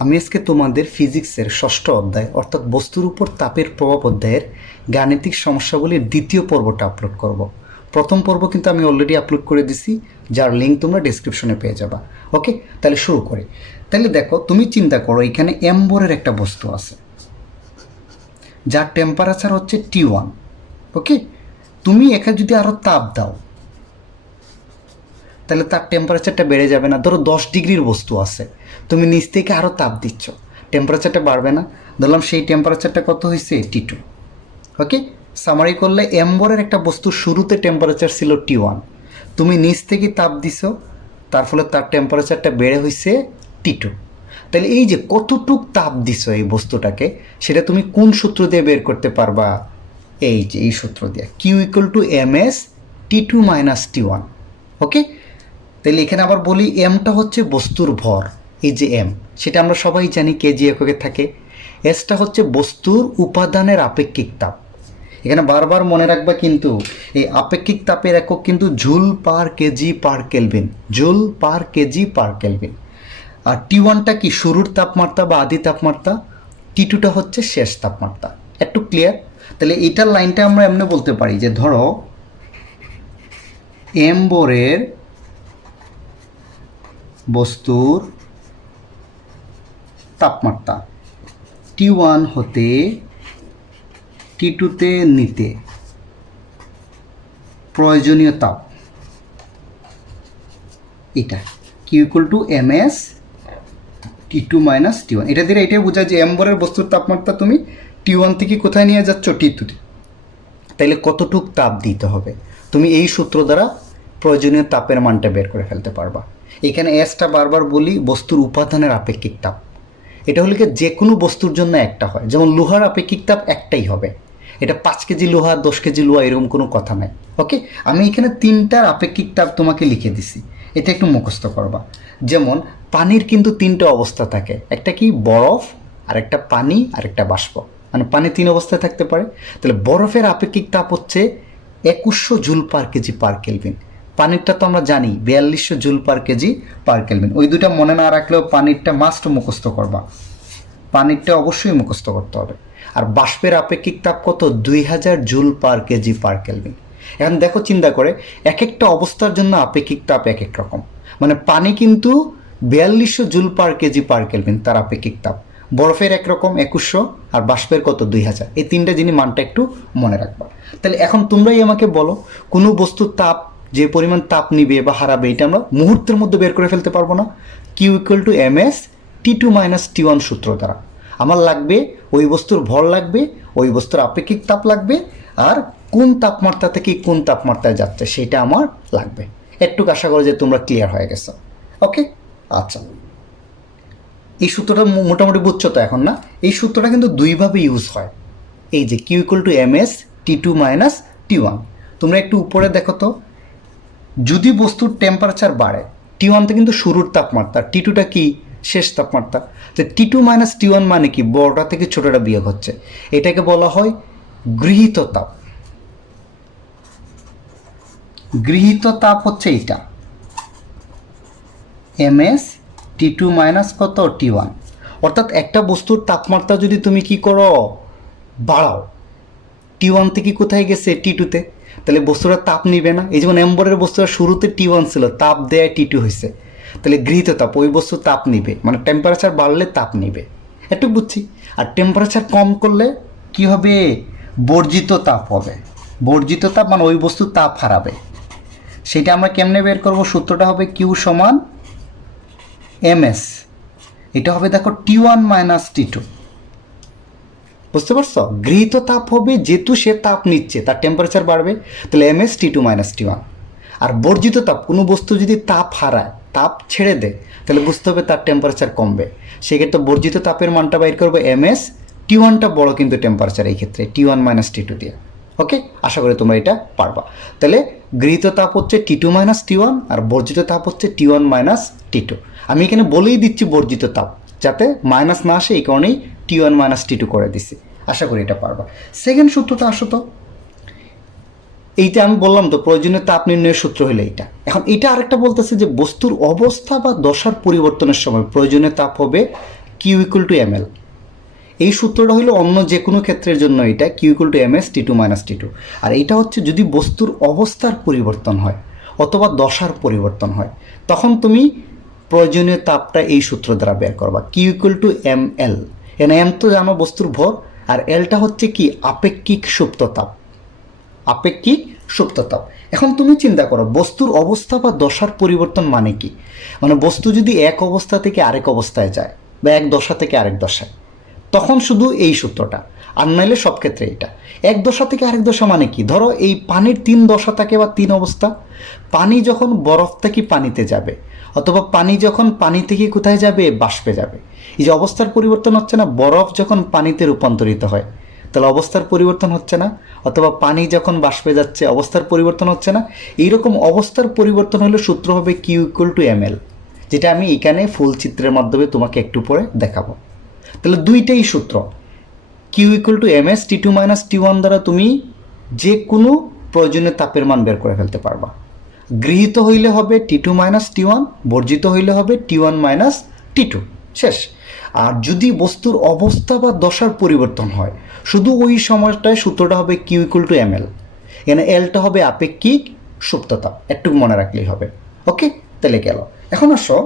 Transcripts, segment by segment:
আমি আজকে তোমাদের ফিজিক্সের ষষ্ঠ অধ্যায় অর্থাৎ বস্তুর উপর তাপের প্রভাব অধ্যায়ের গাণিতিক সমস্যাগুলির দ্বিতীয় পর্বটা আপলোড করব। প্রথম পর্ব কিন্তু আমি অলরেডি আপলোড করে দিছি, যার লিঙ্ক তোমরা ডিসক্রিপশনে পেয়ে যাবা। ওকে, তাহলে শুরু করি। তাহলে দেখো, তুমি চিন্তা করো এখানে এম্বরের একটা বস্তু আছে যার টেম্পারেচার হচ্ছে T1। ওকে, তুমি এখানে যদি আরও তাপ দাও তাহলে তার টেম্পারেচারটা বেড়ে যাবে না? ধরো 10 ডিগ্রির বস্তু আছে, তুমি নিচ থেকে আরও তাপ দিচ্ছ, টেম্পারেচারটা বাড়বে না? ধরলাম সেই টেম্পারেচারটা কত হয়েছে, T2। ওকে, সামারি করলে এম্বরের একটা বস্তুর শুরুতে টেম্পারেচার ছিল T1, তুমি নিচ থেকে তাপ দিছো, তার ফলে তার টেম্পারেচারটা বেড়ে হয়েছে T2। তাহলে এই যে কতটুক তাপ দিছো এই বস্তুটাকে, সেটা তুমি কোন সূত্র দিয়ে বের করতে পারবা? এই যে এই সূত্র দিয়ে, Q=ms T2 - T1। ওকে, তাহলে এখানে আবার বলি এমটা হচ্ছে বস্তুর ভর, এই যে এম, সেটা আমরা সবাই জানি কেজি এককে থাকে। এসটা হচ্ছে বস্তুর উপাদানের আপেক্ষিক তাপ। এখানে বারবার মনে রাখবা কিন্তু এই আপেক্ষিক তাপের একক কিন্তু joule per kg per kelvin, joule per kg per kelvin. আর T1টা কি শুরুর তাপমাত্রা বা আদি তাপমাত্রা, T2টা হচ্ছে শেষ তাপমাত্রা। একটু ক্লিয়ার? তাহলে এইটার লাইনটা আমরা এমনি বলতে পারি যে ধরো এম্বরের বস্তুর তাপমাত্রা T1 হতে T2তে নিতে প্রয়োজনীয় তাপ, এটা Q=ms T2 - T1। এটা দিয়ে এটাই বোঝা যে এম্বরের বস্তুর তাপমাত্রা তুমি T1 থেকে কোথায় নিয়ে যাচ্ছ, T2তে। তাইলে কতটুক তাপ দিতে হবে, তুমি এই সূত্র দ্বারা প্রয়োজনীয় তাপের মানটা বের করে ফেলতে পারবা। এখানে এসটা বারবার বলি বস্তুর উপাদানের আপেক্ষিক তাপ, এটা হলে কি যে কোনো বস্তুর জন্য একটা হয়, যেমন লোহার আপেক্ষিক তাপ একটাই হবে, এটা 5 কেজি লোহা 10 কেজি লোহা এরকম কোনো কথা নাই। ওকে, আমি এখানে 3টার আপেক্ষিক তাপ তোমাকে লিখে দিছি, এটা একটু মুখস্থ করবা। যেমন পানির কিন্তু 3টে অবস্থা থাকে, একটা কি বরফ, আর একটা পানি, আর একটা বাষ্প, মানে পানি 3 অবস্থায় থাকতে পারে। তাহলে বরফের আপেক্ষিক তাপ হচ্ছে 2100 joule per kg per kelvin. পানিরটা তো আমরা জানি 4200 joule per kg per kelvin. ওই দুটা মনে না রাখলেও পানিরটা মাস্ট মুখস্থ করবা, পানিরটা অবশ্যই মুখস্থ করতে হবে। আর বাষ্পের আপেক্ষিক তাপ কত, 2000 joule per kg per kelvin. এখন দেখো চিন্তা করে, এক একটা অবস্থার জন্য আপেক্ষিক তাপ এক এক রকম। মানে পানি কিন্তু 4200 joule per kg per kelvin তার আপেক্ষিক তাপ, বরফের একরকম 2100, আর বাষ্পের কত 2000। এই 3টা জিনিস মানটা একটু মনে রাখবা। তাহলে এখন তোমরাই আমাকে বলো, কোনো বস্তুর তাপ যে পরিমাণ তাপ নিবে বা হারাবে এটা আমরা মুহূর্তের মধ্যে বের করে ফেলতে পারবো না? Q=ms T2 - T1 সূত্র দ্বারা আমার লাগবে ওই বস্তুর ভর লাগবে, ওই বস্তুর আপেক্ষিক তাপ লাগবে, আর কোন তাপমাত্রা থেকে কোন তাপমাত্রায় যাচ্ছে সেটা আমার লাগবে। একটু আশা করি যে তোমরা ক্লিয়ার হয়ে গেছো। ওকে, আচ্ছা, এই সূত্রটা মোটামুটি বুঝছো তো এখন না? এই সূত্রটা কিন্তু দুইভাবে ইউজ হয়। এই যে Q=ms T2 - T1। তোমরা একটু উপরে দেখো তো, যদি বস্তুর টেম্পারেচার বাড়ে, T1টা কিন্তু শুরুর তাপমাত্রা, T2টা কি শেষ তাপমাত্রা। তো T2 - T1 মানে কি, বড়টা থেকে ছোটটা বিয়োগ হচ্ছে, এটাকে বলা হয় গৃহীত তাপ। গৃহীত তাপ হচ্ছে এটা ms T2 - কত T1। অর্থাৎ একটা বস্তুর তাপমাত্রা যদি তুমি কি করো, বাড়াও, T1 থেকে কোথায় গেছে, T2তে, তাহলে বস্তুটা তাপ নিবে না? এই যেমন এম্বরের বস্তুটা শুরুতে T1 ছিল, তাপ দেয় T2 হয়েছে, তাহলে গৃহীত তাপ, ওই বস্তু তাপ নিবে, মানে টেম্পারেচার বাড়লে তাপ নিবে, একটু বুঝছি। আর টেম্পারেচার কম করলে কি হবে, বর্জিত তাপ হবে। বর্জিত তাপ মানে ওই বস্তু তাপ হারাবে। সেটা আমরা কেমনে বের করব, সূত্রটা হবে Q = ms, এটা হবে দেখো T1 - T2। বুঝতে পারছো? গৃহীত তাপ হবে যেহেতু সে তাপ নিচ্ছে, তার টেম্পারেচার বাড়বে, তাহলে ms T2 - T1। আর বর্জিত তাপ, কোনো বস্তু যদি তাপ হারায়, তাপ ছেড়ে দেয়, তাহলে বুঝতে হবে তার টেম্পারেচার কমবে। সেক্ষেত্রে বর্জিত তাপের মানটা বাইর করবে ms, T1টা বড় কিন্তু টেম্পারেচার এই ক্ষেত্রে T1 - T2 দিয়ে। ওকে, আশা করি তোমরা এটা পারবা। তাহলে গৃহীত তাপ হচ্ছে T2 - T1, আর বর্জিত তাপ হচ্ছে T1 - T2। আমি এখানে বলেই দিচ্ছি বর্জিত তাপ, যাতে মাইনাস না আসে, এই কারণেই T1 - T2 করে দিছি। আশা করি এটা পারবা। সেকেন্ড সূত্রটা আসো তো, এইটা আমি বললাম তো প্রয়োজনীয় তাপ নির্ণয়ের সূত্র হলো এইটা। এখন এটা আরেকটা বলতেছে যে বস্তুর অবস্থা বা দশার পরিবর্তনের সময় প্রয়োজনীয় তাপ হবে Q equal to M L. এই সূত্রটা হলো অন্য যে কোনো ক্ষেত্রের জন্য এটা Q equal to M S T two minus T two. আর এইটা হচ্ছে যদি বস্তুর অবস্থার পরিবর্তন হয় অথবা দশার পরিবর্তন হয়, তখন তুমি প্রয়োজনীয় তাপটা এই সূত্র দ্বারা বের করবা, Q equal to M L. এখানে এম তো জানো বস্তুর ভর, আর এলটা হচ্ছে কি আপেক্ষিক সুপ্ত তাপ, আপেক্ষিক সুপ্ত তাপ। এখন তুমি চিন্তা করো বস্তুর অবস্থা বা দশার পরিবর্তন মানে কি, মানে বস্তু যদি এক অবস্থা থেকে আরেক অবস্থায় যায় বা এক দশা থেকে আরেক দশায়, তখন শুধু এই সূত্রটা, আর নাইলে সব ক্ষেত্রে এটা। এক দশা থেকে আরেক দশা মানে কি, ধরো এই পানির তিন দশা থাকে বা তিন অবস্থা। পানি যখন বরফ থেকে পানিতে যাবে, অথবা পানি যখন পানি থেকে কোথায় যাবে, বাষ্পে যাবে, এই যে অবস্থার পরিবর্তন হচ্ছে না, বরফ যখন পানিতে রূপান্তরিত হয় তাহলে অবস্থার পরিবর্তন হচ্ছে না, অথবা পানি যখন বাষ্পে যাচ্ছে অবস্থার পরিবর্তন হচ্ছে না। এইরকম অবস্থার পরিবর্তন হলে সূত্র হবে Q equal to M L, যেটা আমি এখানে ফুল চিত্রের মাধ্যমে তোমাকে একটু পরে দেখাবো। তাহলে দুইটাই সূত্র, Q equal to M S T two minus T one দ্বারা তুমি যে কোনো প্রয়োজনীয় তাপের মান বের করে ফেলতে পারবা। গৃহীত হইলে হবে টি টু মাইনাস টি ওয়ান, বর্জিত হইলে হবে T one minus T two, শেষ। আর যদি বস্তুর অবস্থা বা দশার পরিবর্তন হয়, শুধু ওই সময়টায় সূত্রটা হবে Q equal to M L. এখানে এলটা হবে আপেক্ষিক সুপ্ত তাপ, একটু মনে রাখলেই হবে। ওকে, তাহলে গেল। এখন আসো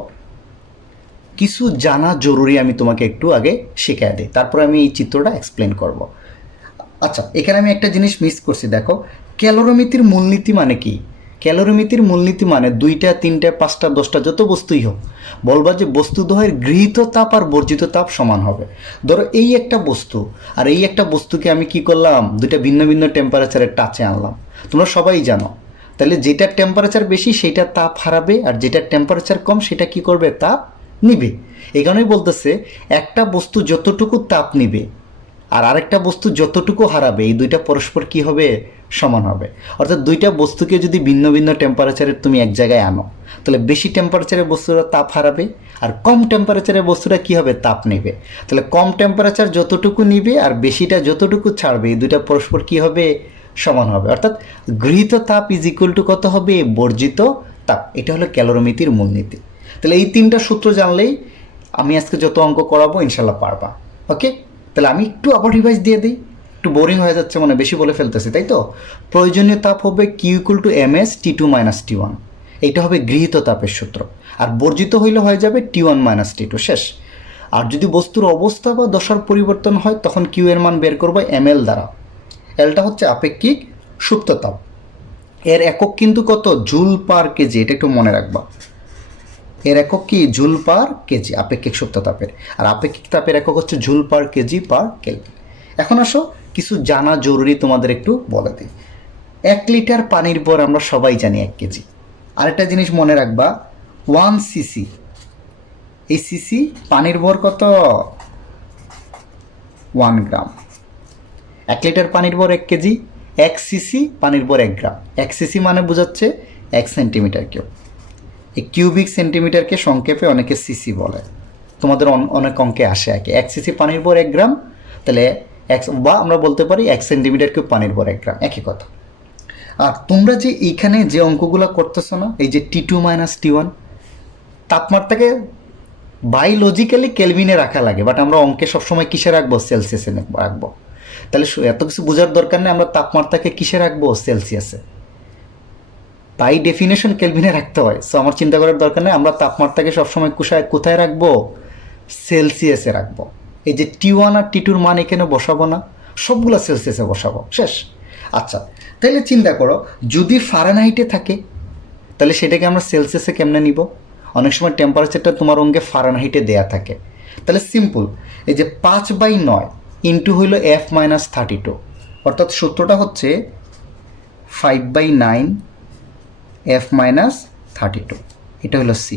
কিছু জানা জরুরি, আমি তোমাকে একটু আগে শেখায় দিই, তারপর আমি এই চিত্রটা এক্সপ্লেন করব। আচ্ছা, এখানে আমি একটা জিনিস মিস করছি, দেখো ক্যালোরিমিতির মূলনীতি মানে কি। ক্যালোরিমিতির মূলনীতি মানে 2টা 3টা 5টা 10টা যত বস্তুই হোক, বলবা যে বস্তুদ্বয়ের গৃহীত তাপ আর বর্জিত তাপ সমান হবে। ধরো এই একটা বস্তু আর এই একটা বস্তুকে আমি কি করলাম, দুইটা ভিন্ন ভিন্ন টেম্পারেচারের টাচে আনলাম, তোমরা সবাই জানো। তাহলে যেটার টেম্পারেচার বেশি সেটা তাপ হারাবে, আর যেটার টেম্পারেচার কম সেটা কি করবে, তাপ নিবে। এই কারণেই বলতেছে একটা বস্তু যতটুকু তাপ নিবে আর আরেকটা বস্তু যতটুকু হারাবে, এই দুইটা পরস্পর কি হবে, সমান হবে। অর্থাৎ দুইটা বস্তুকে যদি ভিন্ন ভিন্ন টেম্পারেচারের তুমি এক জায়গায় আনো, তাহলে বেশি টেম্পারেচারের বস্তুরা তাপ হারাবে, আর কম টেম্পারেচারের বস্তুরা কি হবে, তাপ নেবে। তাহলে কম টেম্পারেচার যতটুকু নিবে আর বেশিটা যতটুকু ছাড়বে, এই দুইটা পরস্পর কি হবে, সমান হবে। অর্থাৎ গৃহীত তাপ ইজ ইকুয়াল টু কত হবে, বর্জিত তাপ। এটা হলো ক্যালোরিমিতির মূলনীতি। তাহলে এই 3টা সূত্র জানলেই আমি আজকে যত অঙ্ক করাবো ইনশাল্লাহ পারবা। ওকে, তাহলে আমি একটু আবার রিভাইজ দিয়ে দিই, একটু বোরিং হয়ে যাচ্ছে, মানে বেশি বলে ফেলতেছি তাই তো। প্রয়োজনীয় তাপ হবে Q equal to M S T two minus T one, এইটা হবে গৃহীত তাপের সূত্র। আর বর্জিত হইলে হয়ে যাবে T one minus T two, শেষ। আর যদি বস্তুর অবস্থা বা দশার পরিবর্তন হয়, তখন কিউ এর মান বের করবো এম এল দ্বারা। এলটা হচ্ছে আপেক্ষিক সুপ্ত তাপ, এর একক কিন্তু কত, জুল পার কেজি, এটা একটু মনে রাখবা। এর একক কি, জুল পার কেজি আপেক্ষিক সুপ্ত তাপের, আর আপেক্ষিক তাপের একক হচ্ছে joule per kg per kelvin. এখন আসো কিছু জানা জরুরি তোমাদের একটু বলে দিই। 1 লিটার পানির ভর আমরা সবাই জানি 1 কেজি। আরেকটা জিনিস মনে রাখবা, 1 সিসি, এই সিসি পানির ভর কত, 1 গ্রাম। 1 লিটার পানির ভর 1 কেজি, 1 সিসি পানির ভর 1 গ্রাম। 1 সিসি মানে বোঝাচ্ছে 1 সেন্টিমিটার কিউব। এই কিউবিক সেন্টিমিটারকে সংক্ষেপে অনেকে সিসি বলে, তোমাদের অনেক অঙ্কে আসে আর কি। 1 সিসি পানির ভর 1 গ্রাম, তাহলে বা আমরা বলতে পারি 1 সেন্টিমিটার কিউব পানির ভর 1 গ্রাম, একই কথা। আর তোমরা যে এইখানে যে অঙ্কগুলো করতেছো না, এই যে T two minus T one, তাপমাত্রাকে বায়োলজিক্যালি কেলভিনে রাখা লাগে, বাট আমরা অঙ্কে সবসময় কিসে রাখবো, সেলসিয়াসে রাখবো। তাহলে এত কিছু বোঝার দরকার নেই, আমরা তাপমাত্রাকে কিসে রাখবো, সেলসিয়াসে। বাই ডেফিনেশন কেলভিনে রাখতে হয়, সো আমার চিন্তা করার দরকার নেই, আমরা তাপমাত্রাকে সবসময় কোথায় রাখবো, সেলসিয়াসে রাখবো। এই যে টি ওয়ান আর টি টুর মান এখানে বসাবো না, সবগুলো সেলসিয়াসে বসাবো, শেষ। আচ্ছা, তাহলে চিন্তা করো যদি ফারেনহাইটে থাকে, তাহলে সেটাকে আমরা সেলসিয়াসে কেমনে নিব। অনেক সময় টেম্পারেচারটা তোমার অঙ্গে ফারেনহাইটে দেয়া থাকে, তাহলে সিম্পল, এই যে 5/9 ইন্টু হইল F মাইনাস 32, অর্থাৎ সূত্রটা হচ্ছে 5/9 F মাইনাস 32, এটা হলো সি।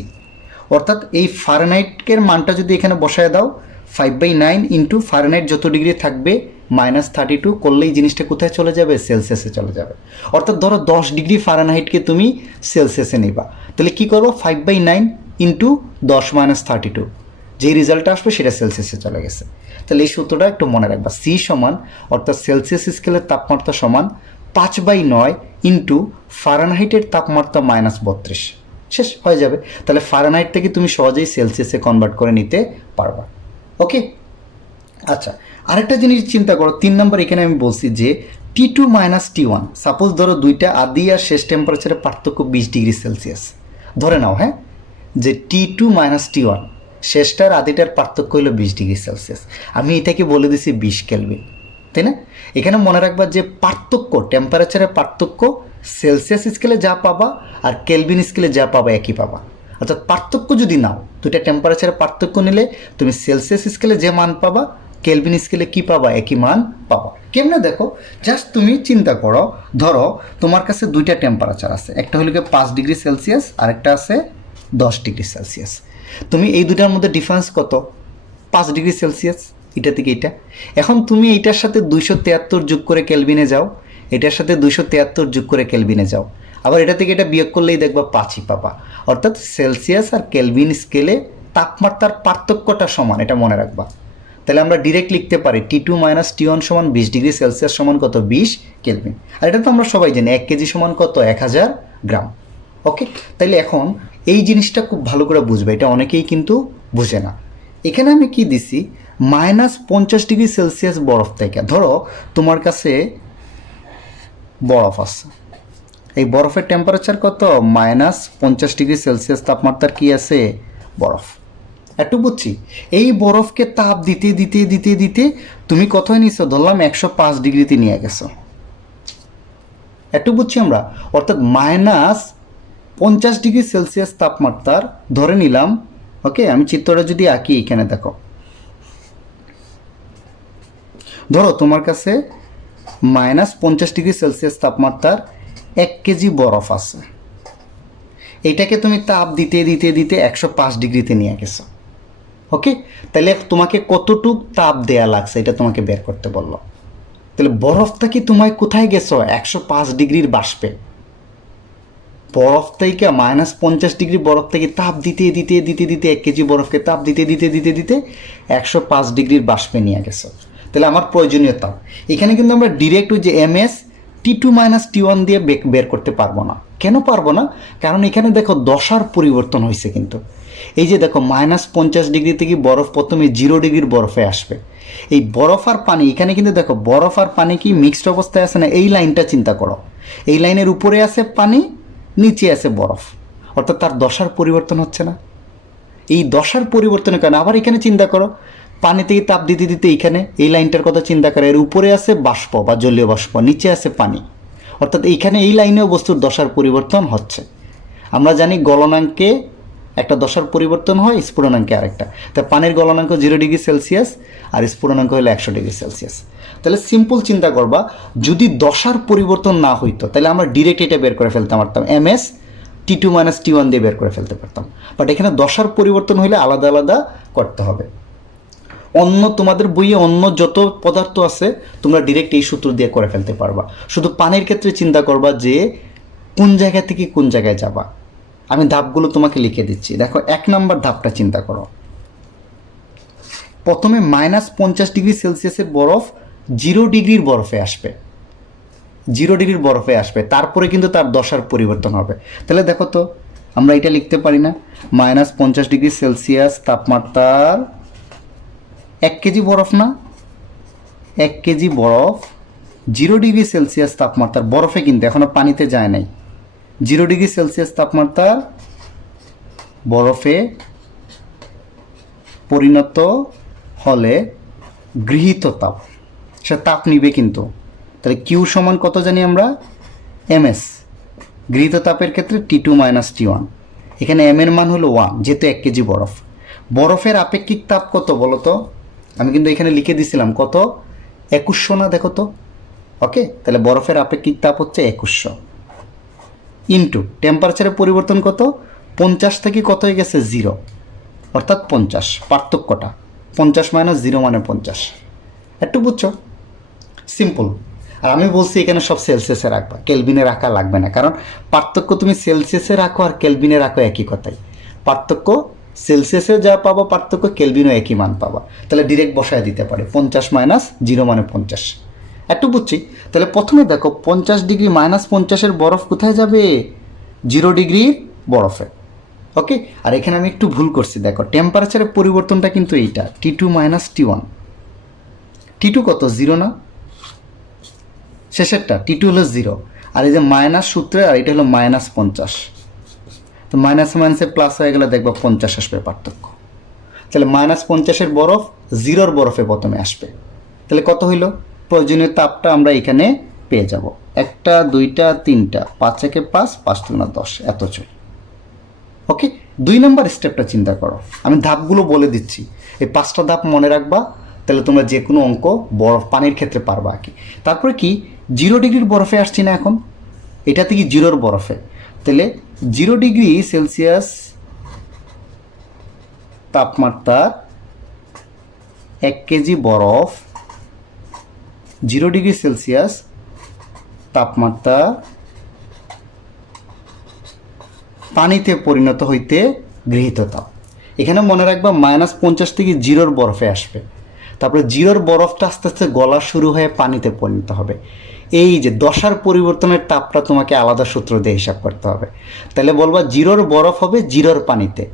অর্থাৎ এই ফারেনহাইটের মানটা যদি এখানে বসায় দাও, 5/9 ইন্টু ফারেনহাইট যত ডিগ্রি থাকবে -32 করলেই জিনিসটা কোথায় চলে যাবে, সেলসিয়াসে চলে যাবে। অর্থাৎ ধরো 10 ডিগ্রি ফারেনহাইটকে তুমি সেলসিয়াসে নিবা, তাহলে কী করবো, 5/9 ইন্টু 10 - 32, যেই রেজাল্টটা আসবে সেটা সেলসিয়াসে চলে গেছে। তাহলে এই সূত্রটা একটু মনে রাখবা, সি সমান, অর্থাৎ সেলসিয়াস স্কেলের তাপমাত্রা সমান 5/9 ইন্টু ফারেনহাইটের তাপমাত্রা -32, শেষ হয়ে যাবে। তাহলে ফারেনহাইট থেকে তুমি সহজেই সেলসিয়াসে কনভার্ট করে নিতে পারবা। ওকে, আচ্ছা আরেকটা জিনিস চিন্তা করো, 3 নম্বর এখানে আমি বলছি যে T2 মাইনাস T1, সাপোজ ধরো দুইটা আদি আর শেষ টেম্পারেচারের পার্থক্য 20 ডিগ্রি সেলসিয়াস ধরে নাও, হ্যাঁ, যে T2 মাইনাস T1 শেষটার আদিটার পার্থক্য হলো 20 ডিগ্রি সেলসিয়াস। আমি এটাকে বলে দিছি 20 কেলভিন, তাই না? এখানে মনে রাখবা যে পার্থক্য, টেম্পারেচারের পার্থক্য সেলসিয়াস স্কেলে যা পাবা আর কেলভিন স্কেলে যা পাবা একই পাবা। অর্থাৎ পার্থক্য যদি নাও, দুইটা টেম্পারেচারের পার্থক্য নিলে তুমি সেলসিয়াস স্কেলে যে মান পাবা কেলভিন স্কেলে কি পাবা, একই মান পাবা। কেমনে দেখো, জাস্ট তুমি চিন্তা করো, ধরো তোমার কাছে দুইটা টেম্পারেচার আছে, একটা হলো 5 ডিগ্রি সেলসিয়াস আর একটা আছে 10 ডিগ্রি সেলসিয়াস। তুমি এই দুটার মধ্যে ডিফারেন্স কত? 5 ডিগ্রি সেলসিয়াস, এটা থেকে এটা। এখন তুমি এইটার সাথে 273 যোগ করে কেলভিনে যাও, এটার সাথে 273 যোগ করে কেলভিনে যাও, আবার এটা থেকে এটা বিয়োগ করলেই দেখবা 5ই পাবা। অর্থাৎ সেলসিয়াস আর কেলভিন স্কেলে তাপমাত্রার পার্থক্যটা সমান, এটা মনে রাখবা। তাহলে আমরা ডিরেক্ট লিখতে পারি T2 মাইনাস T1 সমান 20 ডিগ্রি সেলসিয়াস সমান কত, 20 কেলভিন। আর এটা তো আমরা সবাই জানি 1 কেজি সমান কত, 1000 গ্রাম। ওকে, তাইলে এখন এই জিনিসটা খুব ভালো করে বুঝবে, এটা অনেকেই কিন্তু বুঝে না। এখানে আমি কি দিছি, -50 ডিগ্রি সেলসিয়াস বরফ থেকে, ধরো তোমার কাছে বরফ আছে, এই বরফের টেম্পারেচার কত, -50 ডিগ্রি সেলসিয়াস তাপমাত্রার কি আছে, বরফ। একটু বুঝছি, এই বরফকে তাপ দিতে দিতে দিতে দিতে তুমি কোথায় নিছো, ধরলাম 105 ডিগ্রিতে নিয়ে গেছো। একটু বুঝছি আমরা, অর্থাৎ -50 ডিগ্রি সেলসিয়াস তাপমাত্রার ধরে নিলাম। ওকে, আমি চিত্রটা যদি আঁকি, এখানে দেখো, ধরো তোমার কাছে -50 ডিগ্রি সেলসিয়াস তাপমাত্রার 1 কেজি বরফ আছে, এটাকে তুমি তাপ দিতে দিতে দিতে 105 ডিগ্রিতে নিয়ে গেছো। ওকে, তাহলে তোমাকে কতটুক তাপ দেয়া লাগছে এটা তোমাকে বের করতে বললো। তাহলে বরফটা কি তোমায় কোথায় গেছো, 105 ডিগ্রির বাষ্পে। বরফ থেকে -50 ডিগ্রি বরফ থেকে তাপ দিতে দিতে দিতে দিতে 1 কেজি বরফকে তাপ দিতে দিতে দিতে দিতে 105 ডিগ্রির বাষ্পে নিয়ে গেছো। তাহলে আমার প্রয়োজনীয় তাপ, এখানে কিন্তু আমরা ডিরেক্ট ওই যে MS T2 মাইনাস T1 দিয়ে বের করতে পারবো না। কেন পারবো না? কারণ এখানে দেখো দশার পরিবর্তন হয়েছে কিন্তু। এই যে দেখো -50 ডিগ্রি থেকে বরফ প্রথমে 0 ডিগ্রির বরফে আসবে। এই বরফ আর পানি, এখানে কিন্তু দেখো বরফ আর পানি কি মিক্সড অবস্থায় আছে না, এই লাইনটা চিন্তা করো, এই লাইনের উপরে আছে পানি, নিচে আছে বরফ, অর্থাৎ তার দশার পরিবর্তন হচ্ছে না। এই দশার পরিবর্তনের কারণে আবার এখানে চিন্তা করো, পানি থেকে তাপ দিতে দিতে এখানে এই লাইনটার কথা চিন্তা করে, এর উপরে আছে বাষ্প বা জলীয় বাষ্প, নিচে আছে পানি, অর্থাৎ এইখানে এই লাইনেও বস্তুর দশার পরিবর্তন হচ্ছে। আমরা জানি গলনাঙ্কে একটা দশার পরিবর্তন হয়, স্ফুটনাঙ্কে আরেকটা। তাই পানির গলনাঙ্ক 0 ডিগ্রি সেলসিয়াস আর স্ফুটনাঙ্ক হলো 100 ডিগ্রি সেলসিয়াস। তাহলে সিম্পল চিন্তা করবা, যদি দশার পরিবর্তন না হইতো তাহলে আমরা ডিরেক্ট এটা বের করে ফেলতে পারতাম, MS T2 মাইনাস T1 দিয়ে বের করে ফেলতে পারতাম। বাট এখানে দশার পরিবর্তন হইলে আলাদা আলাদা করতে হবে। অন্য তোমাদের বইয়ে অন্য যত পদার্থ আছে তোমরা ডিরেক্ট এই সূত্র দিয়ে করে ফেলতে পারবা। শুধু পানির ক্ষেত্রে চিন্তা করবা যে কোন জায়গা থেকে কোন জায়গায় যাবা। আমি ধাপগুলো তোমাকে লিখে দিচ্ছি, দেখো 1 নম্বর ধাপটা চিন্তা করো। প্রথমে -50 ডিগ্রি সেলসিয়াসের বরফ 0 ডিগ্রির বরফে আসবে, 0 ডিগ্রির বরফে আসবে, তারপরে কিন্তু তার দশার পরিবর্তন হবে। তাহলে দেখো তো আমরা এটা লিখতে পারি না, -50 ডিগ্রি সেলসিয়াস তাপমাত্রার 1 কেজি বরফ না, 1 কেজি বরফ 0 ডিগ্রি সেলসিয়াস তাপমাত্রার বরফে, কিন্তু এখনও পানিতে যায় নাই, 0 ডিগ্রি সেলসিয়াস তাপমাত্রার বরফে পরিণত হলে গৃহীত তাপ, সে তাপ নিবে কিন্তু। তাহলে কিউ সমান কত জানি আমরা, MS, গৃহীত তাপের ক্ষেত্রে T2 মাইনাস T1, এখানে M এর মান হলো 1, যেহেতু 1 কেজি বরফ। বরফের আপেক্ষিক তাপ কত বলো তো, আমি কিন্তু এখানে লিখে দিছিলাম কত, 2100 না, দেখো তো। ওকে, তাহলে বরফের আপেক্ষিক তাপ হচ্ছে 2100 ইন্টু টেম্পারেচারের পরিবর্তন কত, 50 থেকে কত হয়ে গেছে 0, অর্থাৎ 50, পার্থক্যটা 50 মাইনাস 0 মানে 50। একটু বুঝছো, সিম্পল। আর আমি বলছি এখানে সব সেলসিয়াসে রাখবা, কেলভিনে রাখা লাগবে না, কারণ পার্থক্য তুমি সেলসিয়াসে রাখো আর কেলভিনে রাখো একই কথাই। পার্থক্য সেলসিয়াসে যা পাবা পার্থক্য কেলভিনও একই মান পাবা। তাহলে ডিরেক্ট বসায় দিতে পারে, 50 মাইনাস 0 মানে 50। একটু বুঝছি, তাহলে প্রথমে দেখো 50 ডিগ্রি -50-এর বরফ কোথায় যাবে, 0 ডিগ্রির বরফে। ওকে, আর এখানে আমি একটু ভুল করছি, দেখো টেম্পারেচারের পরিবর্তনটা কিন্তু এইটা T2 মাইনাস T1। T2 কত, 0 না, শেষেরটা T2 হলো 0, আর এই যে মাইনাস সূত্রে, আর এটা হলো -50। তো মাইনাস মাইনাসে প্লাস হয়ে গেলে দেখবো 50 আসবে পার্থক্য। তাহলে -50-এর বরফ 0-র বরফে প্রথমে আসবে। তাহলে কত হইল, প্রয়োজনীয় তাপটা আমরা এখানে পেয়ে যাব 1টা 2টা 3টা, 5 একে 5, 5 2 10, এত জুল। ওকে, 2 নম্বর স্টেপটা চিন্তা করো, আমি ধাপগুলো বলে দিচ্ছি, এই 5টা ধাপ মনে রাখবা, তাহলে তোমরা যে কোনো অঙ্ক বরফ পানির ক্ষেত্রে পারবা আর কি। তারপরে কি 0 ডিগ্রির বরফে আসছি না এখন, এটা থেকে 0-র বরফে, তাহলে 0 ডিগ্রি সেলসিয়াস তাপমাত্রার 1 কেজি বরফ 0 ডিগ্রি সেলসিয়াস তাপমাত্রা পানিতে পরিণত হইতে গৃহীত তাপ। এখানে মনে রাখবা -50 থেকে 0-র বরফে আসবে, তারপরে 0-র বরফটা আস্তে আস্তে গলা শুরু হয়ে পানিতে পরিণত হবে। এই যে দশার পরিবর্তনের তাপটা তোমাকে আলাদা সূত্র দিয়ে হিসাব করতে হবে। তাহলে বলবা 0-র বরফ হবে 0-র পানিতে,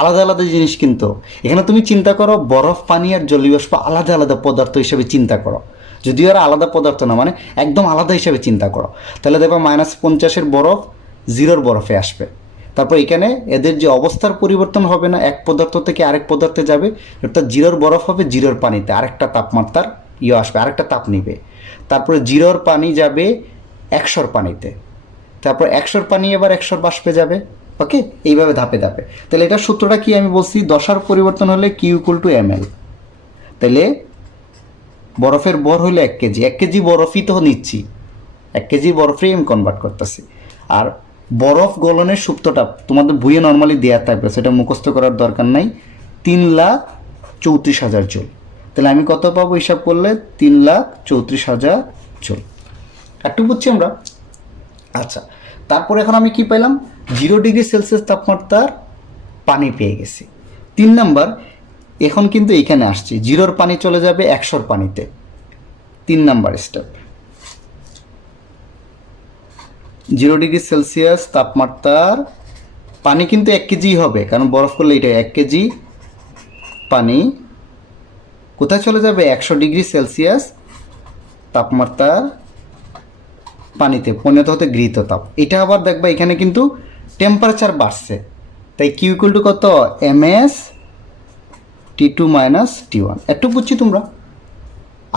আলাদা আলাদা জিনিস। কিন্তু এখানে তুমি চিন্তা করো বরফ, পানি আর জলীয় বাষ্প আলাদা আলাদা পদার্থ হিসেবে চিন্তা করো, যদিও আর আলাদা পদার্থ না, মানে একদম আলাদা হিসেবে চিন্তা করো। তাহলে দেখো -50-এর বরফ 0-র বরফে আসবে, তারপর এখানে এদের যে অবস্থার পরিবর্তন হবে না, এক পদার্থ থেকে আরেক পদার্থে যাবে, অর্থাৎ 0-র বরফ হবে 0-র পানিতে, আরেকটা তাপমাত্রার আসবে, আরেকটা তাপ নিবে। তারপরে 0-র পানি যাবে 100-র পানিতে, তারপর 100-র পানি এবার 100-র বাষ্পে যাবে। ওকে, এইভাবে ধাপে ধাপে। তাহলে এটা সূত্রটা কি আমি বলছি, দশার পরিবর্তন হলে Q = ml। তাহলে বরফের ভর হলো 1 কেজি, 1 কেজি বরফই তো নিচ্ছি, 1 কেজি বরফেই আমি কনভার্ট করতেছি। আর বরফ গলনের সূত্রটা তোমাদের বইয়ে নর্মালি দেওয়া থাকবে, সেটা মুখস্থ করার দরকার নাই, 3,34,000 জুল। তাহলে আমি কত পাবো হিসাব করলে, 3,34,000 জুল। একটু বুঝছি আমরা। আচ্ছা, তারপরে এখন আমি কি পেলাম, 0 ডিগ্রি সেলসিয়াস তাপমাত্রার পানি পেয়ে গেছি। 3 নাম্বার, এখন কিন্তু এইখানে আসছি, 0-র পানি চলে যাবে 100-র পানিতে। 3 নাম্বার স্টেপ, 0 ডিগ্রি সেলসিয়াস তাপমাত্রার পানি কিন্তু 1 কেজি হবে, কারণ বরফ করলে এটা 1 কেজি পানি কোথায় চলে যাবে, 100 ডিগ্রি সেলসিয়াস তাপমাত্রার পানিতে পরিণত হতে গৃহীত তাপ। এটা আবার দেখবা এখানে কিন্তু টেম্পারেচার বাড়ছে, তাই Q = কত, ms T2 মাইনাস T1। একটু বুঝছি তোমরা,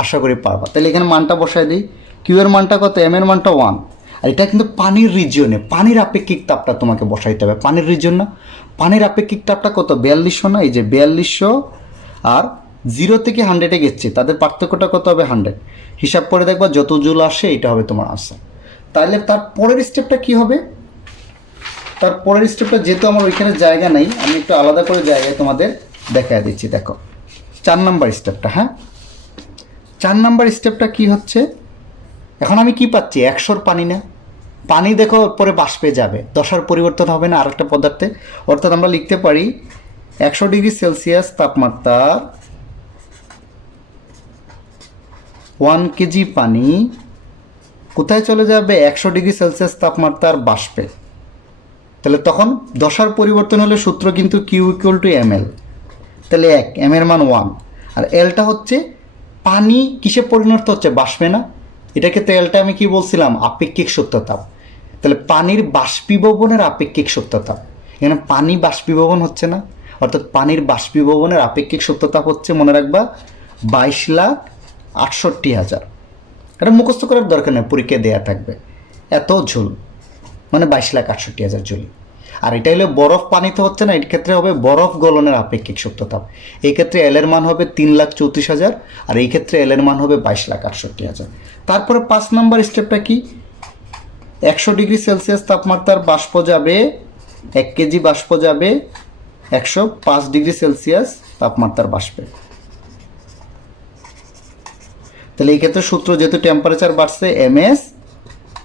আশা করি পারবা। তাহলে এখানে মানটা বসায় দিই, Q এর মানটা কত, m এর মানটা 1, আর এটা কিন্তু পানির রিজিয়নে, পানির আপেক্ষিক তাপটা তোমাকে বসাইতে হবে, পানির রিজিয়ন না। পানির আপেক্ষিক তাপটা কত, 4200 না, এই যে 4200, আর 0 থেকে 100-এ গেছে, তাদের পার্থক্যটা কত হবে, 100। হিসাব করে দেখবা যত জুল আসে এটা হবে তোমার আনসার। তাহলে তার পরের স্টেপটা কি হবে, তার পরের স্টেপটা যেহেতু আমার ওইখানে জায়গা নাই, আমি একটু আলাদা করে জায়গায় তোমাদের দেখায় দিচ্ছি। দেখো 4 নাম্বার স্টেপটা, হ্যাঁ 4 নাম্বার স্টেপটা কি হচ্ছে, এখন আমি কি পাচ্ছি, 100-র পানি না, পানি দেখো পরে বাষ্পে যাবে, দশার পরিবর্তন হবে না আরেকটা পদার্থে, অর্থাৎ আমরা লিখতে পারি 100 ডিগ্রি সেলসিয়াস তাপমাত্রা 1 কেজি পানি কোথায় চলে যাবে, 100 ডিগ্রি সেলসিয়াস তাপমাত্রার বাষ্পে। তাহলে তখন দশার পরিবর্তন হলে সূত্র কিন্তু Q = ml। তাহলে 1, m এর মান 1, আর এলটা হচ্ছে পানি কিসে পরিণত হচ্ছে, বাষ্পে না। এটাকে তো এলটা আমি কি বলছিলাম, আপেক্ষিক সত্যতাপ। তাহলে পানির বাষ্পীভবনের আপেক্ষিক সত্যতাপ, এখানে পানি বাষ্পীভবন হচ্ছে না, অর্থাৎ পানির বাষ্পীভবনের আপেক্ষিক সত্যতাপ হচ্ছে, মনে রাখবা 22,68,000। এটা মুখস্থ করার দরকার নেই, পরীক্ষায় দেয়া থাকবে, এত ঝুল মানে 22,68,000 জুল। আর এটা হলে বরফ পানিতে হচ্ছে না, এর ক্ষেত্রে হবে বরফ গলনের আপেক্ষিক সত্যতাপ। এই ক্ষেত্রে এল এর মান হবে 3,34,000, আর এই ক্ষেত্রে এল এর মান হবে 22,68,000। তারপরে 5 নাম্বার স্টেপটা কি, 100 ডিগ্রি সেলসিয়াস তাপমাত্রার বাষ্প যাবে, 1 কেজি বাষ্প যাবে 105 ডিগ্রি সেলসিয়াস তাপমাত্রার বাষ্পে। তাহলে এই ক্ষেত্রে সূত্র যেহেতু টেম্পারেচার বাড়ছে, ms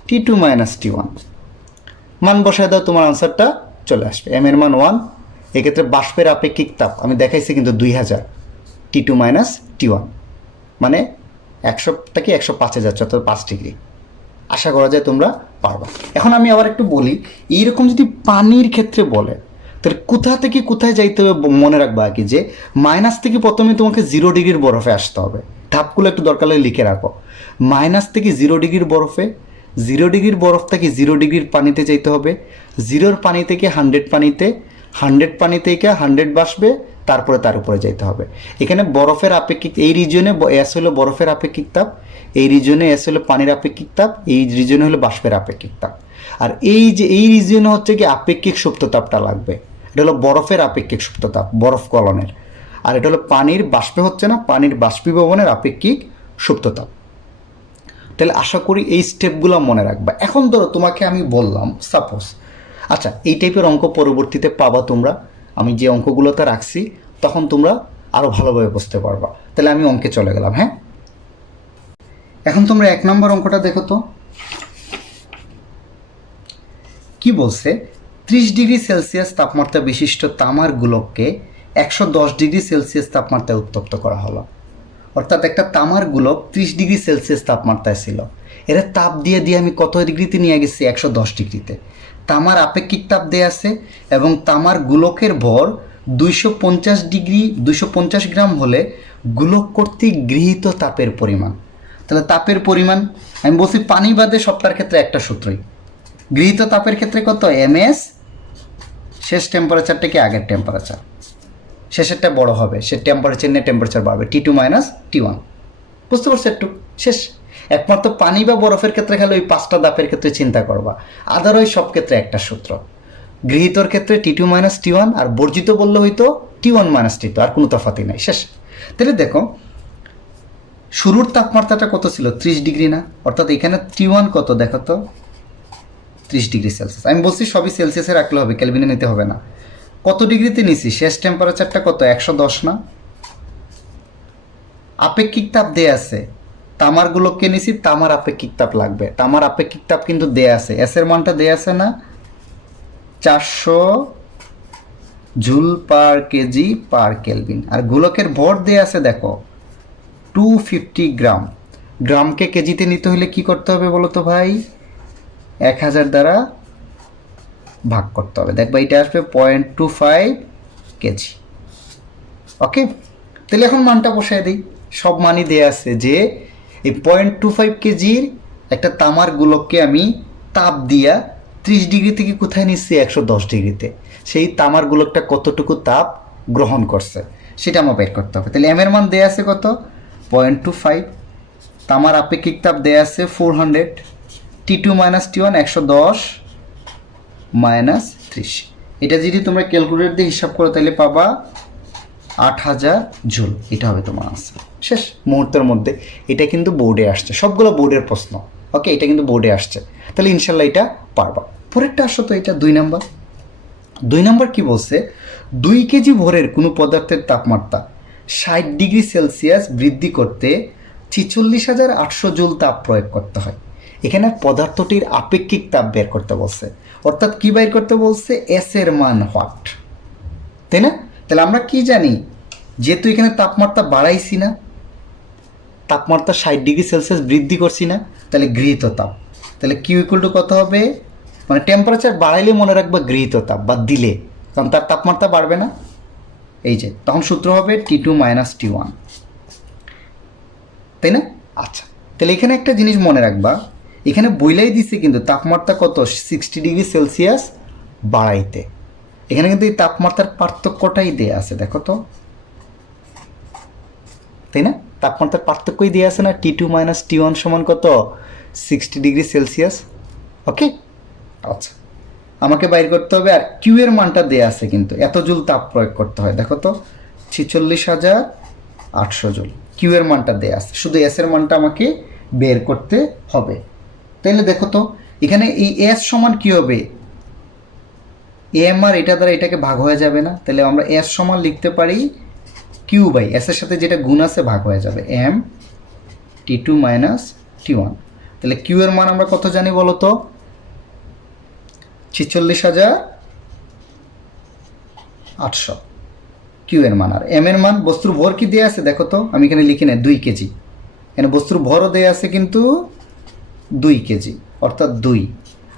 T2 মাইনাস T1, মান বসায় দাও, তোমার আনসারটা চলে আসবে। m এর মান 1, এক্ষেত্রে বাষ্পের আপেক্ষিক তাপ আমি দেখাইছি কিন্তু 2000, T2 মাইনাস T1 মানে 100 থেকে 105-এ যাচ্ছে, অর্থাৎ 5 ডিগ্রি। আশা করা যায় তোমরা পারবা। এখন আমি আবার একটু বলি, এইরকম যদি পানির ক্ষেত্রে বলে, তাহলে কোথা থেকে কোথায় যাইতে হবে মনে রাখবা কি যে মাইনাস থেকে প্রথমে তোমাকে 0 ডিগ্রির বরফে আসতে হবে। ধাপগুলো একটু দরকার হলে লিখে রাখো। মাইনাস থেকে 0 ডিগ্রির বরফে, 0 ডিগ্রির বরফ থেকে 0 ডিগ্রির পানিতে যাইতে হবে, 0 পানি থেকে 100 পানিতে, 100 পানি থেকে 100 বাসবে, তারপরে তার উপরে যাইতে হবে। এখানে বরফের আপেক্ষিক, এই রিজনে এস হলো বরফের আপেক্ষিক তাপ, এই রিজনে এস হলো পানির আপেক্ষিক তাপ, এই রিজনে হলো বাষ্পের আপেক্ষিক তাপ। আর এই যে এই রিজনে হচ্ছে কি আপেক্ষিক সুপ্ত তাপটা লাগবে, এটা হলো বরফের আপেক্ষিক সুপ্ত তাপ, বরফ গলনের। আর এটা হলো পানির বাষ্পে হচ্ছে না, পানির বাষ্পীভবনের আপেক্ষিক সুপ্ত তাপ। তাহলে আশা করি এই স্টেপগুলো মনে রাখবা। এখন ধরো তোমাকে আমি বললাম সাপোজ, আচ্ছা এই টাইপের অঙ্ক পরবর্তীতে পাবা তোমরা, আমি যে অঙ্কগুলোতে রাখছি তখন তোমরা আরও ভালোভাবে বুঝতে পারবা। তাহলে আমি অঙ্কে চলে গেলাম। হ্যাঁ, এখন তোমরা 1 নম্বর অঙ্কটা দেখো তো কি বলছে। 30 ডিগ্রি সেলসিয়াস তাপমাত্রা বিশিষ্ট তামার গোলককে 110 ডিগ্রি সেলসিয়াস তাপমাত্রায় উত্তপ্ত করা হলো। অর্থাৎ একটা তামার গোলক 30 ডিগ্রি সেলসিয়াস তাপমাত্রায় ছিল, এরা তাপ দিয়ে দিয়ে আমি কত ডিগ্রিতে নিয়ে গেছি? 110 ডিগ্রিতে। তামার আপেক্ষিক তাপ দেয়া আছে এবং তামার গোলকের ভর 250 ডিগ্রি 250 গ্রাম হলে গোলক কর্তৃক গৃহীত তাপের পরিমাণ। তাহলে তাপের পরিমাণ আমি বলছি পানি বাদে সবটার ক্ষেত্রে একটা সূত্রই, গৃহীত তাপের ক্ষেত্রে কত? এমএস, শেষ টেম্পারেচারটাকে আগের টেম্পারেচার, শেষেরটা বড় হবে, সে টেম্পারেচার নিয়ে টেম্পারেচার বাড়বে, T2 - T1। বুঝতে পারছো? একটু শেষ। একমাত্র পানি বা বরফের ক্ষেত্রে খেলে ওই 5টা ধাপের ক্ষেত্রে চিন্তা করবা, আদারওয়াইজ সব ক্ষেত্রে একটা সূত্র। গৃহীতর ক্ষেত্রে T2 - T1, আর বর্জিত বললে হয়তো T1 - T2, আর কোনো তফাৎই নাই, শেষ। তাহলে দেখো শুরুর তাপমাত্রাটা কত ছিল? 30 ডিগ্রি না? অর্থাৎ এখানে T1 কত দেখো তো, 30 ডিগ্রি সেলসিয়াস। আমি বলছি সবই সেলসিয়াসে রাখলে হবে, কেলভিনে নিতে হবে না। কত ডিগ্রিতে নিছি? শেষ টেম্পারেচারটা কত? 110 না? আপেক্ষিক তাপ দেয়া আছে, তামার গোলককে নিছি, তামার আপেক্ষিক তাপ লাগবে, তামার আপেক্ষিক তাপ কিন্তু দেয়া আছে, এস এর মানটা দেয়া আছে না? 400 joule per kg per kelvin. আর গোলকের ভর দেয়া আছে দেখো 250 গ্রাম। গ্রামকে কেজিতে নিতে হলে কি করতে হবে বলো তো ভাই? 1000 দ্বারা ভাগ করতে হবে। দেখবা এটা আসবে 0.25 কেজি। ওকে, তাহলে এখন মানটা বসাই দিই। সব মানই দেয়া আছে যে এই 0.25 কেজির একটা তামার গোলককে আমি তাপ দিয়া 30 ডিগ্রি থেকে কোথায় নিচ্ছি? 110 ডিগ্রিতে। সেই তামার গোলকটা কতটুকু তাপ গ্রহণ করছে সেটা আমার বের করতে হবে। তাহলে এম এর মান দেয়া আছে কত? 0.25। তামার আপেক্ষিক তাপ দেয়া আছে 400, T2 - T1 110 - 30। এটা যদি তোমরা ক্যালকুলেটর দিয়ে হিসাব করো তাহলে পাবা 8000 জুল। এটা হবে তোমার আনসার। শেষ মুহূর্তের মধ্যে। এটা কিন্তু বোর্ডে আসছে, সবগুলো বোর্ডের প্রশ্ন। ওকে, এটা কিন্তু বোর্ডে আসছে, তাহলে ইনশাল্লাহ এটা পারবা। পরেরটা আসো তো, এটা 2 নাম্বার। 2 নাম্বার কি বলছে? 2 কেজি ভরের কোনো পদার্থের তাপমাত্রা 60 ডিগ্রি সেলসিয়াস বৃদ্ধি করতে 46,800 জুল তাপ প্রয়োগ করতে হয়। এখানে পদার্থটির আপেক্ষিক তাপ বের করতে বলছে, অর্থাৎ কি বের করতে বলছে? এস এর মান হোয়াট, তাই না? তাহলে আমরা কি জানি? যেহেতু এখানে তাপমাত্রা বাড়াইছি না, তাপমাত্রা 60 ডিগ্রি সেলসিয়াস বৃদ্ধি করছি না, তাহলে গৃহীত তাপ। তাহলে কিউ ইকুয়াল টু কত হবে? মানে টেম্পারেচার বাড়াইলে মনে রাখবা গৃহীত তাপ, বা দিলে, কারণ তার তাপমাত্রা বাড়বে না, এই যে তখন সূত্র হবে T2 - T1, তাই না? আচ্ছা, তাহলে এখানে একটা জিনিস মনে রাখবা, এখানে বইলাই দিচ্ছে কিন্তু তাপমাত্রা কত? 60 ডিগ্রি সেলসিয়াস বাড়াইতে। এখানে কিন্তু এই তাপমাত্রার পার্থক্যটাই দেয়া আছে, দেখো তো, তাই না? তাপমাত্রার পার্থক্যই দেওয়া আছে না? T2 - T1 সমান কত? 60 ডিগ্রি সেলসিয়াস। ওকে, আচ্ছা, আমাকে বাইর করতে হবে। আর কিউ এর মানটা দেয়া আছে কিন্তু, এত জুল তাপ প্রয়োগ করতে হয়, দেখো তো 46,800 জুল। কিউ এর মানটা দেয়া আছে, শুধু এস এর মানটা আমাকে বের করতে হবে। তাইলে দেখো তো এখানে এই এস সমান কি হবে? এম আর এটা দ্বারা এটাকে ভাগ হয়ে যাবে না, তাহলে আমরা এস সমান লিখতে পারি কিউ বাই এস এর সাথে যেটা গুণ আছে ভাগ হয়ে যাবে, এম T2 - T1। তাহলে কিউ এর মান আমরা কত জানি বলো তো? 46,800 কিউ এর মান। আর এম এর মান, বস্তুর ভর কি দেয়া আছে দেখো তো, আমি এখানে লিখি না 2 কেজি, এখানে বস্তুর ভরও দেয়া আছে কিন্তু 2 কেজি, অর্থাৎ 2।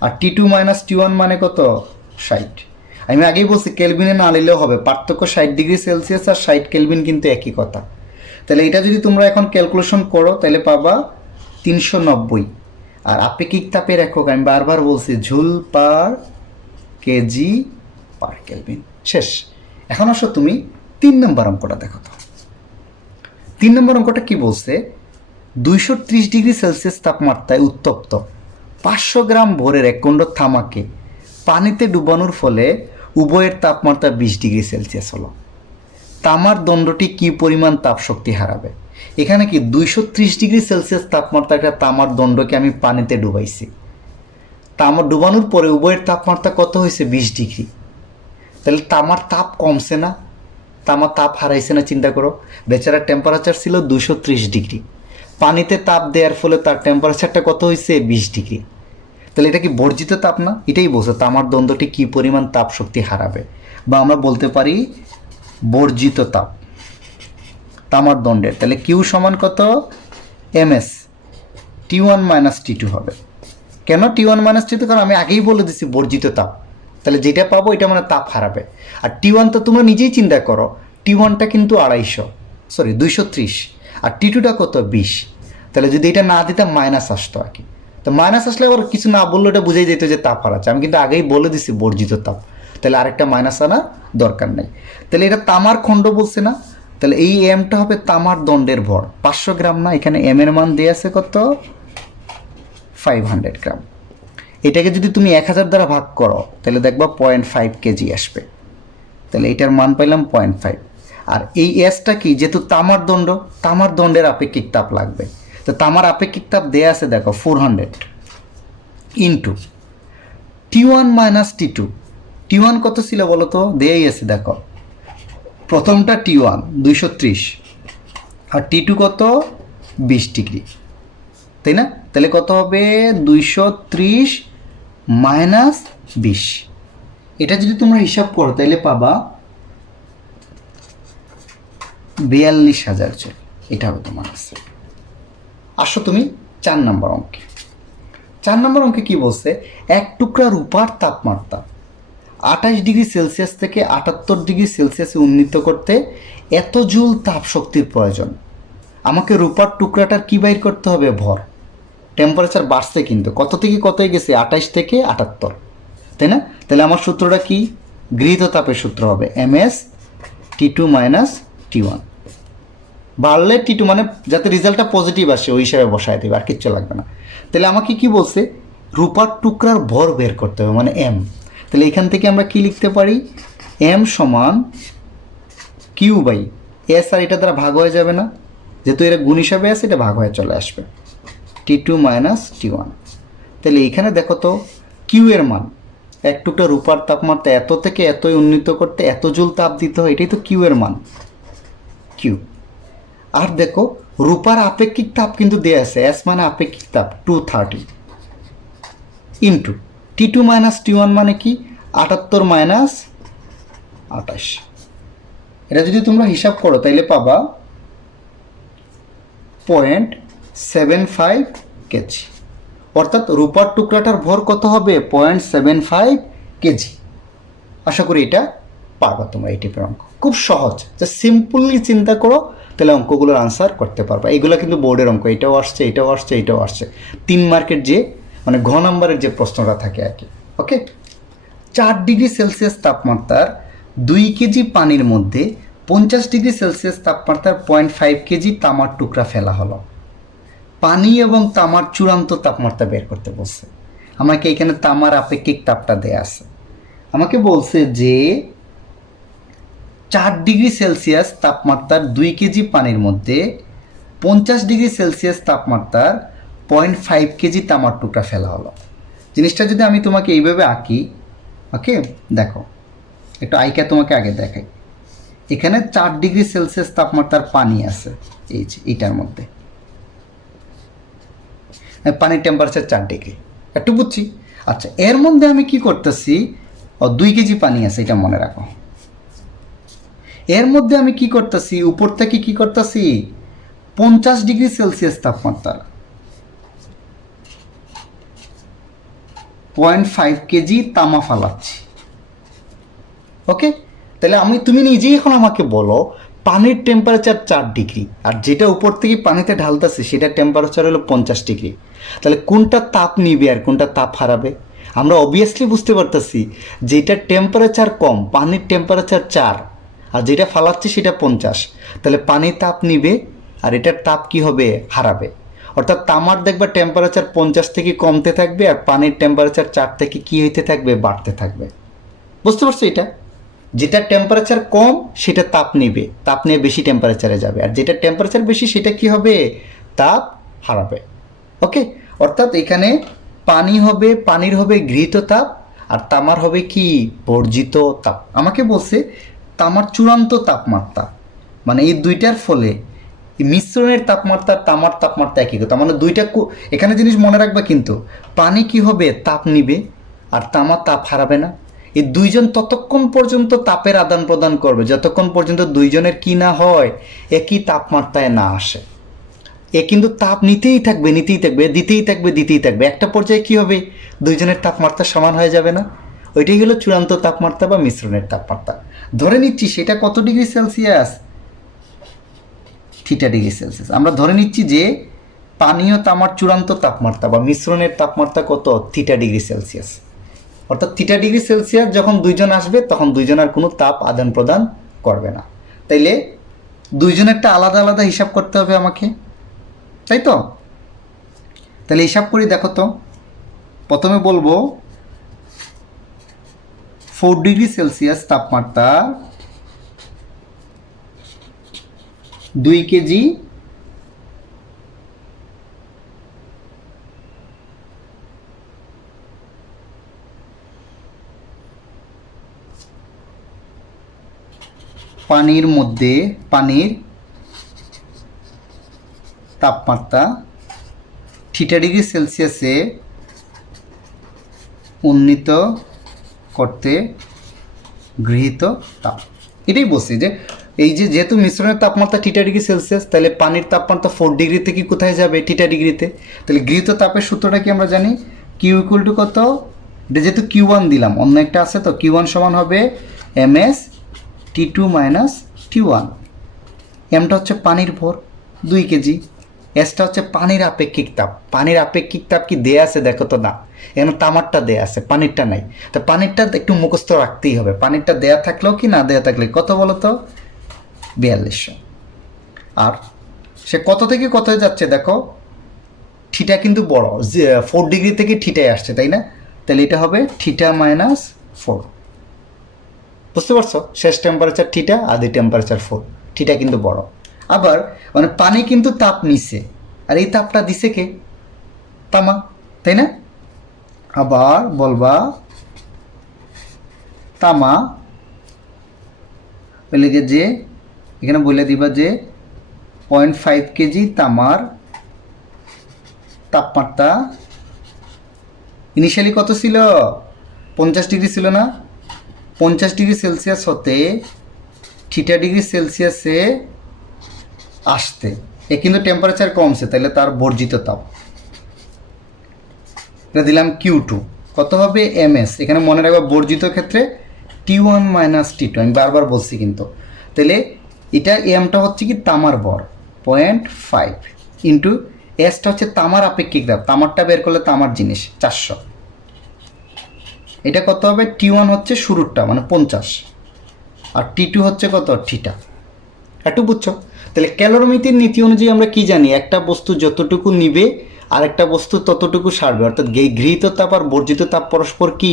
আর T2 - T1 মানে কত? 60। আমি আগেই বলছি কেলভিনে না নিলেও হবে, পার্থক্য 60°C আর 60 কেলভিন কিন্তু একই কথা। তাহলে এটা যদি তোমরা এখন ক্যালকুলেশন করো তাহলে পাবা 390। আর আপেক্ষিক তাপের একক আমি বারবার বলছি joule per kg per kelvin. শেষ। এখন আসো তুমি 3 নম্বর অঙ্কটা দেখো তো। 3 নম্বর অঙ্কটা কি বলছে, 230°C তাপমাত্রায় উত্তপ্ত 500 গ্রাম ভরের 1 কুণ্ড তামাকে পানিতে ডুবানোর ফলে উভয়ের তাপমাত্রা 20°C হলো। তামার দণ্ডটি কি পরিমাণ তাপ শক্তি হারাবে? এখানে কি 230°C তাপমাত্রা একটা তামার দণ্ডকে আমি পানিতে ডুবাইছি, তামার ডুবানোর পরে উভয়ের তাপমাত্রা কত হয়েছে 20°। তাহলে তামার তাপ কমছে না, তামার তাপ হারাইছে না? চিন্তা করো, বেচারার টেম্পারেচার ছিল 230°, পানিতে তাপ দেওয়ার ফলে তার টেম্পারেচারটা কত হয়েছে 20°। তাহলে এটা কি বর্জিত তাপ না? এটাই বলছে তামার দ্বন্দ্বটি কি পরিমাণ তাপ শক্তি হারাবে, বা আমরা বলতে পারি বর্জিত তাপ তামার দণ্ডের। তাহলে কিউ সমান কত ms T1 - T2 হবে। কেন T1 - T2? কারণ আমি আগেই বলে দিচ্ছি বর্জিত তাপ। তাহলে যেটা পাবো এটা মানে তাপ হারাবে। আর T1 তো তোমরা নিজেই চিন্তা করো, T1টা কিন্তু 230, আর T2টা কত 20। তাহলে যদি এটা না দিতাম মাইনাস আসতো আর কি। তো মাইনাস আসলে আবার কিছু না বললে এটা বুঝেই যেত যে তাপ হারাচ্ছে। আমি কিন্তু আগেই বলে দিছি বর্জিত তাপ, তাহলে আরেকটা মাইনাস আনা দরকার নেই। তাহলে এটা তামার খণ্ড বলছে না, তাহলে এই এমটা হবে তামার দণ্ডের ভর 500 গ্রাম না, এখানে এম এর মান দিয়ে আছে কত 500 গ্রাম। এটাকে যদি তুমি 1000 দ্বারা ভাগ করো তাহলে দেখবা 0.5 কেজি আসবে। তাহলে এটার মান পাইলাম 0.5। আর এই এসটা কি, যেহেতু তামার দণ্ড, তামার দণ্ডের আপেক্ষিক তাপ লাগবে। তো তামার আপেক্ষিক তাপ দেয়া আছে দেখো 400 ইন্টু T1 - T2। T1 কত ছিল বলো তো, দেয়াই আছে দেখো, প্রথমটা T1 230 আর T2 কত 20°, তাই না? তাহলে কত হবে 230 - 20। এটা যদি তোমরা হিসাব করো তাহলে পাবা 42,000 জুল। এটা হবে তোমার কাছে। আসো তুমি 4 নম্বর অঙ্কে। 4 নম্বর অঙ্কে কি বলছে, এক টুকরা রূপার তাপমাত্রা 28°C থেকে 78°C উন্নীত করতে এত জুল তাপ শক্তির প্রয়োজন। আমাকে রূপার টুকরাটার কি বাইর করতে হবে, ভর। টেম্পারেচার বাড়ছে কিন্তু, কত থেকে কতই গেছে 28 থেকে 78, তাই না? তাহলে আমার সূত্রটা কি, গৃহীত তাপের সূত্র হবে ms T2 - T1। বাড়লে T2 মানে যাতে রেজাল্টটা পজিটিভ আসে ওই হিসাবে বসায় দেবে, আর কিচ্ছু লাগবে না। তাহলে আমাকে কি বলছে, রূপার টুকরার ভর বের করতে হবে, মানে m। তাহলে এখান থেকে আমরা কি লিখতে পারি, m সমান Q/s, আর এটা দ্বারা ভাগ হয়ে যাবে না, যেহেতু এরা গুণ হিসাবে আছে এটা ভাগ হয়ে চলে আসবে T2 - T1। তাহলে এইখানে দেখো তো কিউ এর মান, এক টুকরা রূপার তাপমাত্রা এত থেকে এতই উন্নীত করতে এত জুল তাপ দিতে হয়, এটাই তো কিউ এর মান, কিউ। আর দেখো রূপার আপেক্ষিক তাপ কিন্তু দেয়া আছে, এস মানে আপেক্ষিক তাপ 230 ইন্টু T2 - T1 মানে কি 78 - 28। এটা যদি তোমরা হিসাব করো তাহলে পাবা 0.75 কেজি। অর্থাৎ রূপার টুকরাটার ভর কত হবে 0.75 কেজি। আশা করি এটা পারবা তোমরা। এই টাইপের অঙ্ক খুব সহজ, জাস্ট সিম্পলি চিন্তা করো তাহলে অঙ্কগুলোর আনসার করতে পারবা। এইগুলো কিন্তু বোর্ডের অঙ্ক, এটাও আসছে, এটাও আসছে, এটাও আসছে। 3 মার্কের যে মানে ঘ নাম্বারের যে প্রশ্নটা থাকে আর কি। ওকে, 4°C তাপমাত্রার 2 কেজি পানির মধ্যে 50°C তাপমাত্রার 0.5 কেজি তামার টুকরা ফেলা হলো। পানি এবং তামার চূড়ান্ত তাপমাত্রা বের করতে বলছে। আমাকে এখানে তামার আপেক্ষিক তাপটা দেয়া আছে। আমাকে বলছে যে 4°C তাপমাত্রার 2 কেজি পানির মধ্যে 50°C তাপমাত্রার 0.5 কেজি তামার টুকরা ফেলা হলো। জিনিসটা যদি আমি তোমাকে এইভাবে আঁকি, ওকে দেখো একটু আইকা তোমাকে আগে দেখাই। এখানে 4°C তাপমাত্রার পানি আছে, এই যে এইটার মধ্যে পানির টেম্পারেচার 4°, একটু বুঝছি। আচ্ছা, এর মধ্যে আমি কি করতেছি, 2 কেজি পানি আছে, এটা মনে রাখো। এর মধ্যে আমি কি করতেছি, উপর থেকে কি করতেছি 50°C তাপমাত্রা 0.5 কেজি তামা ফালাচ্ছি। ওকে, তাহলে তুমি নিজেই এখন আমাকে বলো পানির টেম্পারেচার 4 ডিগ্রি আর যেটা উপর থেকে পানিতে ঢালতেছে সেটা টেম্পারেচার হলো 50 ডিগ্রি, তাহলে কোনটা তাপ নিবে আর কোনটা তাপ হারাবে? আমরা অবভিয়াসলি বুঝতে পারতেছি যেটা টেম্পারেচার কম, পানির টেম্পারেচার 4 আর যেটা ফালাচ্ছে সেটা 50, তাহলে পানি তাপ নিবে আর এটার তাপ কি হবে? হারাবে। অর্থাৎ তামার দেখবা টেম্পারেচার 50 থেকে কমতে থাকবে আর পানির টেম্পারেচার 4 থেকে কি হইতে থাকবে? বাড়তে থাকবে। বুঝতে পারছো? এটা যেটা টেম্পারেচার কম সেটা তাপ নিবে, তাপ নিয়ে বেশি টেম্পারেচারে যাবে, আর যেটা টেম্পারেচার বেশি সেটা কি হবে? তাপ হারাবে। ওকে, অর্থাৎ এখানে পানির হবে গৃহীত তাপ আর তামার হবে কি? বর্জিত তাপ। আমাকে বলছে তামার চূড়ান্ত তাপমাত্রা, মানে এই দুইটার ফলে মিশ্রণের তাপমাত্রা তামার তাপমাত্রা একই কথা, মানে দুইটা এখানে জিনিস মনে রাখবে কিন্তু পানি কি হবে? তাপ নিবে আর তামা তাপ হারাবে না। এই দুইজন ততক্ষণ পর্যন্ত তাপের আদান প্রদান করবে যতক্ষণ পর্যন্ত দুইজনের কি না হয়? একই তাপমাত্রায় না আসে। এ কিন্তু তাপ নিতেই থাকবে দিতেই থাকবে, একটা পর্যায়ে কি হবে? দুইজনের তাপমাত্রা সমান হয়ে যাবে না? ওইটাই হলো চূড়ান্ত তাপমাত্রা বা মিশ্রণের তাপমাত্রা। ধরে নিচ্ছি সেটা কত ডিগ্রি সেলসিয়াস? θ°C। আমরা ধরে নিচ্ছি যে পানীয় তামার চূড়ান্ত তাপমাত্রা বা মিশ্রণের তাপমাত্রা কত? θ°C। অর্থাৎ θ°C যখন দুইজন আসবে তখন দুইজন আর কোনো তাপ আদান প্রদান করবে না। তাইলে দুইজনেরটা আলাদা আলাদা হিসাব করতে হবে আমাকে, তাই তো? তাহলে হিসাব করি, দেখো তো। প্রথমে বলবো 4°C তাপমাত্রা 2 কেজি পানির মধ্যে পানির তাপমাত্রা θ°C উন্নীত করতে গৃহীত তাপ। এটাই বলছি যে এই যে যেহেতু মিশ্রণের তাপমাত্রা θ°C, তাহলে পানির তাপমাত্রা 4 ডিগ্রি থেকে কোথায় যাবে? θ°C। তাহলে গৃহীত তাপের সূত্রটা কি আমরা জানি? Q = কত? এটা যেহেতু Q1 দিলাম, অন্য একটা আছে তো, Q1 সমান হবে ms T2 - T1। এমটা হচ্ছে পানির ভর 2 কেজি, এসটা হচ্ছে পানির আপেক্ষিক তাপ। পানির আপেক্ষিক তাপ কি দেয়া আছে? দেখো তো না, এখানে তামারটা দেয়া আছে, পানিরটা নাই। তো পানিরটা একটু মুখস্থ রাখতেই হবে, পানিরটা দেয়া থাকলেও কি না দেয়া থাকলে কত বলো তো? 4200। আর সে কত থেকে কোথায় যাচ্ছে দেখো, থিটা কিন্তু বড়, 4 ডিগ্রি থেকে থিটায় আসছে, তাই না? তাহলে এটা হবে θ-4। বুঝতে পারছো? শেষ টেম্পারেচার থিটা, আদি টেম্পারেচার 4, থিটা কিন্তু বড়। আবার মানে পানি কিন্তু তাপ নিছে, আর এই তাপটা দিছে কে? তামা, তাই না? আবার বলবা তামা বলে যে এখানে বলে দিবা যে 0.5 কেজি তামার তাপমাত্রা ইনিশিয়ালি কত ছিল? 50 ডিগ্রি ছিল না? 50°C হতে θ°C আসতে এ কিন্তু টেম্পারেচার কমছে, তাহলে তার বর্জিত তাপ এটা দিলাম Q2। কত হবে? ms। এখানে মনে রাখবা বর্জিত ক্ষেত্রে T1 - T2, আমি বারবার বলছি কিন্তু। তাহলে এটা এমটা হচ্ছে কি তামার ভর 0.5 ইন্টু এসটা হচ্ছে তামার আপেক্ষিক তাপ, তামারটা বের করলে তামার জিনিস 400। এটা কত হবে? T1 হচ্ছে শুরুরটা মানে 50 আর T2 হচ্ছে কত? থিটা। একটু বুঝছো? তাহলে ক্যালোরিমিতির নীতি অনুযায়ী আমরা কি জানি? একটা বস্তু যতটুকু নিবে আর একটা বস্তু ততটুকু সারবে, অর্থাৎ গৃহীত তাপ আর বর্জিত তাপ পরস্পর কি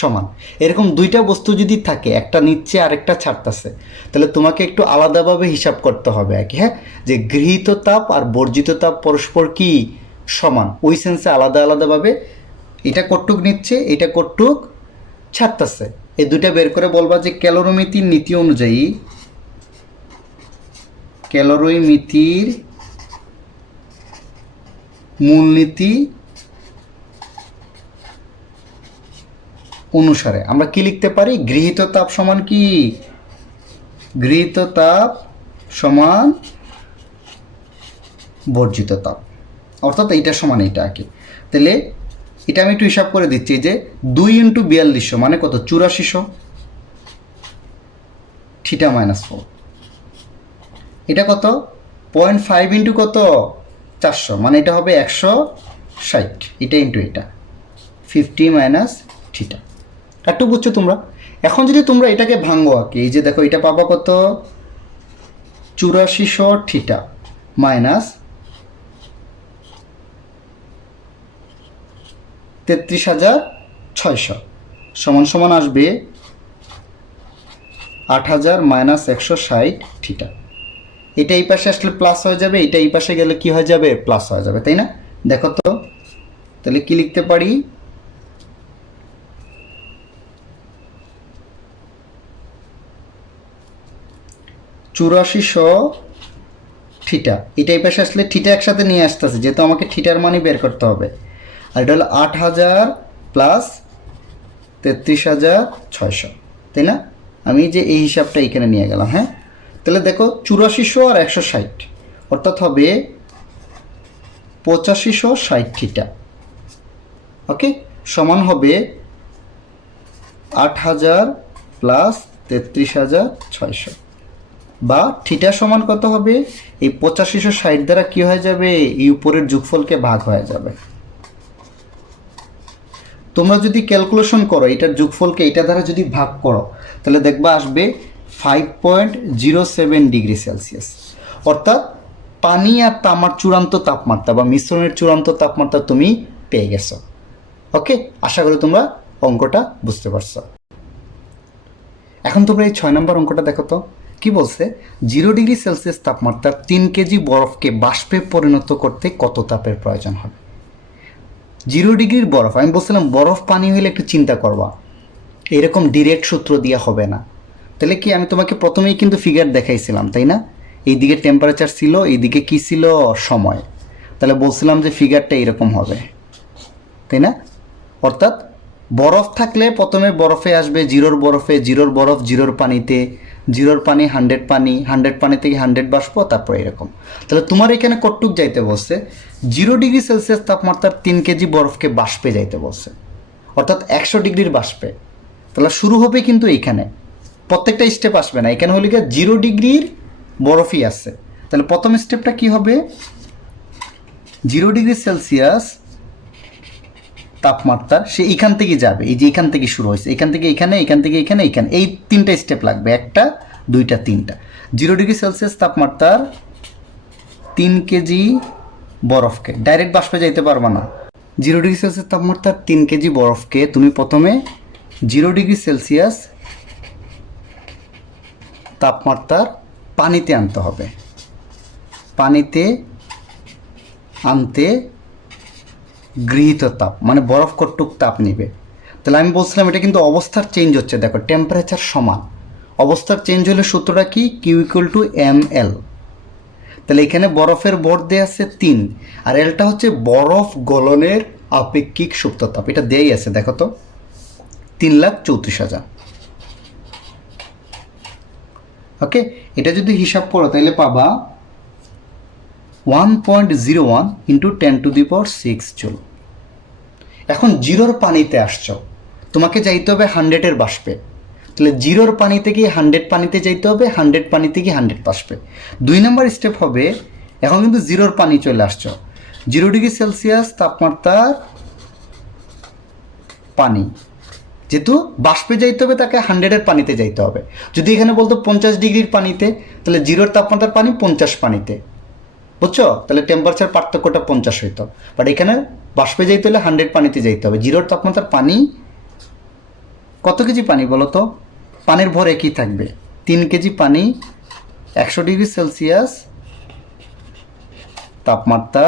সমান। এরকম দুইটা বস্তু যদি থাকে, একটা নিচ্ছে আরেকটা ছাড়তেছে, তাহলে তোমাকে একটু আলাদাভাবে হিসাব করতে হবে আর কি, হ্যাঁ, যে গৃহীত তাপ আর বর্জিত তাপ পরস্পর কি সমান, ওই সেন্সে আলাদা আলাদাভাবে এটা কটুক নিচ্ছে এটা কটুক ছাড়তেছে, এই দুইটা বের করে বলবা যে ক্যালোরিমিতির নীতি অনুযায়ী, ক্যালোরিমিতির মূলনীতি অনুসারে আমরা কি লিখতে পারি? গৃহীত তাপ সমান কি? গৃহীত তাপ সমান বর্জিত তাপ, অর্থাৎ এইটা সমান এইটা আর কি। তাহলে এটা আমি একটু হিসাব করে দিচ্ছি যে 2 × 4200 মানে কত? 8400। Theta minus 4। এটা কত 0.5 ইন্টু কত 400, মানে এটা হবে 160, এটা ইন্টু এটা 50 মাইনাস থিটা। একটু বুঝছো তোমরা? এখন যদি তোমরা এটাকে ভাঙো আর কি, এই যে দেখো এটা পাবা কত 8400 থিটা মাইনাস 33600 সমান সমান আসবে 8000 মাইনাস 160 থিটা। এটা এই পাশে আসলে প্লাস হয়ে যাবে, এটা এই পাশে গেলে কি হয়ে যাবে প্লাস হয়ে যাবে, তাই না? দেখো তো তাহলে কি লিখতে পারি, চুরাশিশো থিটা, এটা এই পাশে আসলে থিটা একসাথে নিয়ে আসতেছে, যেহেতু আমাকে থিটার মানই বের করতে হবে। আর এটা হলো 8000 প্লাস 33600, তাই না? আমি যে এই হিসাবটা এখানে নিয়ে গেলাম। হ্যাঁ, তাহলে দেখো 8400 আর 160 অর্থাৎ হবে 8560 থিটা। ওকে, সমান হবে 8000 প্লাস 33600, বা থিটা সমান কত হবে, এই 8560 দ্বারা কি হয়ে যাবে, এই উপরের যোগফলকে ভাগ হয়ে যাবে। তোমরা যদি ক্যালকুলেশন করো এটার যোগফলকে এটা দ্বারা যদি ভাগ করো, তাহলে দেখবা আসবে 5.07 ডিগ্রি সেলসিয়াস। অর্থাৎ পানি আর তামার চূড়ান্ত তাপমাত্রা বা মিশ্রণের চূড়ান্ত তাপমাত্রা তুমি পেয়ে গেছো। ওকে, আশা করি তোমরা অঙ্কটা বুঝতে পারছো। এখন তোমরা এই 6 নম্বর অঙ্কটা দেখো তো কি বলছে, 0 ডিগ্রি সেলসিয়াস তাপমাত্রার 3 কেজি বরফকে বাষ্পে পরিণত করতে কত তাপের প্রয়োজন হবে। 0 ডিগ্রির বরফ, আমি বলছিলাম বরফ পানি হলে একটু চিন্তা করবা, এরকম ডিরেক্ট সূত্র দিয়ে হবে না। তাহলে কি আমি তোমাকে প্রথমেই কিন্তু ফিগার দেখাইছিলাম, তাই না? এইদিকে টেম্পারেচার ছিল, এইদিকে কি ছিল সময়, তাহলে বলছিলাম যে ফিগারটা এরকম হবে, তাই না? অর্থাৎ বরফ থাকলে প্রথমে বরফে আসবে জিরোর বরফে, জিরোর বরফ জিরোর পানিতে, জিরোর পানি 100 পানি, 100 পানি থেকে 100 বাষ্প, তারপর এরকম। তাহলে তোমার এখানে কতটুক যাইতে বলছে, 0 ডিগ্রি সেলসিয়াস তাপমাত্রার 3 কেজি বরফকে বাষ্পে যাইতে বলছে, অর্থাৎ 100 ডিগ্রির বাষ্পে। তাহলে শুরু হবে কিন্তু এইখানে, প্রত্যেকটা স্টেপ আসবে না, এখানে হলে গিয়ে 0 ডিগ্রির বরফই আছে। তাহলে প্রথম স্টেপটা কি হবে, 0 ডিগ্রি সেলসিয়াস তাপমাত্রার সে এখান থেকে যাবে, এই যে এখান থেকে শুরু হয়েছে, এখান থেকে এখানে, এখান থেকে এখানে, এখানে, এই 3টা স্টেপ লাগবে, 1টা 2টা 3টা। 0 ডিগ্রি সেলসিয়াস তাপমাত্রার 3 কেজি বরফকে ডাইরেক্ট বাষ্পে যাইতে পারবা না। 0 ডিগ্রি সেলসিয়াস তাপমাত্রার 3 কেজি বরফকে তুমি প্রথমে 0 ডিগ্রি সেলসিয়াস তাপমাত্রার পানিতে আনতে হবে, পানিতে আনতে গৃহীত তাপ মানে বরফ কতটুক তাপ নেবে। তাহলে আমি বলছিলাম এটা কিন্তু অবস্থার চেঞ্জ হচ্ছে, দেখো টেম্পারেচার সমান, অবস্থার চেঞ্জ হলে সূত্রটা কি, কিউ ইকুয়াল টু ml। তাহলে এখানে বরফের ভর দেয়া আছে 3, আর এলটা হচ্ছে বরফ গলনের আপেক্ষিক সুপ্ত তাপ, এটা দেয়াই আছে, দেখো তো 3,34,000। ওকে, এটা যদি হিসাব করো তাহলে পাবা 1.01 ইন্টু 10⁶ জুল। এখন 0 পানিতে আসছো, তোমাকে যাইতে হবে 100-এর বাষ্পে, তাহলে 0 পানি থেকে 100 পানিতে যাইতে হবে, 100 পানি থেকে 100 বাষ্পে। 2 নম্বর স্টেপ হবে, এখন কিন্তু 0 পানি চলে আসছো, 0 ডিগ্রি সেলসিয়াস তাপমাত্রার পানি, যেহেতু বাষ্পে যাইতে হবে তাকে 100-এর পানিতে যাইতে হবে। যদি এখানে বলতো 50 ডিগ্রির পানিতে, তাহলে 0 তাপমাত্রার পানি 50 পানিতে, বুঝছো? তাহলে টেম্পারেচার পার্থক্যটা 50 হইতো, বাট এখানে বাষ্পে যাইতে হলে 100 পানিতে যাইতে হবে। 0 তাপমাত্রার পানি কত কেজি পানি বলো তো, পানির ভর একই থাকবে, 3 কেজি পানি 100 ডিগ্রি সেলসিয়াস তাপমাত্রা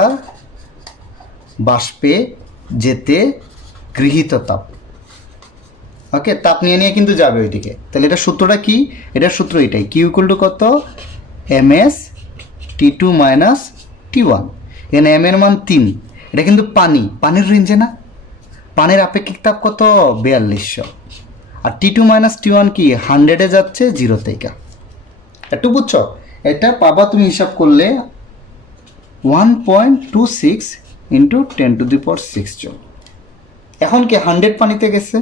বাষ্পে যেতে গৃহীত তাপ। ওকে, তাপ নিয়ে নিয়ে কিন্তু যাবে ওইদিকে। তাহলে এটা সূত্রটা কি, এটার সূত্র এটাই, কিউ ইকুয়াল টু কত, ms T2 মাইনাস T1। এখানে m এর মান 3, এটা কিন্তু পানি, পানির রেঞ্জে না, পানির আপেক্ষিক তাপ কত 4200, আর T2 মাইনাস T1 কি 100-এ যাচ্ছে 0 থেকে। একটু বুঝছো, এটা পাবা তুমি হিসাব করলে 1.26 ইন্টু 10⁶ জুল। এখন কি 100 পানিতে গেছে,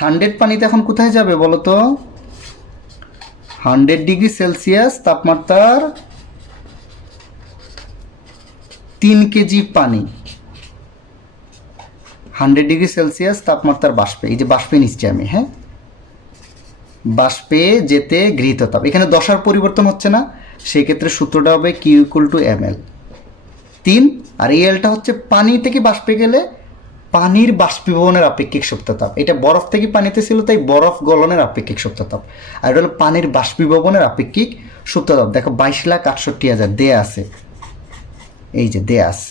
100 পানিতে এখন কোথায় যাবে বলো তো, 100°C তাপমাত্রার 3 কেজি পানি 100°C তাপমাত্রার বাষ্পে, এই যে বাষ্পে নিচ্ছি আমি, হ্যাঁ, বাষ্পে যেতে গৃহীত তাপ, এখানে দশার পরিবর্তন হচ্ছে না, সেই ক্ষেত্রে সূত্রটা হবে Q = ml 3, আর এই এলটা হচ্ছে পানি থেকে বাষ্পে গেলে পানির বাষ্পীভবনের আপেক্ষিক সুপ্ততাপ। এটা বরফ থেকে পানিতে ছিল, তাই বরফ গলনের আপেক্ষিক সুপ্ততাপ, আর এটা হলো পানির বাষ্পীভবনের আপেক্ষিক সুপ্ততাপ। দেখো 22,68,000 দেয়া আছে, এই যে দেয়া আছে।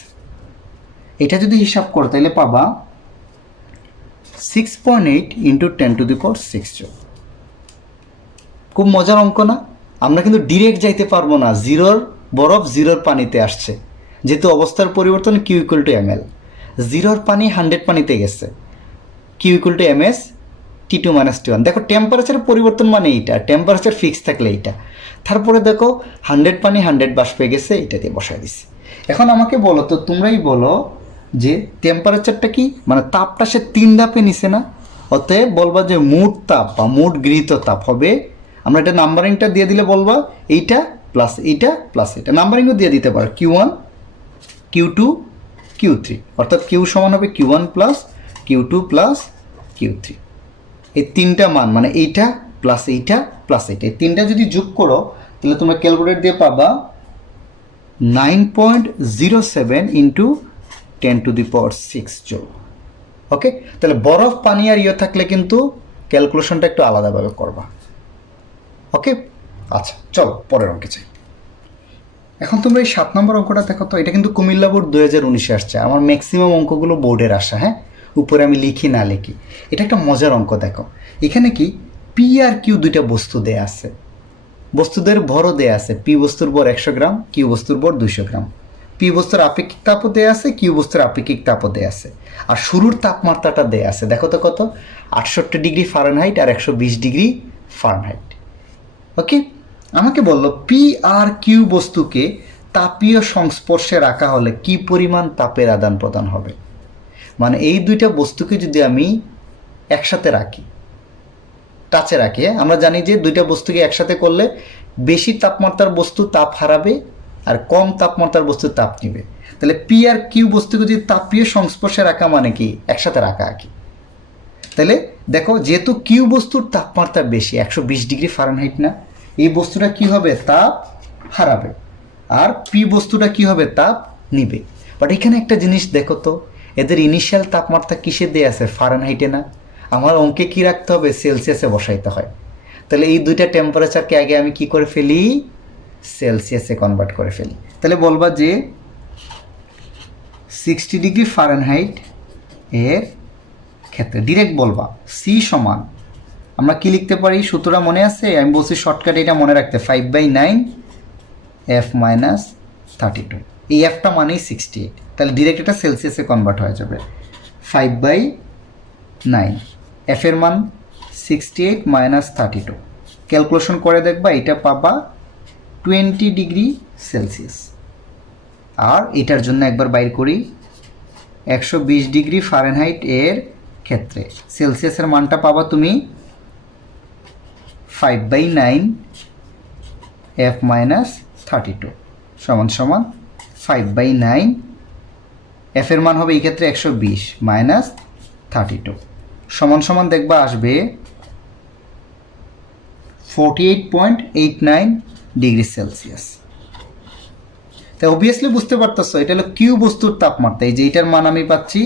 এটা যদি হিসাব করো তাহলে পাবা 6.8 × 10⁶ জুল। খুব মজার অঙ্ক না? আমরা কিন্তু ডিরেক্ট যাইতে পারবো না, জিরোর বরফ জিরোর পানিতে আসছে, যেহেতু অবস্থার পরিবর্তন Q = ml, জিরোর পানি 100 পানিতে গেছে, Q = ms T2 - T1। দেখো টেম্পারেচার পরিবর্তন মানে এইটা, টেম্পারেচার ফিক্স থাকলে এইটা, তারপরে দেখো 100 পানি 100 বাষ্পে গেছে, এটা দিয়ে বসায় দিছি। এখন আমাকে বলো তো, তোমরাই বলো যে টেম্পারেচারটা কি, মানে তাপটা সে 3 ধাপে নিছে না, অতএব বলবা যে মোট তাপ বা মোট গৃহীত তাপ হবে, আমরা এটা নাম্বারিংটা দিয়ে দিলে বলবা এইটা প্লাস এইটা প্লাস এটা, নাম্বারিংও দিয়ে দিতে পারো Q1 Q2 Q3, অর্থাৎ Q সমান হবে Q1 + Q2 + Q3। এই তিনটা মান মানে এইটা প্লাস এইটা প্লাস এইটা, এই তিনটা যদি যোগ করো তাহলে তোমরা ক্যালকুলেটর দিয়ে পাবা 9.07 × 10⁶ জুল। ওকে, তাহলে বরফ পানি আর ইয়ে থাকলে কিন্তু ক্যালকুলেশনটা একটু আলাদাভাবে করবা। ওকে, আচ্ছা চলো পরের অঙ্কে চাই। এখন তোমরা এই 7 নম্বর অঙ্কটা দেখো তো, এটা কিন্তু কুমিল্লা বোর্ড 2019-এ আসছে, আমার ম্যাক্সিমাম অঙ্কগুলো বোর্ডের আসা, হ্যাঁ, উপরে আমি লিখি না লিখি। এটা একটা মজার অঙ্ক, দেখো এখানে কি P আর Q দুইটা বস্তু দেয়া আছে, বস্তুদের ভরও দেয়া আছে, P বস্তুর ভর 100 গ্রাম, Q বস্তুর ভর 200 গ্রাম। P বস্তুর আপেক্ষিক তাপও দেয়া আছে, Q বস্তুর আপেক্ষিক তাপও দেয়া আছে, আর শুরুর তাপমাত্রাটা দেয়া আছে, দেখো তো কত, 68°F আর 120°F। ওকে, আমাকে বললো পি আর কিউ বস্তুকে তাপীয় সংস্পর্শে রাখা হলে কি পরিমাণ তাপের আদান প্রদান হবে। মানে এই দুইটা বস্তুকে যদি আমি একসাথে রাখি, টাচে রাখি, আমরা জানি যে দুইটা বস্তুকে একসাথে করলে বেশি তাপমাত্রার বস্তু তাপ হারাবে আর কম তাপমাত্রার বস্তু তাপ নেবে। তাহলে পি আর কিউ বস্তুকে যদি তাপীয় সংস্পর্শে রাখা মানে কি একসাথে রাখা আর কি। তাহলে দেখো যেহেতু কিউ বস্তুর তাপমাত্রা বেশি 120°F না, এই বস্তুটা কি হবে, তাপ হারাবে, আর পি বস্তুটা কি হবে, তাপ নিবে। বাট এখানে একটা জিনিস দেখো তো, এদের ইনিশিয়াল তাপমাত্রা কিসে দেয়া আছে, ফারেনহাইটে না, আমার অঙ্কে কি রাখতে হবে, সেলসিয়াসে বসাইতে হয়। তাহলে এই দুইটা টেম্পারেচারকে আগে আমি কি করে ফেলি, সেলসিয়াসে কনভার্ট করে ফেলি। তাহলে বলবা যে 60°F এর ক্ষেত্রে ডিরেক্ট বলবা সি সমান, আমরা কি লিখতে পারি, সূত্রটা মনে আছে, আমি বলছি শর্টকাটে এটা মনে রাখতে, 5/9 F - 32, এই এফটা মানেই 68, তাহলে ডিরেক্ট এটা সেলসিয়াসে কনভার্ট হয়ে যাবে। 5/9 এফ এর মান 68 - 32, ক্যালকুলেশন করে দেখবা এটা পাবা 20°C। আর এটার জন্য একবার বাইর করি 120°F এর ক্ষেত্রে সেলসিয়াসের মানটা পাবা তুমি 5/9 F - 32 সমান সমান 5/9, এফ এর মান হবে এই ক্ষেত্রে 120 - 32 সমান সমান দেখবা আসবে 48.89°C। তাই অবভিয়াসলি বুঝতে পারতেছো এটা হলো কিউ বস্তুর তাপমাত্রা, এই যে এইটার মান আমি পাচ্ছি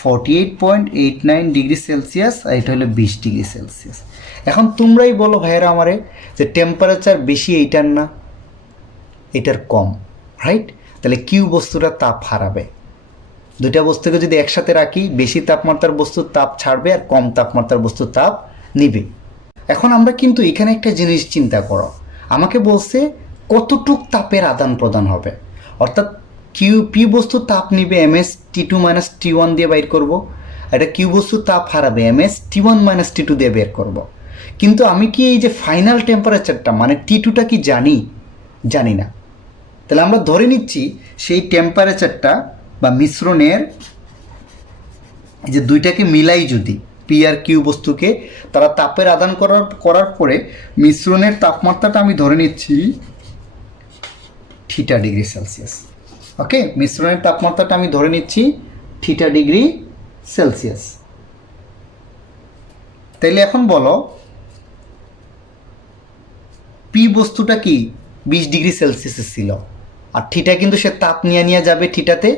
48.89°C, আর এটা হলো 20°C। এখন তোমরাই বলো ভাইয়েরা আমারে যে টেম্পারেচার বেশি এইটার না এটার কম, রাইট? তাহলে কিউ বস্তুটা তাপ হারাবে, দুইটা বস্তুকে যদি একসাথে রাখি বেশি তাপমাত্রার বস্তুর তাপ ছাড়বে আর কম তাপমাত্রার বস্তুর তাপ নিবে। এখন আমরা কিন্তু এখানে একটা জিনিস চিন্তা করো, আমাকে বলছে কতটুক তাপের আদান প্রদান হবে, অর্থাৎ কিউ পি বস্তু তাপ নিবে ms T2 - T1 দিয়ে বাইর করব, এটা কিউ বস্তু তাপ হারাবে ms T1 - T2 দিয়ে বের করব। কিন্তু আমি কি এই যে ফাইনাল টেম্পারেচারটা মানে T2টা কি জানি না। তাহলে আমরা ধরে নিচ্ছি সেই টেম্পারেচারটা বা মিশ্রণের যে দুইটাকে মিলাই যদি পি আর কিউ বস্তুকে তারা তাপের আদান করার পরে মিশ্রণের তাপমাত্রাটা আমি ধরে নিচ্ছি থিটা ডিগ্রি সেলসিয়াস। ওকে, মিশ্রণের তাপমাত্রাটা আমি ধরে নিচ্ছি থিটা ডিগ্রি সেলসিয়াস। তাইলে এখন বলো পি বস্তুটা কি 20 ডিগ্রি সেলসিয়াসে ছিল, আর থিটা কিন্তু সে তাপ নিয়ে যাবে থিটাতে,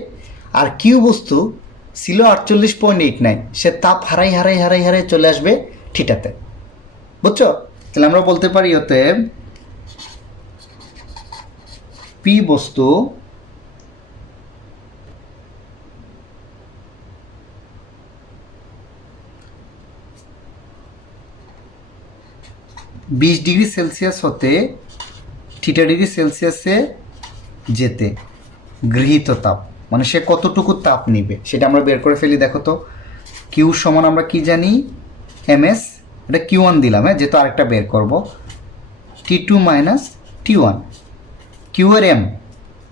আর কিউ বস্তু ছিল 48.89, সে তাপ হারাই চলে আসবে থিটাতে। বুঝছো? তাহলে আমরা বলতে পারি অতএব পি বস্তু বিশ ডিগ্রি সেলসিয়াস হতে থিটা ডিগ্রি সেলসিয়াসে যেতে গৃহীত তাপ, মানে সে কতটুকু তাপ নিবে সেটা আমরা বের করে ফেলি। দেখো তো, কিউ সমান আমরা কি জানি এমএস, এটা কিউ ওয়ান দিলাম, হ্যাঁ, যেহেতু আরেকটা বের করব, T2 মাইনাস T1। কিউ এর এম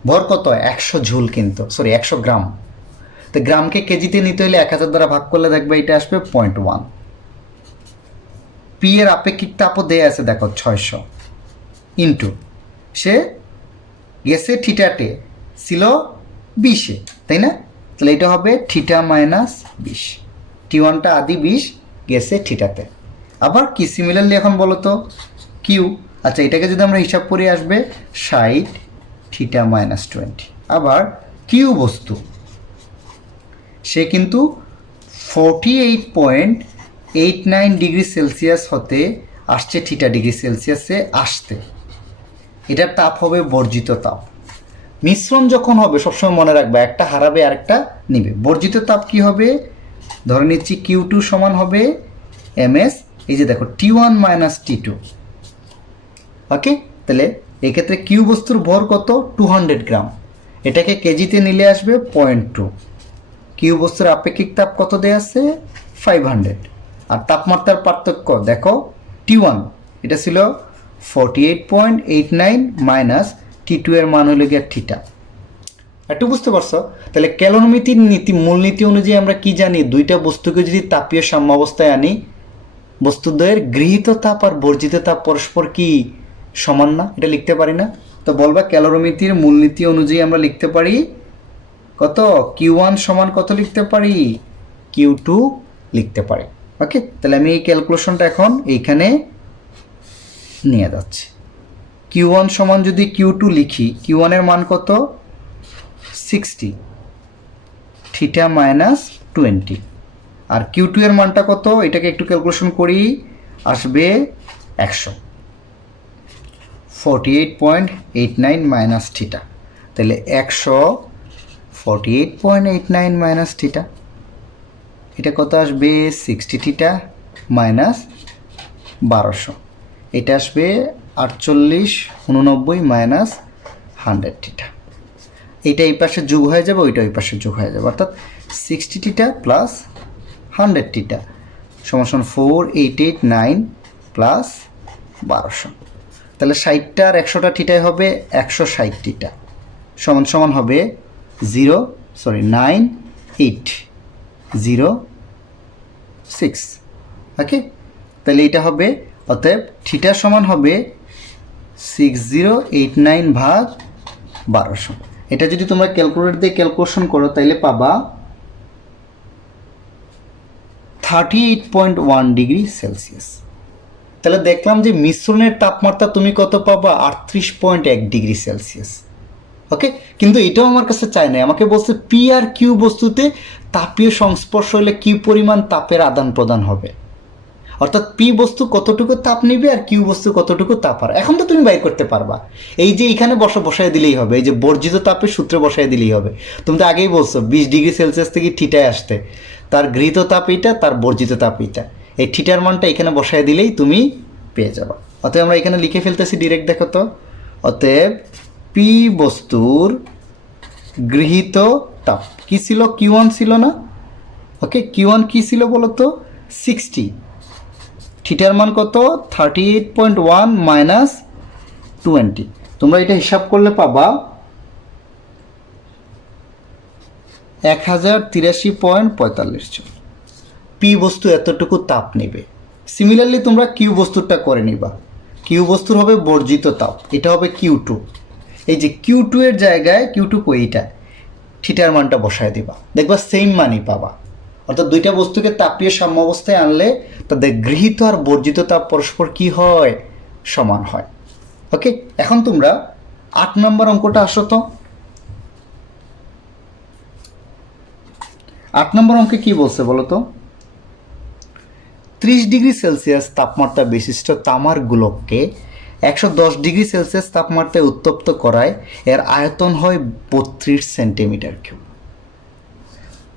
ভর কত? 100 ঝুল, কিন্তু সরি 100 গ্রাম। তো গ্রামকে কেজিতে নিতে হলে 1000 দ্বারা ভাগ করলে দেখবে এটা আসবে 0.1। পি এর আপেক্ষিক তাপও দেয়া আছে দেখো 600 ইন্টু সে গেছে থিটাতে ছিল 20-এ, তাই না? তাহলে এটা হবে থিটা মাইনাস 20, T1টা আদি 20 গেছে থিটাতে। আবার কি সিমিলারলি এখন বলো তো কিউ, আচ্ছা এটাকে যদি আমরা হিসাব করে আসবে 60 থিটা মাইনাস 20। আবার কিউ বস্তু সে কিন্তু 48.89 ডিগ্রি সেলসিয়াস হতে আসছে থিটা ডিগ্রি সেলসিয়াসে আসতে, এটার তাপ হবে বর্জিত তাপ। মিশ্রণ যখন হবে সবসময় মনে রাখবে একটা হারাবে আরেকটা নিবে। বর্জিত তাপ কি হবে? ধরে নিচ্ছি Q2 সমান হবে এমএস, এই যে দেখো T1 মাইনাস T2। ওকে, তাহলে এক্ষেত্রে কিউ বস্তুর ভর কত? 200 গ্রাম, এটাকে কেজিতে নিলে আসবে 0.2। কিউ বস্তুর আপেক্ষিক তাপ কত দেয়া আছে? 500। আর তাপমাত্রার পার্থক্য দেখো T1 এটা ছিল 48.89 মাইনাস T2 এর মান হলো গিয়ে থিটা। একটু বুঝতে পারছো? তাহলে ক্যালোরিমিতির মূলনীতি অনুযায়ী আমরা কি জানি? দুইটা বস্তুকে যদি তাপীয় সাম্যাবস্থায় আনি, বস্তুদ্বয়ের গৃহীত তাপ আর বর্জিত তাপ পরস্পর কি সমান না? এটা লিখতে পারি না? তো বলবা ক্যালোরিমিতির মূলনীতি অনুযায়ী আমরা লিখতে পারি কত? Q1 সমান কত লিখতে পারি? Q2 লিখতে পারি। ওকে, তাহলে আমি এই ক্যালকুলেশনটা এখন এইখানে নিয়ে যাচ্ছি। Q1 সমান যদি Q2 লিখি, Q1 এর মান কত? 60 থিটা মাইনাস 20, আর Q2 এর মানটা কত? এটাকে একটু ক্যালকুলেশন করি, আসবে 100, 48.89 মাইনাস থিটা। তাহলে 100 48.89 মাইনাস থিটা, এটা কত আসবে? 60 থিটা মাইনাস 1200, এটা আসবে 4889 মাইনাস 100 থিটা। এটা এই পাশে যোগ হয়ে যাবে, ওইটা ওই পাশে যোগ হয়ে যাবে, অর্থাৎ 60 থিটা প্লাস 100 থিটা সমান 4889 প্লাস 1200। তাহলে 60টা আর 100টা থিটাই হবে 160 থিটা, সমান হবে 9806। ওকে, তাহলে এটা হবে, অতএব থিটা সমান হবে 6089 ভাগ 1200। এটা যদি তোমরা ক্যালকুলেটর দিয়ে ক্যালকুলেশন করো তাহলে পাবা 38.1 ডিগ্রি সেলসিয়াস। তাহলে দেখলাম যে মিশ্রণের তাপমাত্রা তুমি কত পাবা? 38.1 ডিগ্রি সেলসিয়াস। ওকে, কিন্তু এটাও আমার কাছে চাই না, আমাকে বলছে পি আর কিউ বস্তুতে তাপীয় সংস্পর্শ হলে কি পরিমাণ তাপের আদান প্রদান হবে, অর্থাৎ পি বস্তু কতটুকু তাপ নিবে আর কিউ বস্তু কতটুকু তাপ হারায়। এখন তো তুমি বাইর করতে পারবা, এই যে এখানে বসায় দিলেই হবে, এই যে বর্জিত তাপের সূত্রে বসায় দিলেই হবে। তুমি তো আগেই বলছো 20 ডিগ্রি সেলসিয়াস থেকে থিটায় আসতে, তার গৃহীত তাপ এইটা, তার বর্জিত তাপ এইটা, এই থিটার মানটা এখানে বসায় দিলেই তুমি পেয়ে যাবা। অতএব আমরা এখানে লিখে ফেলতেছি ডিরেক্ট, দেখো তো, অতএব পি বস্তুর গৃহীত তাপ কি ছিল? Q1 ছিল না? ওকে, Q1 কি ছিল বলো তো? 60, থিটার মান কত? 38.1 মাইনাস 20। তোমরা এটা হিসাব করলে পাবা 1083.45 জন। পি বস্তু এতটুকু তাপ নেবে। সিমিলারলি তোমরা কিউ বস্তুটা করে নিবা। কিউ বস্তুর হবে বর্জিত তাপ, এটা হবে Q2। এই যে Q2 এর জায়গায় Q2 এইটা থিটার মানটা বসায় দিবা, দেখবা সেম মানই পাবা। অর্থাৎ দুইটা বস্তুকে তাপীয় সাম্য অবস্থায় আনলে তাদের গৃহীত আর বর্জিত তাপ পরস্পর কি হয়, সমান হয়। ওকে, এখন তোমরা 8 নম্বর অঙ্কটা আসো তো। 8 নম্বর অঙ্কে কি বলছে বলো তো? 30 ডিগ্রি সেলসিয়াস তাপমাত্রা বিশিষ্ট তামার গোলককে 110 ডিগ্রি সেলসিয়াস তাপমাত্রায় উত্তপ্ত করায় এর আয়তন হয় 32 সেন্টিমিটার কিউব।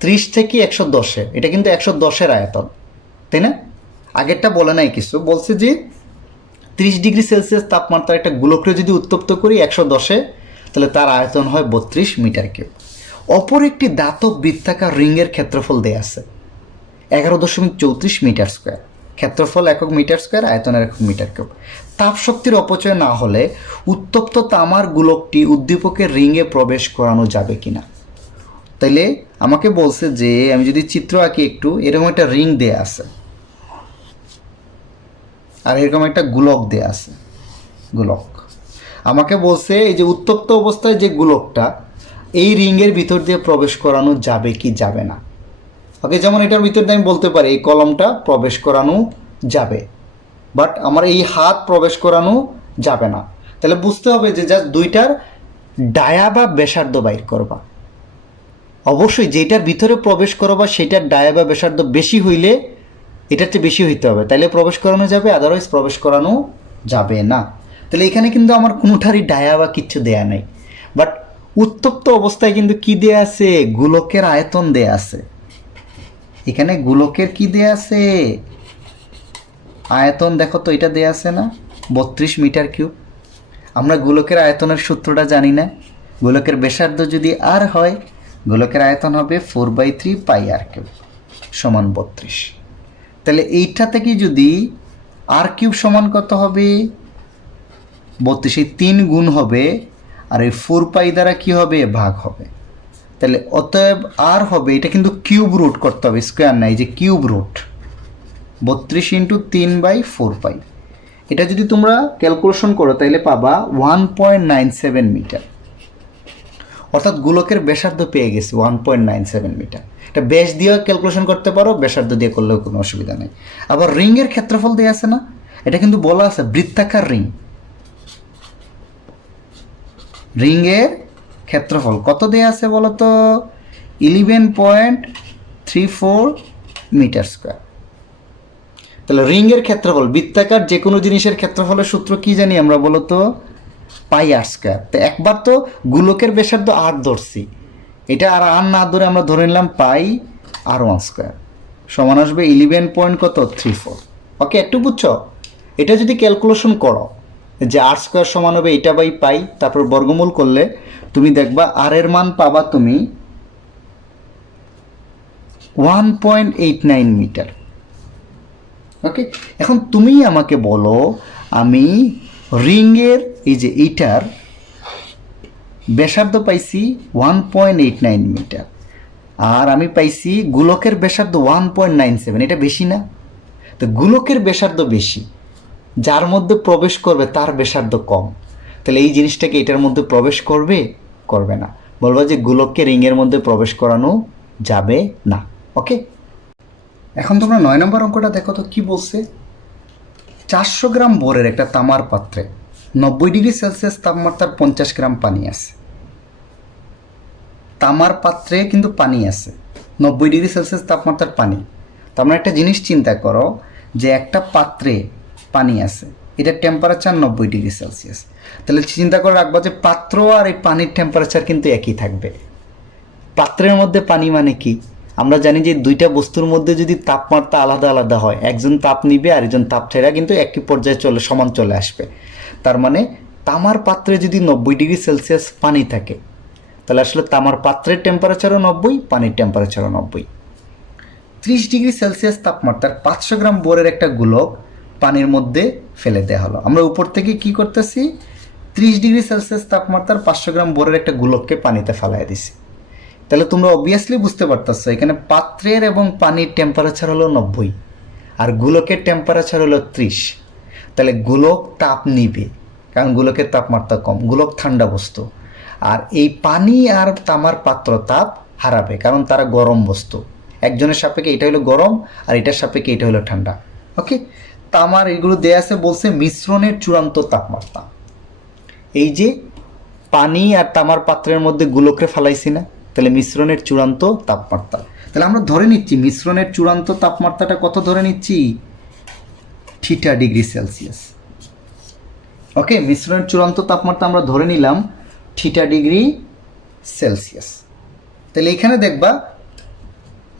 30 থেকে 110-এ, এটা কিন্তু 110-এর আয়তন, তাই না? আগেরটা বলে নাই কিছু, বলছে যে 30 ডিগ্রি সেলসিয়াস তাপমাত্রা একটা গোলককে যদি উত্তপ্ত করি 110-এ, তাহলে তার আয়তন হয় 32 মিটার কিউব। অপর একটি ধাতব বৃত্তাকার রিংয়ের ক্ষেত্রফল দেয়া আছে 11.34 মিটার স্কোয়ার। ক্ষেত্রফল একক মিটার স্কোয়ার, আয়তনের একক মিটার কিউব। তাপ শক্তির অপচয় না হলে উত্তপ্ত তামার গোলকটি উদ্দীপকের রিংয়ে প্রবেশ করানো যাবে কিনা। তাইলে আমাকে বলছে যে আমি যদি চিত্র আঁকি একটু, এরকম একটা রিং দেয়া আছে আর এরকম একটা গোলক দেয়া আছে, গোলক। আমাকে বলছে এই যে উত্তপ্ত অবস্থায় যে গোলকটা, এই রিংয়ের ভিতর দিয়ে প্রবেশ করানো যাবে কি যাবে না। ওকে, যেমন এটার ভিতর দিয়ে আমি বলতে পারি এই কলমটা প্রবেশ করানো যাবে, বাট আমার এই হাত প্রবেশ করানো যাবে না। তাহলে বুঝতে হবে যে জাস্ট দুইটার ডায়া বা ব্যাসার্ধ বাইর করবা। অবশ্যই যেটার ভিতরে প্রবেশ করবা সেটার ডায়া বা ব্যাসার্ধ বেশি হইলে এটার চেয়ে বেশি হইতে হবে, তাইলে প্রবেশ করানো যাবে, আদারওয়াইজ প্রবেশ করানো যাবে না। তাহলে এখানে কিন্তু আমার কোনোটারই ডায়া বা কিচ্ছু দেয়া নাই, বাট উত্তপ্ত অবস্থায় কিন্তু কি দেয়া আছে, গোলকের আয়তন দেয়া আছে। এখানে গোলকের কি দেয়া আছে, আয়তন দেখো তো, এটা দেয়া আছে না 32 মিটার কিউব। আমরা গোলকের আয়তনের সূত্রটা জানি না। গোলকের ব্যাসার্ধ যদি আর হয়, গোলকের আয়তন হবে 4/3 পাই আর কিউব সমান 32। তাহলে এইটা থেকে যদি আর কিউব সমান কত হবে, 32, 3 গুণ হবে, আর এই 4 পাই দ্বারা কি হবে, ভাগ হবে। তাহলে অতএব আর হবে, এটা কিন্তু কিউব রুট করতে হবে, স্কোয়ার নাই, যে কিউব রুট 32 × 3/4 পাই। এটা যদি তোমরা ক্যালকুলেশন করো তাহলে পাবা 1.97 মিটার। অর্থাৎ গোলকের ব্যাসার্ধ পেয়ে গেছি 1.97 মিটার। এটা ব্যাস দিয়েও ক্যালকুলেশন করতে পারো, ব্যাসার্ধ দিয়ে করলেও কোনো অসুবিধা নেই। আবার রিংয়ের ক্ষেত্রফল দেওয়া আছে না, এটা কিন্তু বলা আছে বৃত্তাকার রিং। রিংয়ের ক্ষেত্রফল কত দেয়া আছে বলো তো, 11.34 মিটার স্কোয়ার। তাহলে রিংয়ের ক্ষেত্রফল, বৃত্তাকার যে কোনো জিনিসের ক্ষেত্রফলের সূত্র কি জানি আমরা বলো তো, পাই আর স্কোয়ার। তো একবার তো গোলকের ব্যাসার্ধ আর ধরছি, এটা আর না ধরে আমরা ধরে নিলাম পাই R1 স্কোয়ার সমান আসবে 11.34। ওকে, একটু বুঝছো? এটা যদি ক্যালকুলেশন করো যে আর স্কোয়ার সমান হবে এটা বাই পাই, তারপর বর্গমূল করলে তুমি দেখবা আর এর মান পাবা তুমি 1.89 মিটার। ওকে, এখন তুমি আমাকে বলো, আমি রিংয়ের এই যে এইটার ব্যাসার্ধ পাইছি 1.89 মিটার, আর আমি পাইছি গোলকের ব্যাসার্ধ 1.97, এটা বেশি না? তো গোলকের ব্যাসার্ধ বেশি, যার মধ্যে প্রবেশ করবে তার ব্যাসার্ধ কম, তাহলে এই জিনিসটাকে এটার মধ্যে প্রবেশ করবে, করবে না। বলবো যে গোলককে রিংয়ের মধ্যে প্রবেশ করানো যাবে না। ওকে, এখন তোমরা 9 নম্বর অঙ্কটা দেখো তো কি বলছে। 400 গ্রাম ভরের একটা তামার পাত্রে 90 ডিগ্রি সেলসিয়াস তাপমাত্রার 50 গ্রাম পানি আছে। তামার পাত্রে কিন্তু পানি আছে, 90 ডিগ্রি সেলসিয়াস তাপমাত্রার পানি। তোমরা একটা জিনিস চিন্তা করো যে একটা পাত্রে পানি আছে, এটার টেম্পারেচার 90 ডিগ্রি সেলসিয়াস। তাহলে চিন্তা করে রাখবো যে পাত্র আর এই পানির টেম্পারেচার কিন্তু একই থাকবে। পাত্রের মধ্যে পানি মানে কি, আমরা জানি যে দুইটা বস্তুর মধ্যে যদি তাপমাত্রা আলাদা আলাদা হয়, একজন তাপ নিবে আর একজন তাপ ছেড়া কিন্তু একই পর্যায়ে সমান চলে আসবে। তার মানে তামার পাত্রে যদি 90 ডিগ্রি সেলসিয়াস পানি থাকে, তাহলে আসলে তামার পাত্রের টেম্পারেচারও 90, পানির টেম্পারেচারও 90। 30 ডিগ্রি সেলসিয়াস তাপমাত্রার 500 গ্রাম বোরের একটা গোলক পানির মধ্যে ফেলে দেওয়া হলো। আমরা উপর থেকে কি করতেছি, 30 ডিগ্রি সেলসিয়াস তাপমাত্রার 500 গ্রাম বোরের একটা গোলককে পানিতে ফেলাই দিছি। তাহলে তোমরা অবভিয়াসলি বুঝতে পারতেছো এখানে পাত্রের এবং পানির টেম্পারেচার হলো 90 আর গোলকের টেম্পারেচার হলো 30। তাহলে গোলক তাপ নিবে, কারণ গোলকের তাপমাত্রা কম, গোলক ঠান্ডা বস্তু। আর এই পানি আর তামার পাত্র তাপ হারাবে, কারণ তারা গরম বস্তু। একজনের সাপেক্ষে এটা হলো গরম আর এটার সাপেক্ষে এটা হলো ঠান্ডা। ওকে, তামার এগুলো দেয়া আছে, বলছে মিশ্রণের চূড়ান্ত তাপমাত্রা। এই যে পানি আর তামার পাত্রের মধ্যে গোলকরে ফালাইছি না, তাহলে মিশ্রণের চূড়ান্ত তাপমাত্রা। তাহলে আমরা ধরে নিচ্ছি মিশ্রণের চূড়ান্ত তাপমাত্রাটা কত ধরে নিচ্ছি, θ°C। ওকে, মিশ্রণের চূড়ান্ত তাপমাত্রা আমরা ধরে নিলাম θ°C। তাহলে এখানে দেখবা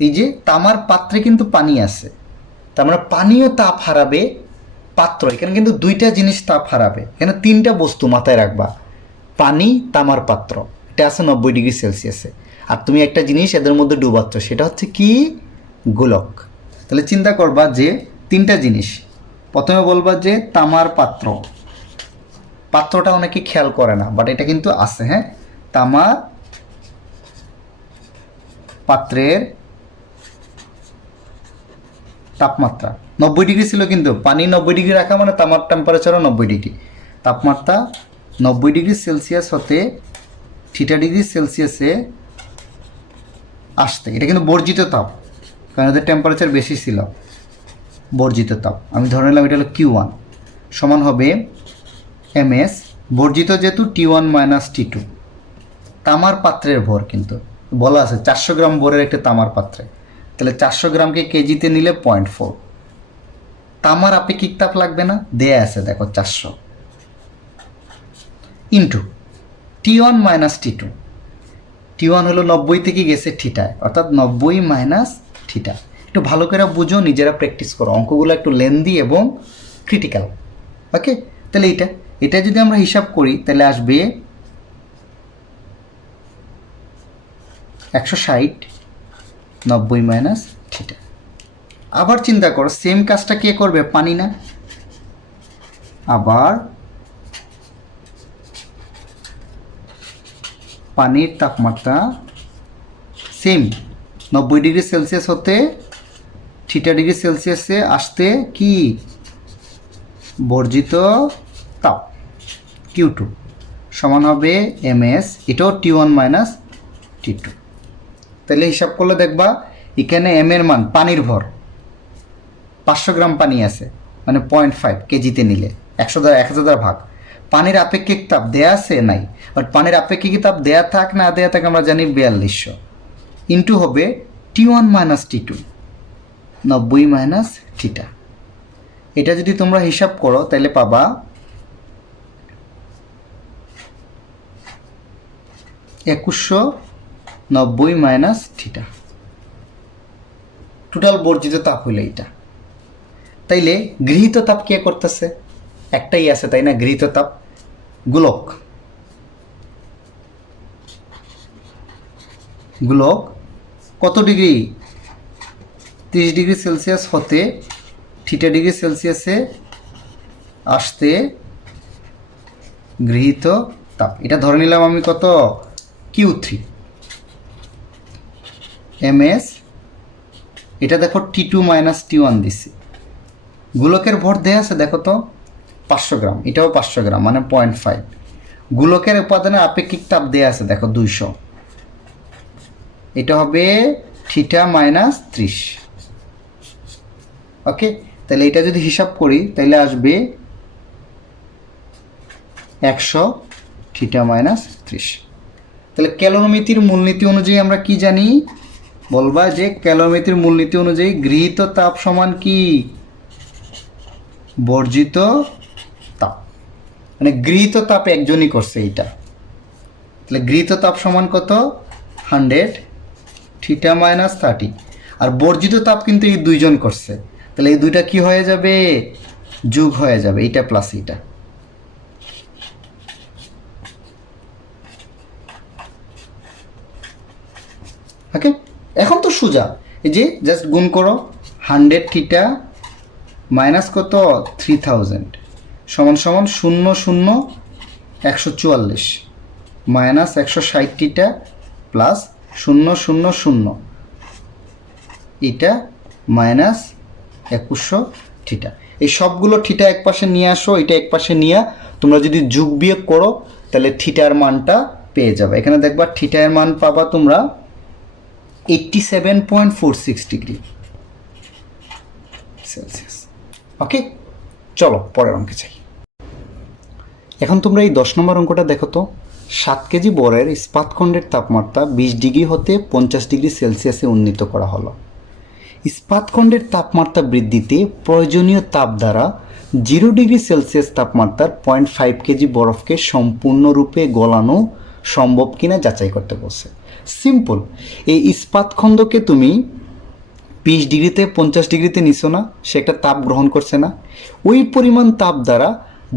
এই যে তামার পাত্রে কিন্তু পানি আছে, তার মানে পানিও তাপ হারাবে, পাত্র এখানে কিন্তু দুইটা জিনিস তাপ হারাবে। এখানে তিনটা বস্তু মাথায় রাখবা, পানি, তামার পাত্র, এটা আছে 90°C। আর তুমি একটা জিনিস এদের মধ্যে ডুবাচ্ছ, সেটা হচ্ছে কি, গোলক। তাহলে চিন্তা করবা যে তিনটা জিনিস, প্রথমে বলবা যে তামার পাত্র, পাত্রটা অনেকে খেয়াল করে না, বাট এটা কিন্তু আছে। হ্যাঁ, তামার পাত্রের তাপমাত্রা 90° ছিল, কিন্তু পানি 90° রাখা মানে তামার টেম্পারেচারও 90°। তাপমাত্রা 90°C হতে θ°C আসতে, এটা কিন্তু বর্জিত তাপ, কারণ এদের টেম্পারেচার বেশি ছিল। বর্জিত তাপ আমি ধরে নিলাম এটা হলো Q1 সমান হবে ms, বর্জিত যেহেতু T1 - T2। তামার পাত্রের ভর কিন্তু বলা আছে 400 গ্রাম ভরের একটা তামার পাত্রে, তাহলে 400 গ্রামকে কেজিতে নিলে 0.4। তামার আপেক্ষিক তাপ লাগবে না, দেয়া আছে দেখো 400 ইন্টু T1 - T2। T1 হলো 90 থেকে গেছে থিটায়, অর্থাৎ 90 - থিটা। একটু ভালো করে বুঝো, নিজেরা প্র্যাকটিস করো, অঙ্কগুলো একটু লেন্দি এবং ক্রিটিক্যাল। ওকে, তাহলে এটা যদি আমরা হিসাব করি তাহলে আসবে 160, 90 - থিটা। আবার চিন্তা করো, সেম কাজটা কে করবে, পানি না? আবার পানির তাপমাত্রা সেম 90°C হতে θ°C আসতে কি, বর্জিত তাপ Q2 সমান হবে ms, এটাও T1 - T2। তাহলে হিসাব করলে দেখবা এখানে m এর মান, পানির ভর 500 গ্রাম পানি আছে, মানে 0.5 কেজিতে নিলে 1000 ভাগ। পানির আপেক্ষিক তাপ দেয়া আছে নাই, বাট পানির আপেক্ষিক তাপ দেয়া থাক না দেয়া থাক আমরা জানি 4200, ইন্টু হবে T1 - T2 90 - থিটা। এটা যদি তোমরা হিসাব করো তাহলে পাবা 2190 - থিটা। টোটাল বর্জিত তাপ হইলো এইটা। তাইলে গৃহীত তাপ কে করতেছে, একটাই আছে তাই না, গৃহীত তাপ গোলক। গোলক কত ডিগ্রি, 30°C হতে θ°C আসতে গৃহীত তাপ, এটা ধরে নিলাম আমি কত, Q3 ms। এটা দেখো T2 - T1 দিছি। গোলকের ভর দেয়া আছে দেখো তো 500 গ্রাম, এটাও 500 গ্রাম মানে 0.5। গোলকের উপাদানের আপেক্ষিক তাপ দেয়া আছে দেখো 200, এটা হবে θ - 30। ওকে, তাহলে এটা যদি হিসাব করি তাহলে আসবে 100 θ - 30। তাহলে ক্যালোরিমিতির মূলনীতি অনুযায়ী আমরা কি জানি, বলবা যে ক্যালোরিমিতির মূলনীতি অনুযায়ী গৃহীত তাপ সমান কি, বর্জিত তাপ। মানে গৃহীত তাপ একজনই করছে এইটা, তাহলে গৃহীত তাপ সমান কত, 100 θ - 30। আর বর্জিত তাপ কিন্তু এই দুইজন করছে, তাহলে এই দুইটা কি হয়ে যাবে, যোগ হয়ে যাবে, এইটা প্লাস এইটা। ওকে, এখন তো সোজা, এই যে জাস্ট গুণ করো, 100 θ মাইনাস কত 3000 সমান সমান 00 144 মাইনাস 160 θ প্লাস 000, এটা মাইনাস 2100 থিটা। এই সবগুলো থিটা এক পাশে নিয়ে আসো, এটা এক পাশে নিয়ে তোমরা যদি যোগ বিয়োগ করো তাহলে থিটার মানটা পেয়ে যাবে। এখানে দেখবা থিটার মান পাবা তোমরা 87.46 ডিগ্রি সেলসিয়াস। ওকে, চলো পরের অঙ্কে চাই। এখন তোমরা এই 10 নম্বর অঙ্কটা দেখো তো। 7 কেজি বরের ইস্পাতখণ্ডের তাপমাত্রা 20 ডিগ্রি হতে 50 ডিগ্রি সেলসিয়াসে উন্নীত করা হলো। ইস্পাতখণ্ডের তাপমাত্রা বৃদ্ধিতে প্রয়োজনীয় তাপ দ্বারা 0 ডিগ্রি সেলসিয়াস তাপমাত্রার 0.5 কেজি বরফকে সম্পূর্ণরূপে গলানো সম্ভব কিনা যাচাই করতে বলছে। সিম্পল, এই ইস্পাতখণ্ডকে তুমি 20 ডিগ্রিতে 50 ডিগ্রিতে নিছো না, সে একটা তাপ গ্রহণ করছে না, ওই পরিমাণ তাপ দ্বারা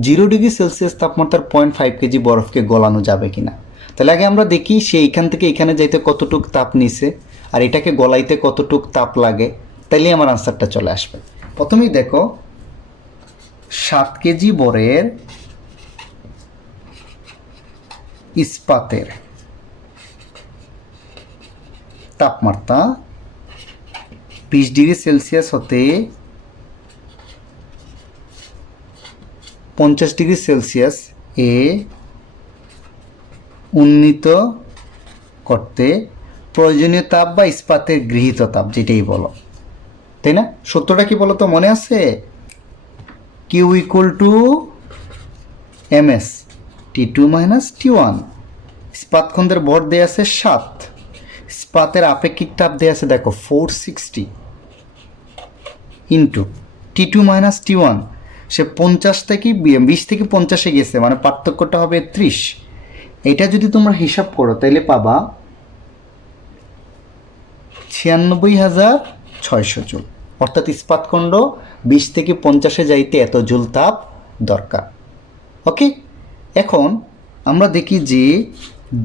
0 ডিগ্রি সেলসিয়াস তাপমাত্রার 0.5 কেজি বরফকে গলানো যাবে কিনা। তাহলে আগে আমরা দেখি সে এখান থেকে এখানে যাইতে কতটুক তাপ নিছে আর এটাকে গলাইতে কতটুক তাপ লাগে, তাইলে আমার আনসারটা চলে আসবে। প্রথমেই দেখো 7 কেজি বরের ইস্পাতের তাপমাত্রা 20 ডিগ্রি সেলসিয়াস হতে 50 ডিগ্রি সেলসিয়াস এ উন্নীত করতে প্রয়োজনীয় তাপ বা ইস্পাতের গৃহীত তাপ, যেটাই বলো, তাই না? সূত্রটা কি বলো তো, মনে আছে? Q equal to ms T2 minus T1। ইস্পাতখণ্ডের ভর দেয়া আছে 7, ইস্পাতের আপেক্ষিক তাপ দেয়া আছে দেখো 460 ইন্টু T2 মাইনাস T1। সে 50 থেকে 20 থেকে 50-এ গেছে, মানে পার্থক্যটা হবে 30। এটা যদি তোমরা হিসাব করো তাহলে পাবা 96,600 জুল। অর্থাৎ ইস্পাতখণ্ড 20 থেকে 50-এ যাইতে এত জুল তাপ দরকার। ওকে, এখন আমরা দেখি যে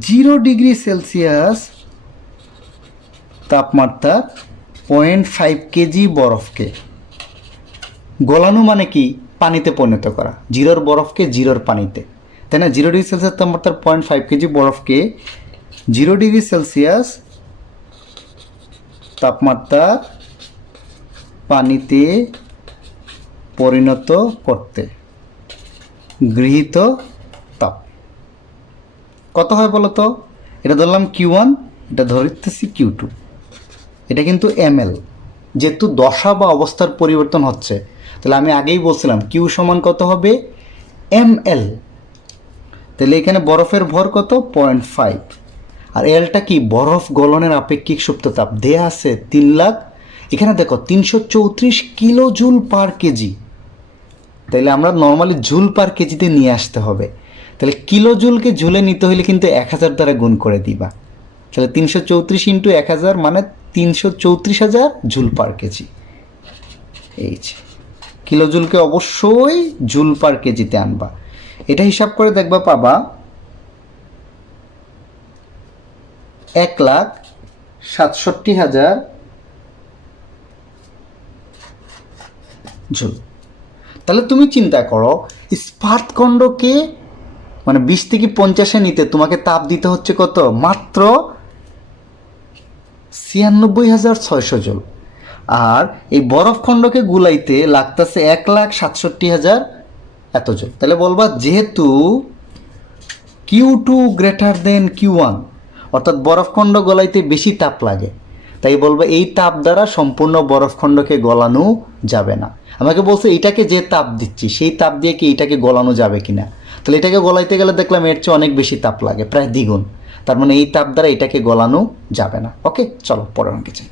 0 ডিগ্রি সেলসিয়াস তাপমাত্রা 0.5 কেজি বরফকে গলানো মানে কি? পানিতে পরিণত করা। 0 বরফকে 0 পানিতে, তাই না? 0 ডিগ্রি সেলসিয়াস তাপমাত্রার 0.5 কেজি বরফকে 0 ডিগ্রি সেলসিয়াস তাপমাত্রা পানিতে পরিণত করতে গৃহীত তাপ কত হয় বলো তো? এটা ধরলাম Q1, এটা ধরতেছি Q2, এটা কিন্তু ml। যেহেতু দশা বা অবস্থার পরিবর্তন হচ্ছে, তাহলে আমি আগেই বলছিলাম Q সমান কত হবে? ml। তাহলে এখানে বরফের ভর কত? 0.5। আর এলটা কি? বরফ গলনের আপেক্ষিক সুপ্ত তাপ দেয়া আছে 3 লাখ। এখানে দেখো 334 কিলো জুল পার কেজি। তাহলে আমরা নর্মালি জুল পার কেজিতে নিয়ে আসতে হবে। তাহলে কিলো জুলকে জুলে নিতে হলে কিন্তু 1000 দ্বারা গুণ করে দিবা। তাহলে 334 ইন্টু 1000 মানে 334,000 জুল পার কেজি। এই যে কিলো জুলকে অবশ্যই জুল পার কেজিতে আনবা। এটা হিসাব করে দেখবা পাবা 1,67,000 জুল। তাহলে তুমি চিন্তা করো, ইস্পাতখণ্ডকে মানে 20 থেকে 50-এ নিতে তোমাকে তাপ দিতে হচ্ছে কত? মাত্র 96,600 জুল। আর এই বরফখণ্ডকে গুলাইতে লাগতেছে 1,67,000 এত জুল। তাহলে বলবা যেহেতু Q2 গ্রেটার দেন Q1, অর্থাৎ বরফখণ্ড গলাইতে বেশি তাপ লাগে, তাই বলবো এই তাপ দ্বারা সম্পূর্ণ বরফখণ্ডকে গলানো যাবে না। আমাকে বলছে এটাকে যে তাপ দিচ্ছি সেই তাপ দিয়ে কি এটাকে গলানো যাবে কিনা। তাহলে এটাকে গলাইতে গেলে দেখলাম এর চেয়ে অনেক বেশি তাপ লাগে, প্রায় দ্বিগুণ। তার মানে এই তাপ দ্বারা এটাকে গলানো যাবে না। ওকে, চলো পরের অঙ্কে চাই।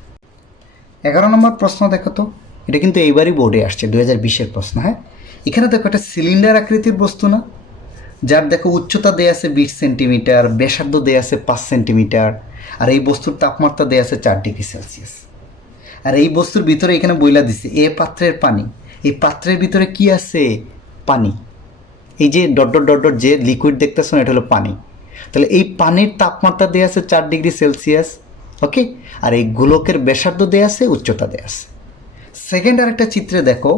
11 নম্বর প্রশ্ন দেখো তো। এটা কিন্তু এইবারই বোর্ডে আসছে, 2020-এর প্রশ্ন। হ্যাঁ, এখানে দেখো একটা সিলিন্ডার আকৃতির বস্তু না, যার দেখো উচ্চতা দেয়া আছে 20 সেন্টিমিটার, ব্যাসার্ধ দেয়া আছে 5 সেন্টিমিটার, আর এই বস্তুর তাপমাত্রা দেয়া আছে 4 ডিগ্রি সেলসিয়াস। আর এই বস্তুর ভিতরে এখানে বইলা দিছে এ পাত্রের পানি। এই পাত্রের ভিতরে কি আছে? পানি। এই যে ডট ডট ডট ডট যে লিকুইড দেখতেছ না, এটা হলো পানি। তাহলে এই পানির তাপমাত্রা দেয়া আছে 4 ডিগ্রি সেলসিয়াস। ওকে, আর এই গোলকের ব্যাসার্ধ দেয়া আছে, উচ্চতা দেয়া আছে। সেকেন্ড আরেকটা চিত্রে দেখো,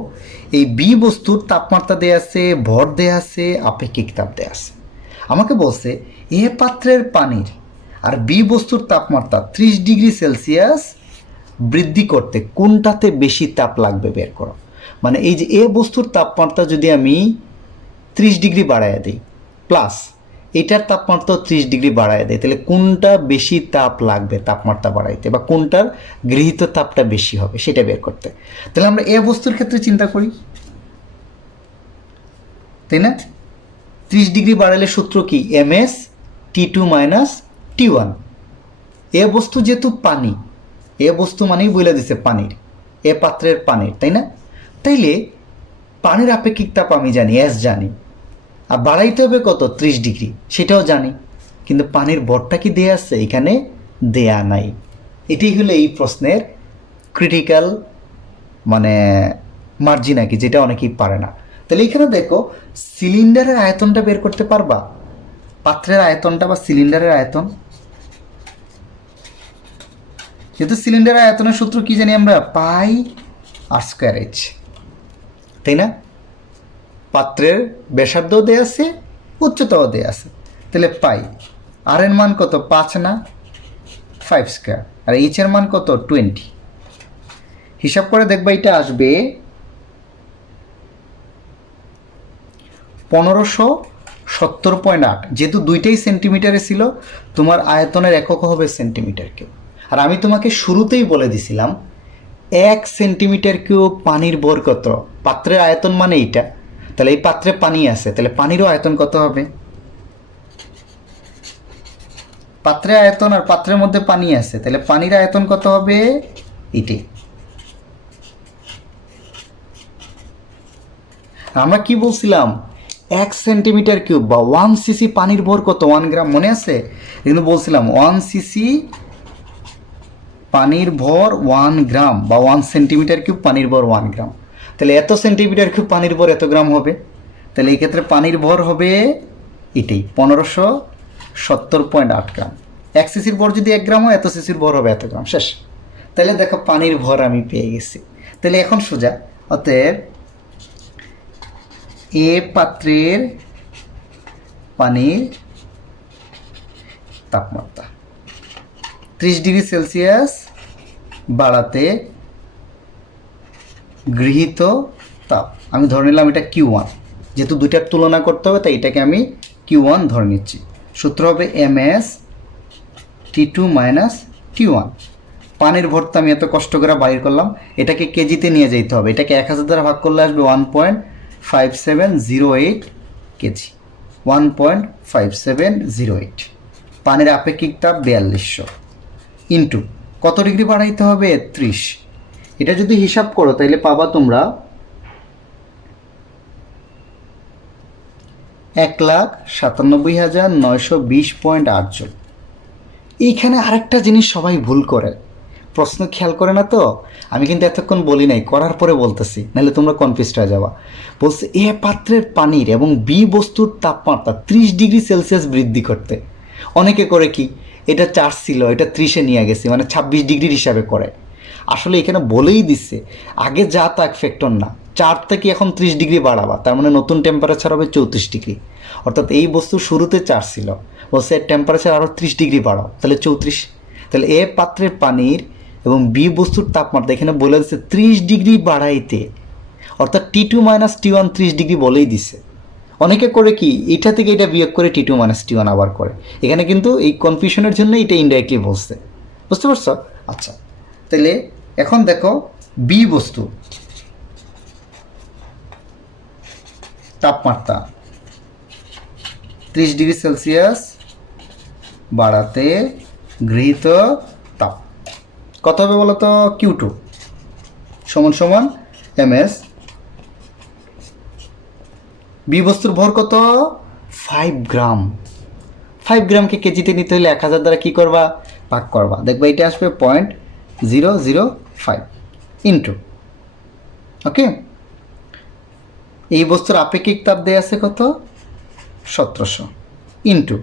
এই বি বস্তুর তাপমাত্রা দেয়া আছে, ভর দেয়া আছে, আপেক্ষিক তাপ দেয়া আছে। আমাকে বলছে এ পাত্রের পানির আর বি বস্তুর তাপমাত্রা 30°C বৃদ্ধি করতে কোনটাতে বেশি তাপ লাগবে বের করো। মানে এই যে এ বস্তুর তাপমাত্রা যদি আমি 30° বাড়ায় দিই প্লাস এটার তাপমাত্রা 30° বাড়ায় দেয়, তাহলে কোনটা বেশি তাপ লাগবে তাপমাত্রা বাড়াইতে, বা কোনটার গৃহীত তাপটা বেশি হবে সেটা বের করতে। তাহলে আমরা এ বস্তুর ক্ষেত্রে চিন্তা করি, তাই না? 30° বাড়ালে সূত্র কি? ms T2 - T1। এ বস্তু যেহেতু পানি, এ বস্তু মানেই বলে দিছে পানির, এ পাত্রের পানির, তাই না? তাইলে পানির আপেক্ষিক তাপ আমি জানি, এস জানি, আর বাড়াইতে হবে কত? 30°, সেটাও জানি, কিন্তু পানির ভরটা কি দেয়া আছে? এখানে দেয়া নাই। এটাই হলো এই প্রশ্নের ক্রিটিক্যাল মানে মার্জিন আর কি, যেটা অনেকেই পারে না। তাহলে এখানে দেখো সিলিন্ডারের আয়তনটা বের করতে পারবা, পাত্রের আয়তনটা বা সিলিন্ডারের আয়তন। যেহেতু সিলিন্ডারের আয়তনের সূত্র কি জানি আমরা? πr²h, তাই না? পাত্রের ব্যাসার্ধও দেয়া আছে, উচ্চতাও দেয়া আছে, তাহলে পাই। আর এর মান কত? 5 না 5², আর এইচ এর মান কত? 20। হিসাব করে দেখবা এটা আসবে 1570.8। যেহেতু দুইটাই সেন্টিমিটারে ছিল, তোমার আয়তনের একক হবে সেন্টিমিটার কিউব। আর আমি তোমাকে শুরুতেই বলে দিছিলাম 1 সেন্টিমিটার কিউব পানির ভর কত? পাত্রের আয়তন মানে এইটা, তাহলে এই পাত্রে পানি আছে, তাহলে পানিরও আয়তন কত হবে? পাত্রে আয়তন আর পাত্রের মধ্যে পানি আছে, তাহলে পানির আয়তন কত হবে? এটাই। আমরা কি বলছিলাম? 1 সেন্টিমিটার কিউব বা 1 সিসি পানির ভর কত? 1 গ্রাম, মনে আছে? কিন্তু বলছিলাম 1 সিসি পানির ভর 1 গ্রাম, বা 1 সেন্টিমিটার কিউব পানির ভর 1 গ্রাম। তাহলে এত সেন্টিমিটার কিউব পানির ভর এত গ্রাম হবে, তাহলে এই ক্ষেত্রে পানির ভর হবে এটাই 1570.8 গ্রাম। 1 সিসির ভর যদি 1 গ্রাম হয়, এত সিসির ভর হবে এত গ্রাম, শেষ। তাহলে দেখো পানির ভর আমি পেয়ে গেছি। তাহলে এখন সোজা, অতএব এ পাত্রের পানির তাপমাত্রা 30°C বাড়াতে গৃহীত তাপ, আমি ধরে নিলাম এটা Q1, যেহেতু দুইটার তুলনা করতে হবে তাই এটাকে আমি Q1 ধরে নিচ্ছি। সূত্র হবে ms T2 - T1। পানির ভরটা আমি এত কষ্ট করে বাইর করলাম, এটাকে কেজিতে নিয়ে যেতে হবে, এটাকে 1000 দ্বারা ভাগ করলে আসবে 1.5708 কেজি, 1.5708। পানির আপেক্ষিক তাপ 4200 ইন্টু কত ডিগ্রি বাড়াইতে হবে? 30। এটা যদি হিসাব করো তাহলে পাবা তোমরা 1,97,920.8 জুল। এইখানে আরেকটা জিনিস সবাই ভুল করে, প্রশ্ন খেয়াল করে না তো, আমি কিন্তু এতক্ষণ বলি নাই, করার পরে বলতেছি, নাহলে তোমরা কনফিউজড হয়ে যাবা। বলছে এ পাত্রের পানির এবং বি বস্তুর তাপমাত্রা 30°C বৃদ্ধি করতে। অনেকে করে কি, এটা 4 ছিল, এটা 30-এ নিয়ে গেছে, মানে 26° হিসাবে করে। আসলে এখানে বলেই দিচ্ছে আগে যা তা এক ফ্যাক্টর না, 4 থেকে এখন 30° বাড়াবা, তার মানে নতুন টেম্পারেচার হবে 34°। অর্থাৎ এই বস্তু শুরুতে 4 ছিল, বলছে টেম্পারেচার আরও 30° বাড়াও, তাহলে 34। তাহলে এ পাত্রের পানির এবং বি বস্তুর তাপমাত্রা এখানে বলে দিচ্ছে 30° বাড়াইতে, অর্থাৎ T2 - T1 30° বলেই দিছে। অনেকে করে কি, এটা থেকে এটা বিয়োগ করে T2 - T1 আবার করে। এখানে কিন্তু এই কনফিউশনের জন্য এটা ইনডাইরেক্টলি বলছে, বুঝতে পারছো? আচ্ছা, তাহলে এখন দেখো বি বস্তু তাপমাত্রা 30°C বাড়াতে গৃহীত তাপ কত হবে বলো তো? Q2 সমান ms। বি বস্তুর ভর কত? 5 গ্রাম। 5 গ্রামকে কেজিতে নিতে হলে 1000 দ্বারা কী করবা? ভাগ করবা, দেখবা এটা আসবে 0.005 ইন্টু, ওকে। এই বস্তুর আপেক্ষিক তাপ দেয়া আছে কত? 1700 ইন্টু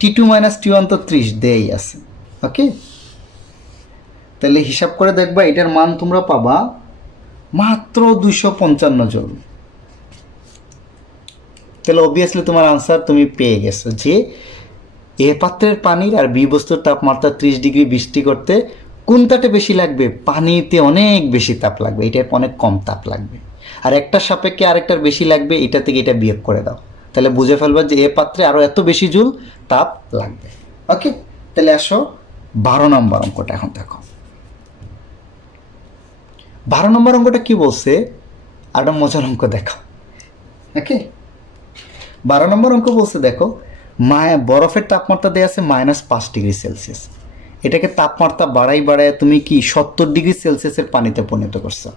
T2 - T1 তো 30 দেয়াই আছে, ওকে। তাহলে হিসাব করে দেখবা এটার মান তোমরা পাবা মাত্র 255 জুল। তাহলে অবভিয়াসলি তোমার আনসার তুমি পেয়ে গেছো যে এ পাত্রের পানির আর বি বস্তুর তাপমাত্রা 30 ডিগ্রি বৃষ্টি করতে কোনটাতে বেশি লাগবে? পানিতে অনেক বেশি তাপ লাগবে, এটা অনেক কম তাপ লাগবে। আর একটার সাপেক্ষে আরেকটার বেশি লাগবে, এটা থেকে এটা বিয়োগ করে দাও, তাহলে বুঝে ফেলবা যে এ পাত্রে আরও এত বেশি জুল তাপ লাগবে। ওকে, তাহলে আসো 12 নম্বর অঙ্কটা এখন দেখো। 12 নম্বর অঙ্কটা কি বলছে? আরটা মজার অঙ্ক দেখো। ওকে, 12 নম্বর অঙ্ক বলছে দেখো, বরফের তাপমাত্রা দেওয়া আছে -5 ডিগ্রি সেলসিয়াস। এটাকে তাপমাত্রা বাড়ায় তুমি কি 70 ডিগ্রি সেলসিয়াসের পানিতে পরিণত করছো।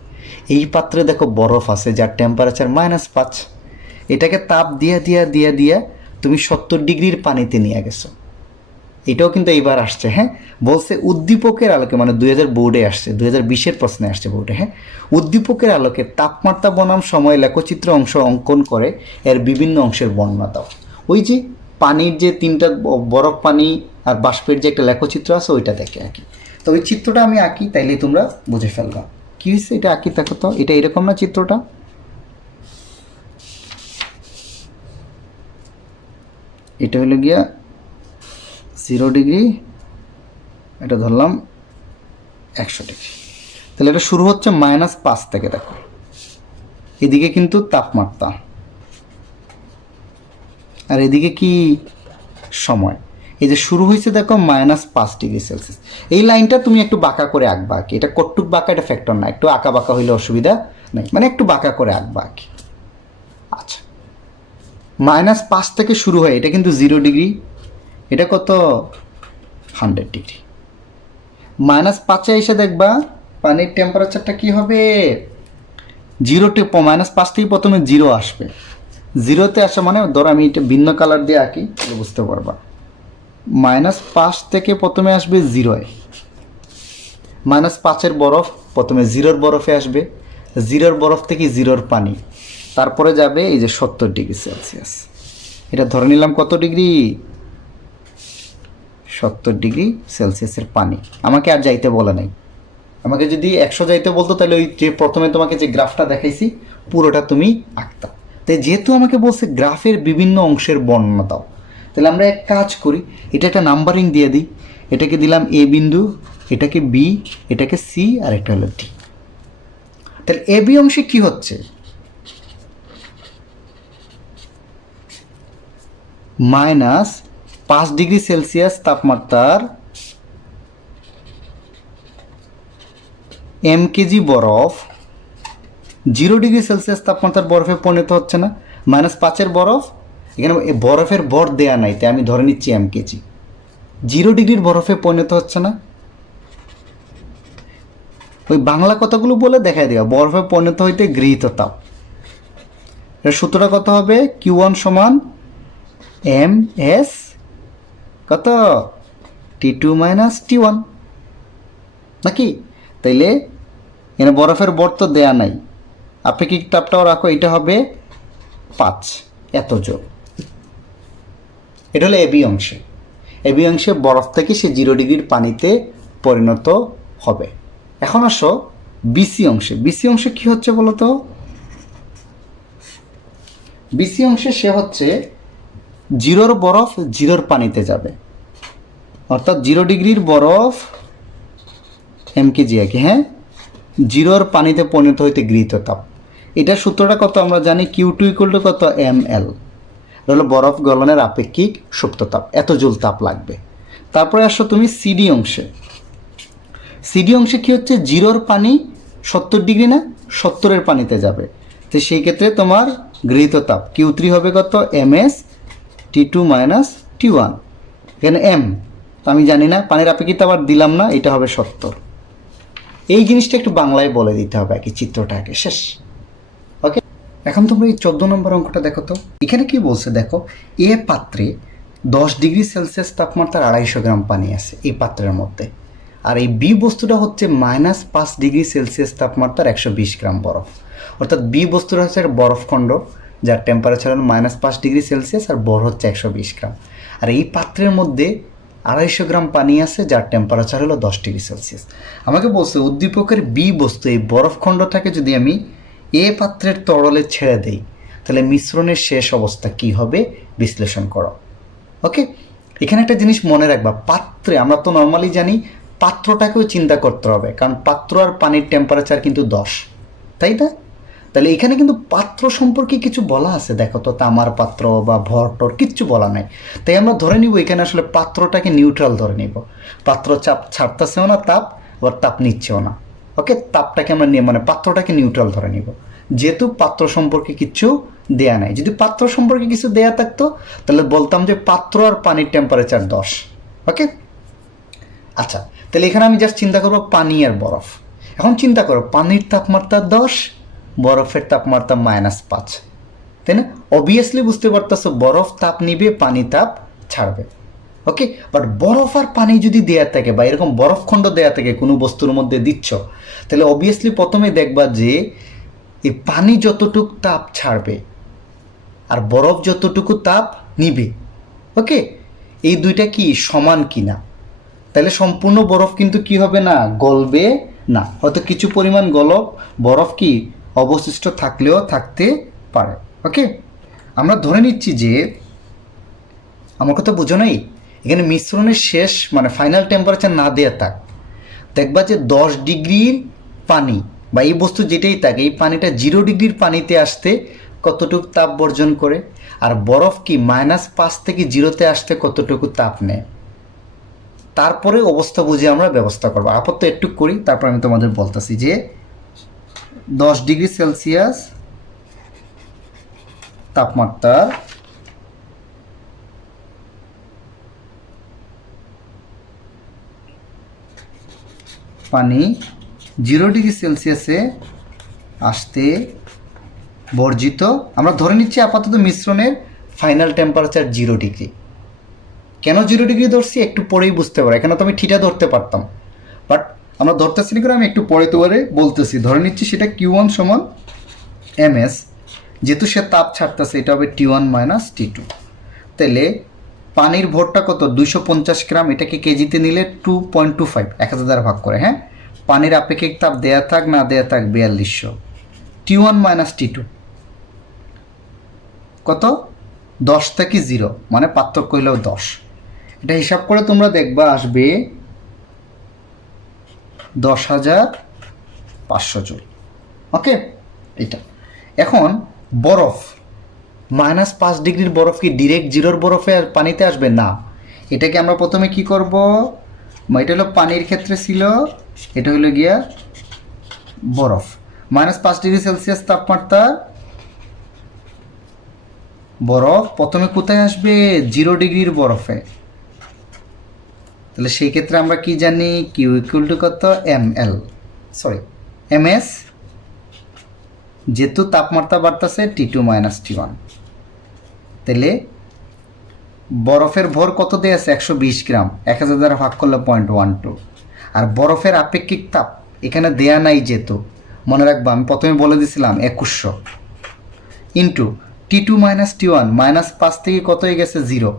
এই পাত্রে দেখো বরফ আছে যার টেম্পারেচার -5। এটাকে তাপ দিয়া তুমি 70 ডিগ্রির পানিতে নিয়ে গেছো। এটাও কিন্তু এইবার আসছে। হ্যাঁ, বলছে উদ্দীপকের আলোকে, মানে 2000 বোর্ডে আসছে, 2020-এর প্রশ্নে আসছে বোর্ডে। হ্যাঁ, উদ্দীপকের আলোকে তাপমাত্রা বনাম সময় লেখচিত্র অংশ অঙ্কন করে এর বিভিন্ন অংশের বর্ণনা দাও। ওই যে পানির যে 3টা বরফ, পানি আর বাষ্পের যে একটা লেখচিত্র আছে, ওইটা দেখে আঁকি। তো ওই চিত্রটা আমি আঁকি, তাইলে তোমরা বুঝে ফেলবা কী হয়েছে। এটা আঁকি, দেখো তো, এটা এরকম না চিত্রটা? এটা হলো গিয়া 0 ডিগ্রি, এটা ধরলাম 100 ডিগ্রি। তাহলে এটা শুরু হচ্ছে -5 থেকে, দেখো এদিকে কিন্তু তাপমাত্রা, আর এদিকে কি সময়। এই যে শুরু হয়েছে দেখো -5 ডিগ্রি সেলসিয়াস। এই লাইনটা তুমি একটু বাঁকা করে আঁকবা কি, এটা কটুক বাঁকা, এটা ফ্যাক্টর না, একটু আঁকা বাঁকা হইলে অসুবিধা নেই, মানে একটু বাঁকা করে আঁকবা কি। আচ্ছা, -5 থেকে শুরু হয়, এটা কিন্তু 0 ডিগ্রি, এটা কত 100 ডিগ্রি। -5-এ এসে দেখবা পানির টেম্পারেচারটা কি হবে, 0 -5 থেকে প্রথমে 0 আসবে। 0-তে আসা মানে, ধরো আমি এটা ভিন্ন কালার দিয়ে আঁকি, বুঝতে পারবা। -5 থেকে প্রথমে আসবে 0-এ, -5-এর বরফ প্রথমে 0-র বরফে আসবে, 0-র বরফ থেকে 0-র পানি, তারপরে যাবে এই যে 70 ডিগ্রি সেলসিয়াস। এটা ধরে নিলাম কত ডিগ্রি, 70 ডিগ্রি সেলসিয়াসের পানি। আমাকে আর যাইতে বলে নাই, আমাকে যদি 100 যাইতে বলতো তাহলে ওই যে প্রথমে তোমাকে যে গ্রাফটা দেখাইছি পুরোটা তুমি আঁকতা। তাই যেহেতু আমাকে বলছে গ্রাফের বিভিন্ন অংশের বর্ণনা দাও, তাহলে আমরা এক কাজ করি, এটা একটা নাম্বারিং দিয়ে দিই। এটাকে দিলাম এ বিন্দু, এটাকে বি, এটাকে সি, আর এটা হলো ডি। তাহলে এ বি অংশে কি হচ্ছে, -5 ডিগ্রি সেলসিয়াস তাপমাত্রার কেজি বরফ 0 ডিগ্রি সেলসিয়াস তাপমাত্রার বরফে পরিণত হচ্ছে না। -5-এর বরফ, এখানে বরফের ভর দেয়া নাই, তাই আমি ধরে নিচ্ছি কেজি। 0 ডিগ্রির বরফে পরিণত হচ্ছে না, ওই বাংলা কথাগুলো বলে দেখাই দেওয়া, বরফে পরিণত হইতে গৃহীত তাপ। এর সূত্রটা কত হবে, Q1 সমান MS কত T2 - T1 নাকি। তাইলে এখানে বরফের বর তো দেয়া নাই, আপেক্ষিক তাপটাও রাখো, এটা হবে 5, এত জোর। এটা হলো এবি অংশে। এবি অংশে বরফ থেকে সে 0 ডিগ্রির পানিতে পরিণত হবে। এখন আসো বিসি অংশে। বিসি অংশে কি হচ্ছে বলো তো, বিসি অংশে সে হচ্ছে 0-র বরফ 0-র পানিতে যাবে, অর্থাৎ 0 ডিগ্রির বরফ কেজি আঁকি। হ্যাঁ, 0-র পানিতে পরিণত হইতে গৃহীত তাপ। এটার সূত্রটা কত আমরা জানি, Q2 = কত ml, হলো বরফ গলনের আপেক্ষিক সুপ্ত তাপ, এত জুল তাপ লাগবে। তারপরে আসো তুমি সিডি অংশে। সিডি অংশে কি হচ্ছে, 0-র পানি 70 ডিগ্রি না, 70-এর পানিতে যাবে, তো সেই ক্ষেত্রে তোমার গৃহীত তাপ Q3 হবে কত MS T2 - T1। এখানে এম তো আমি জানি না, পানির আপেক্ষিক তাপ আর দিলাম না, এটা হবে 70। এই জিনিসটা একটু বাংলায় বলে দিতে হবে আর কি, চিত্রটাকে শেষ। ওকে, এখন তোমরা এই 14 নম্বর অঙ্কটা দেখো তো। এখানে কি বলছে দেখো, এ পাত্রে 10 ডিগ্রি সেলসিয়াস তাপমাত্রার 250 গ্রাম পানি আছে এই পাত্রের মধ্যে, আর এই বি বস্তুটা হচ্ছে -5 ডিগ্রি সেলসিয়াস তাপমাত্রার 120 গ্রাম বরফ। অর্থাৎ বি বস্তুটা হচ্ছে একটা বরফখণ্ড যার টেম্পারেচার হল -5 ডিগ্রি সেলসিয়াস আর বর হচ্ছে 120 গ্রাম। আর এই পাত্রের মধ্যে 250 গ্রাম পানি আছে যার টেম্পারেচার হলো 10 ডিগ্রি সেলসিয়াস। আমাকে বলছে উদ্দীপকের বি বস্তু এই বরফখণ্ডটাকে যদি আমি এ পাত্রের তরলে ছেড়ে দেই, তাহলে মিশ্রণের শেষ অবস্থা কি হবে বিশ্লেষণ করো। ওকে, এখানে একটা জিনিস মনে রাখবা, পাত্রে আমরা তো নর্মালি জানি পাত্রটাকেও চিন্তা করতে হবে, কারণ পাত্র আর পানির টেম্পারেচার কিন্তু 10, তাই না? তাহলে এখানে কিন্তু পাত্র সম্পর্কে কিছু বলা আছে, দেখো তো, তামার পাত্র বা ভরটর কিচ্ছু বলা নাই। তাই আমরা ধরে নিব এখানে আসলে পাত্রটাকে নিউট্রাল ধরে নিব, পাত্র চাপ ছাড়তেছেও না তাপ, আবার তাপ নিচ্ছেও না। ওকে, তাপটাকে আমরা নিয়ে মানে পাত্রটাকে নিউট্রাল ধরে নিব, যেহেতু পাত্র সম্পর্কে কিচ্ছু দেয়া নাই। যদি পাত্র সম্পর্কে কিছু দেয়া থাকতো তাহলে বলতাম যে পাত্র আর পানির টেম্পারেচার 10। ওকে, আচ্ছা, তাহলে এখানে আমি জাস্ট চিন্তা করবো পানি আর বরফ। এখন চিন্তা করো, পানির তাপমাত্রা 10, বরফের তাপমাত্রা -5, তাই না? অবভিয়াসলি বুঝতে পারতেছো বরফ তাপ নিবে, পানি তাপ ছাড়বে। ওকে, বাট বরফ আর পানি যদি দেয়া থাকে বা এরকম বরফখণ্ড দেয়া থাকে কোনো বস্তুর মধ্যে দিচ্ছ, তাহলে অবভিয়াসলি প্রথমে দেখবা যে এই পানি যতটুকু তাপ ছাড়বে আর বরফ যতটুকু তাপ নিবে, ওকে, এই দুইটা কি সমান কিনা। তাহলে সম্পূর্ণ বরফ কিন্তু কি হবে না, গলবে না, হয়তো কিছু পরিমাণ বরফ কি অবশিষ্ট থাকলেও থাকতে পারে। ওকে, আমরা ধরে নিচ্ছি যে, আমার কথা বুঝো নাই, এখানে মিশ্রণের শেষ মানে ফাইনাল টেম্পারেচার না দেয়া থাক, দেখবা যে 10 ডিগ্রির পানি বা এই বস্তু যেটাই থাকে, এই পানিটা 0 ডিগ্রির পানিতে আসতে কতটুকু তাপ বর্জন করে, আর বরফ কি -5 থেকে 0-তে আসতে কতটুকু তাপ নেয়। তারপরে অবস্থা বুঝে আমরা ব্যবস্থা করবো। আপাতত একটু করি, তারপর আমি তোমাদের বলতেছি যে 10 ডিগ্রি সেলসিয়াস তাপমাত্রা পানি 0 ডিগ্রি সেলসিয়াসে আসতে বর্জিত, আমরা ধরে নিচ্ছি আপাতত মিশ্রণের ফাইনাল টেম্পারেচার 0 ডিগ্রি। কেন 0 ডিগ্রি ধরছি একটু পরেই বুঝতে পারো, এখানে তো আমি ঠিটা ধরতে পারতাম, বাট আমরা ধরতেছি না করে আমি একটু পরে তোমারে বলতেছি। ধরে নিচ্ছি সেটা Q1 সমান ms, যেহেতু সে তাপ ছাড়তেছে এটা হবে T1 - T2। তাহলে পানির ভরটা কত, 250 গ্রাম, এটাকে কেজিতে নিলে 2.25, 1000 দ্বারা ভাগ করে। হ্যাঁ, পানির আপেক্ষিক তাপ দেয়া থাক না দেয়া থাক 4200, T1 - T2 কত, 10 থেকে 0 মানে পার্থক্য হইলেও 10। এটা হিসাব করে তোমরা দেখবা আসবে 10,500 জুল। ওকে, এটা এখন বরফ -5 ডিগ্রির বরফ কি ডিরেক্ট 0-র বরফে আর পানিতে আসবে না। এটাকে আমরা প্রথমে কি করব, এটা হলো পানির ক্ষেত্রে ছিল, এটা হলো গিয়া বরফ। -5 ডিগ্রি সেলসিয়াস তাপমাত্রা বরফ প্রথমে কোথায় আসবে, 0 ডিগ্রির বরফে। তাহলে সেই ক্ষেত্রে আমরা কি জানি, কিউ ইকুয়াল টু কত, ms, যেহেতু তাপমাত্রা বাড়তেছে T2 - T1। তাহলে বরফের ভর কত দেয়া আছে, 120 গ্রাম, 1000 দ্বারা ভাগ করলে 0.12। আর বরফের আপেক্ষিক তাপ এখানে দেয়া নাই, যেহেতু মনে রাখবা আমি প্রথমে বলে দিয়েছিলাম 2100 ইন্টু T2 - T1, -5 থেকে কত হয়ে গেছে 0,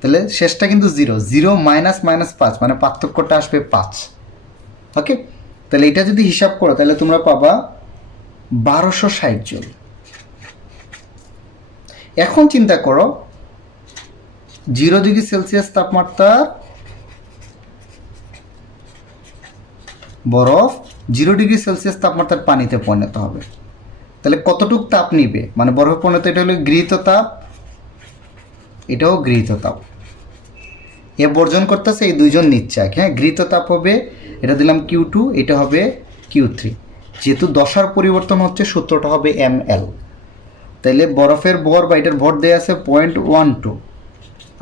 তাহলে শেষটা কিন্তু 0, 0 -5 মানে পার্থক্যটা আসবে 5। ওকে, তাহলে এটা যদি হিসাব করো তাহলে তোমরা পাবা 1260 জুল। এখন চিন্তা করো 0 ডিগ্রি সেলসিয়াস তাপমাত্রা বরফ 0 ডিগ্রি সেলসিয়াস তাপমাত্রার পানিতে পরিণত হবে, তাহলে কতটুক তাপ নিবে, মানে বরফে পরিণত, এটা হলো গৃহীত তাপ, এটাও গৃহীত তাপ, এ বর্জন করতেছে, এই দুইজন নিচ্ছে। হ্যাঁ, গৃহীত তাপ হবে, এটা দিলাম Q2, এটা হবে Q3, যেহেতু দশার পরিবর্তন হচ্ছে সূত্রটা হবে ml। তাহলে বরফের ভর বা এটার ভর দেয়া আছে 0.12,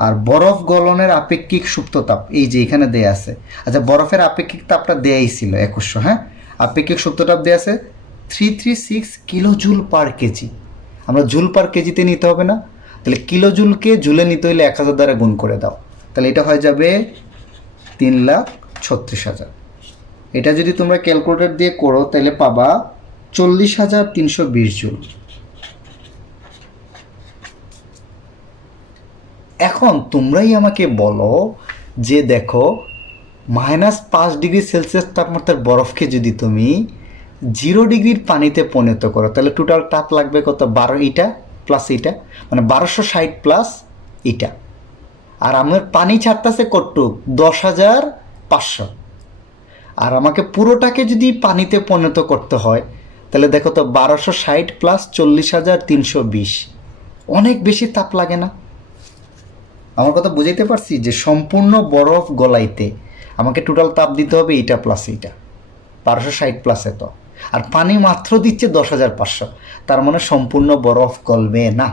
আর বরফ গলনের আপেক্ষিক সুপ্ত তাপ এই যে এখানে দেয়া আছে। আচ্ছা, বরফের আপেক্ষিক তাপটা দেয়াই ছিল 2100। হ্যাঁ, আপেক্ষিক সুপ্ত তাপ দেয়া আছে 336 কিলো জুল পার কেজি। আমরা জুল পার কেজিতে নিতে হবে না, তাহলে কিলো জুলকে জুলে নিতে হলে 1000 দ্বারা গুণ করে দাও, তাহলে এটা হয়ে যাবে 3,36,000। এটা যদি তোমরা ক্যালকুলেটর দিয়ে করো তাহলে পাবা 40,320 জুল। এখন তোমরাই আমাকে বলো যে দেখো -5 ডিগ্রি সেলসিয়াস তাপমাত্রার বরফকে যদি তুমি 0 ডিগ্রির পানিতে পরিণত করো তাহলে টোটাল তাপ লাগবে কত, 12, এইটা প্লাস এইটা, মানে 1260 প্লাস এইটা। আর আমার পানি ছাড়তেছে কটুক 10,500, আর আমাকে পুরোটাকে যদি পানিতে পরিণত করতে হয় তাহলে দেখো তো 1260 প্লাস 40,320, অনেক বেশি তাপ লাগে না? আমার কথা বুঝাইতে পারছি যে সম্পূর্ণ বরফ গলাইতে আমাকে টোটাল তাপ দিতে হবে এইটা প্লাস এইটা, 1260 প্লাস এত, আর পানি মাত্র দিচ্ছে 10,500, তার মানে সম্পূর্ণ বরফ গলবে না।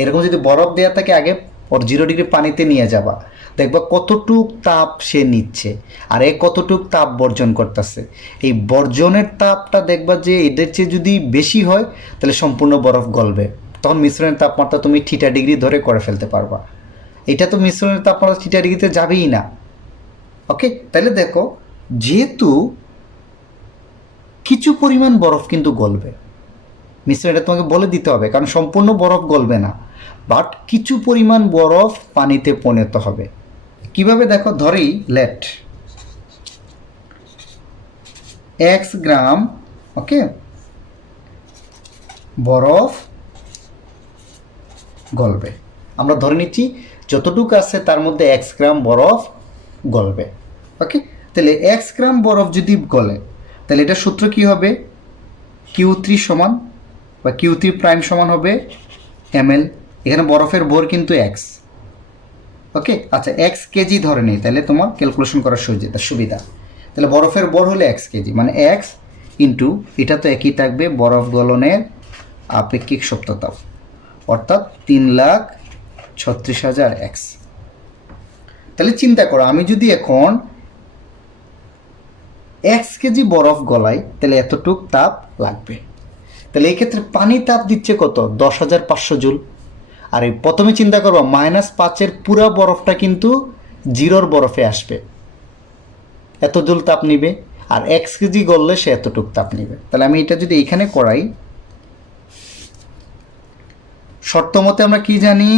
এরকম যদি বরফ দেওয়া থাকে আগে ওর 0 ডিগ্রি পানিতে নিয়ে যাবা, দেখবা কতটুক তাপ সে নিচ্ছে আর এ কতটুক তাপ বর্জন করতেছে। এই বর্জনের তাপটা দেখবা যে এদের চেয়ে যদি বেশি হয় তাহলে সম্পূর্ণ বরফ গলবে, তখন মিশ্রণের তাপমাত্রা তুমি থিটা ডিগ্রি ধরে করে ফেলতে পারবা। এটা তো মিশ্রণের তাপমাত্রা থিটা ডিগ্রিতে যাবেই না। ওকে, তাহলে দেখো যেহেতু কিছু পরিমাণ বরফ কিন্তু গলবে, মিশ্রণটা তোমাকে বলে দিতে হবে, কারণ সম্পূর্ণ বরফ গলবে না, বাট কিছু পরিমাণ বরফ পানিতে পরিণত হবে। কিভাবে দেখো, ধরি লেট x গ্রাম ওকে বরফ গলবে, আমরা ধরে নিচ্ছি যতটুকু আছে তার মধ্যে x গ্রাম বরফ গলবে। ওকে, তাহলে x গ্রাম বরফ যদি গলে তাহলে এটা সূত্র কি হবে, Q3 সমান বা Q3 প্রাইম সমান হবে ml, এখানে বরফের ভর কিন্তু x। ওকে, আচ্ছা x কেজি ধরে নেই, তাহলে তোমার ক্যালকুলেশন করার সুবিধা। তাহলে বরফের ভর হলে x কেজি, মানে x ইন্টু এটা তো একই থাকবে বরফ গলনের আপেক্ষিক সত্যতাপ, অর্থাৎ 3,36,000 x। তাহলে চিন্তা করো, আমি যদি এখন x কেজি বরফ গলাই তাহলে এতটুক তাপ লাগবে। তাহলে এই ক্ষেত্রে পানি তাপ দিচ্ছে কত, 10,500 জুল। আর এই প্রথমে চিন্তা করবো -5-এর পুরা বরফটা কিন্তু 0 বরফে আসবে, এত জুল তাপ নিবে, আর x কেজি গললে সে এতটুক তাপ নিবে। তাহলে আমি এটা যদি এইখানে করাই, শর্ত মতে আমরা কি জানি,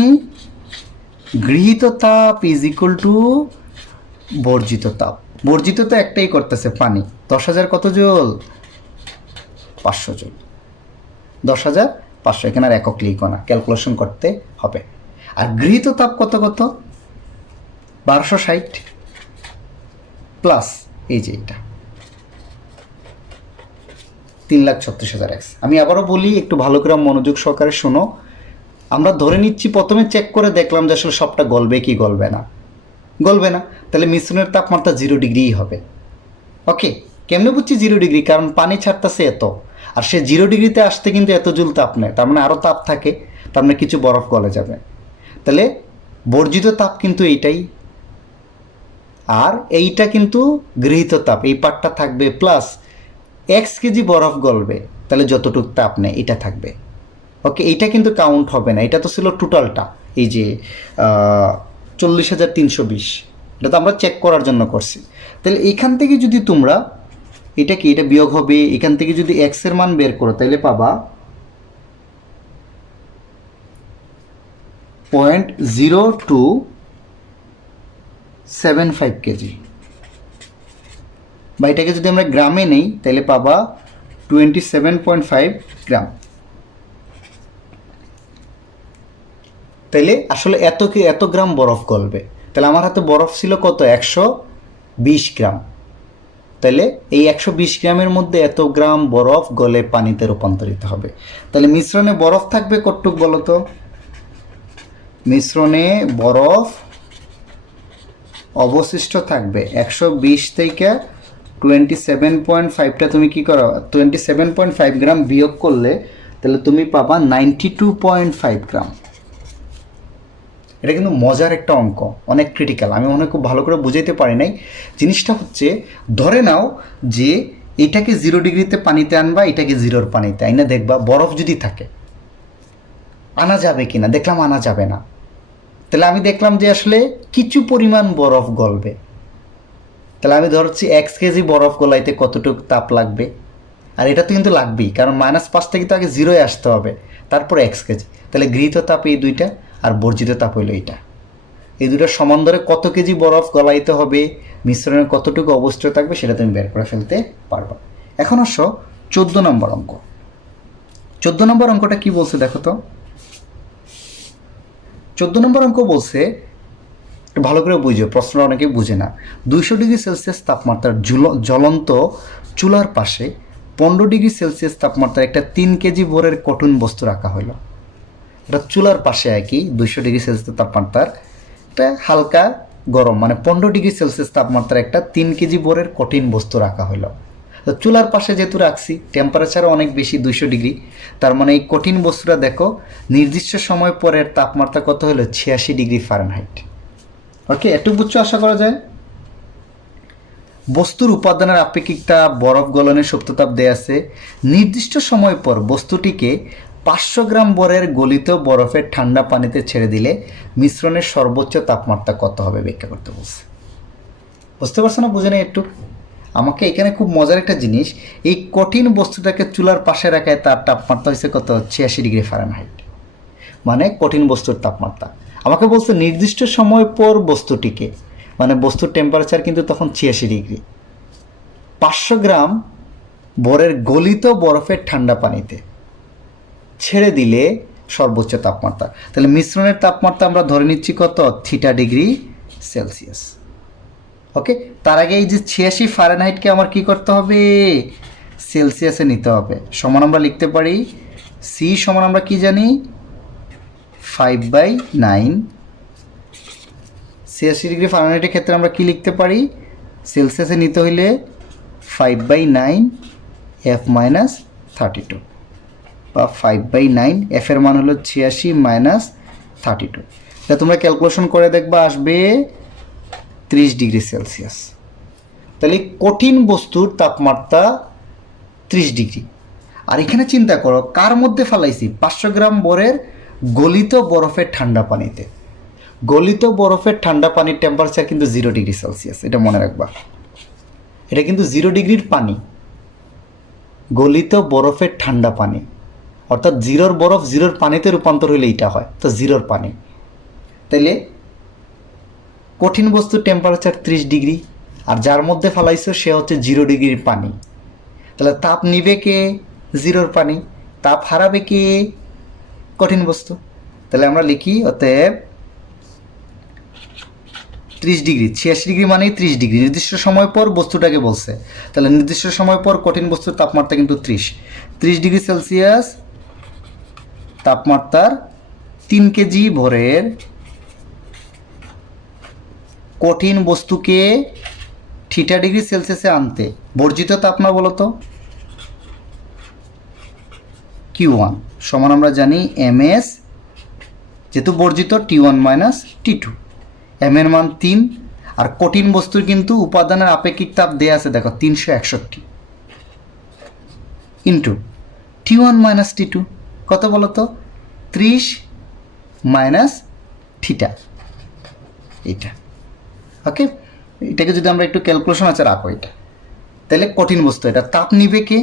গৃহীত তাপ ইজ ইকুয়াল টু বর্জিত তাপ। বর্জিত তো একটাই করতেছে পানি, 10,000 কত জুল, 500 জুল, 10,500, এখানে আর একক লিখো না, ক্যালকুলেশন করতে হবে। আর গৃহীত তাপ কত কত, 1260 প্লাস এই যে এটা 3,36,000 x। আমি আবারও বলি, একটু ভালো করে মনোযোগ সহকারে শোনো। আমরা ধরে নিচ্ছি, প্রথমে চেক করে দেখলাম যে আসলে সবটা গলবে কি গলবে না, গলবে না, তাহলে মিশ্রণের তাপমাত্রা 0 ডিগ্রিই হবে। ওকে, কেমনে বুঝছি 0 ডিগ্রি, কারণ পানি ছাড়তেছে এত, আর সে 0 ডিগ্রিতে আসতে কিন্তু এত জুল তাপ নেয়, তার মানে আরও তাপ থাকে, তার মানে কিছু বরফ গলে যাবে। তাহলে বর্জিত তাপ কিন্তু এইটাই, আর এইটা কিন্তু গৃহীত তাপ, এই পার্টটা থাকবে, প্লাস x কেজি বরফ গলবে তাহলে যতটুক তাপ নেয় এটা থাকবে। ওকে, এইটা কিন্তু কাউন্ট হবে না, এটা তো ছিল টোটালটা, এই যে 40,320, এটা তো আমরা চেক করার জন্য করছি। তাহলে এখান থেকে যদি তোমরা এটা কি, এটা বিয়োগ হবে, এখান থেকে যদি x এর মান বের করো তাহলে পাবা 0.0275 কেজি, বা এটাকে যদি আমরা গ্রামে নেই তাহলে পাবা 27.5 গ্রাম। তাইলে আসলে এত গ্রাম বরফ গলবে, তাহলে আমার হাতে বরফ ছিল কত, 120 গ্রাম। তাহলে এই 120 গ্রামের মধ্যে এত গ্রাম বরফ গলে পানিতে রূপান্তরিত হবে। তাহলে মিশ্রণে বরফ থাকবে কতটুক বলো তো, মিশ্রণে বরফ অবশিষ্ট থাকবে 120 থেকে 27.5টা তুমি কি করো, 27.5 গ্রাম বিয়োগ করলে তাহলে তুমি পাবা 92.5 গ্রাম। এটা কিন্তু মজার একটা অঙ্ক, অনেক ক্রিটিক্যাল, আমি মনে খুব ভালো করে বুঝাইতে পারি নাই। জিনিসটা হচ্ছে, ধরে নাও যে এটাকে 0 ডিগ্রিতে পানিতে আনবা, এটাকে 0 পানিতে আইনা দেখবা বরফ যদি থাকে আনা যাবে কিনা, দেখলাম আনা যাবে না। তাহলে আমি দেখলাম যে আসলে কিছু পরিমাণ বরফ গলবে, তাহলে আমি ধরছি x কেজি বরফ গলাইতে কতটুকু তাপ লাগবে, আর এটা তো কিন্তু লাগবেই, কারণ -5 থেকে তো আগে 0-এ আসতে হবে, তারপরে x কেজি। তাহলে গৃহীত তাপ এই দুইটা, আর বর্জিত তাপ হইল এইটা, এই দুটো সমান ধরে কত কেজি বরফ গলাইতে হবে, মিশ্রণের কতটুকু অবশিষ্ট থাকবে সেটা তুমি বের করে ফেলতে পারবা। এখন আসো 14 নম্বর অঙ্ক। 14 নম্বর অঙ্কটা কি বলছে দেখো তো, 14 নম্বর অঙ্ক বলছে একটু ভালো করে বুঝো, প্রশ্নটা অনেকেই বুঝে না। 200 ডিগ্রি সেলসিয়াস তাপমাত্রার জ্বলন্ত চুলার পাশে 15 ডিগ্রি সেলসিয়াস তাপমাত্রার একটা 3 কেজি ভরের কঠিন বস্তু রাখা হলো। এটা চুলার পাশে আর কি 200 ডিগ্রি সেলসিয়াস তাপমাত্রার একটা হালকা গরম, মানে 15 ডিগ্রি সেলসিয়াস তাপমাত্রার একটা 3 কেজি ভরের কঠিন বস্তু রাখা হলো। তো চুলার পাশে যেহেতু রাখছি, টেম্পারেচারও অনেক বেশি 200 ডিগ্রি, তার মানে এই কঠিন বস্তুটা দেখো নির্দিষ্ট সময় পরের তাপমাত্রা কত হলো 86 ডিগ্রি ফারেনহাইট। ওকে, একটু বুঝছো আশা করা যায়। বস্তুর উপাদানের আপেক্ষিকতা, বরফ গলনের সুপ্ততাপ দেয়া আছে। নির্দিষ্ট সময় পর বস্তুটিকে 500 গ্রাম ভরের গলিত বরফের ঠান্ডা পানিতে ছেড়ে দিলে মিশ্রণের সর্বোচ্চ তাপমাত্রা কত হবে ব্যাখ্যা করতে বলছে। বুঝতে পারছো না? বুঝে নেই একটু। আমাকে এখানে খুব মজার একটা জিনিস, এই কঠিন বস্তুটাকে চুলার পাশে রাখায় তার তাপমাত্রা হচ্ছে কত 86 ডিগ্রি ফারেনহাইট, মানে কঠিন বস্তুর তাপমাত্রা। আমাকে বলছে নির্দিষ্ট সময় পর বস্তুটিকে, মানে বস্তুর টেম্পারেচার কিন্তু তখন 86 ডিগ্রি, 500 গ্রাম ভরের গলিত বরফের ঠান্ডা পানিতে ছেড়ে দিলে সর্বোচ্চ তাপমাত্রা। তাহলে মিশ্রণের তাপমাত্রা আমরা ধরে নিচ্ছি কত থিটা ডিগ্রি সেলসিয়াস। ওকে, তার আগে এই যে 86 ফারেনহাইটকে আমার কি করতে হবে সেলসিয়াসে নিতে হবে। সমান আমরা লিখতে পারি সি সমান আমরা কি জানি 5/9। 86 ডিগ্রি ফারেনহাইটের ক্ষেত্রে আমরা কি লিখতে পারি, সেলসিয়াসে নিতে হইলে 5/9 F-32 বা 5/9, এফ এর মান হলো 86 - 32। এটা তোমরা ক্যালকুলেশন করে দেখবা আসবে 30 ডিগ্রি সেলসিয়াস। তাহলে কঠিন বস্তুর তাপমাত্রা 30 ডিগ্রি। আর এখানে চিন্তা করো কার মধ্যে ফেলাইছি 500 গ্রাম ভরের গলিত বরফের ঠান্ডা পানিতে। গলিত বরফের ঠান্ডা পানির টেম্পারেচার কিন্তু 0 ডিগ্রি সেলসিয়াস, এটা মনে রাখবা। এটা কিন্তু 0 ডিগ্রির পানি, গলিত বরফের ঠান্ডা পানি, অর্থাৎ 0-র বরফ 0-র পানিতে রূপান্তর হলে এইটা হয়, তো 0-র পানি। তাইলে কঠিন বস্তুর টেম্পারেচার 30 ডিগ্রি, আর যার মধ্যে ফেলাইছো সে হচ্ছে 0 ডিগ্রির পানি। তাহলে তাপ নিবে কে 0-র পানি, তাপ হারাবে কে কঠিন বস্তু। তাহলে আমরা লিখি অতএব 30 ডিগ্রি, 86 ডিগ্রি মানেই 30 ডিগ্রি, নির্দিষ্ট সময় পর বস্তুটাকে বলছে। তাহলে নির্দিষ্ট সময় পর কঠিন বস্তুর তাপমাত্রা কিন্তু 30 ডিগ্রি সেলসিয়াস তাপমাত্রার 3 কেজি ভরের কঠিন বস্তুকে থিটা ডিগ্রি সেলসিয়াসে আনতে বর্জিত তাপমাত্রা বলো তো Q1 সমান আমরা জানি ms, যেহেতু বর্জিত T1 - T2, m এর মান 3, আর কঠিন বস্তুর কিন্তু উপাদানের আপেক্ষিক তাপ দেয়া আছে দেখো 361 ইন্টু T1 - T2 কত বলো তো 30 - থিটা, এইটা। ওকে, এটাকে যদি আমরা একটু ক্যালকুলেশন আছে রাখো এটা, তাহলে কঠিন বস্তু এটা তাপ নিবে কে,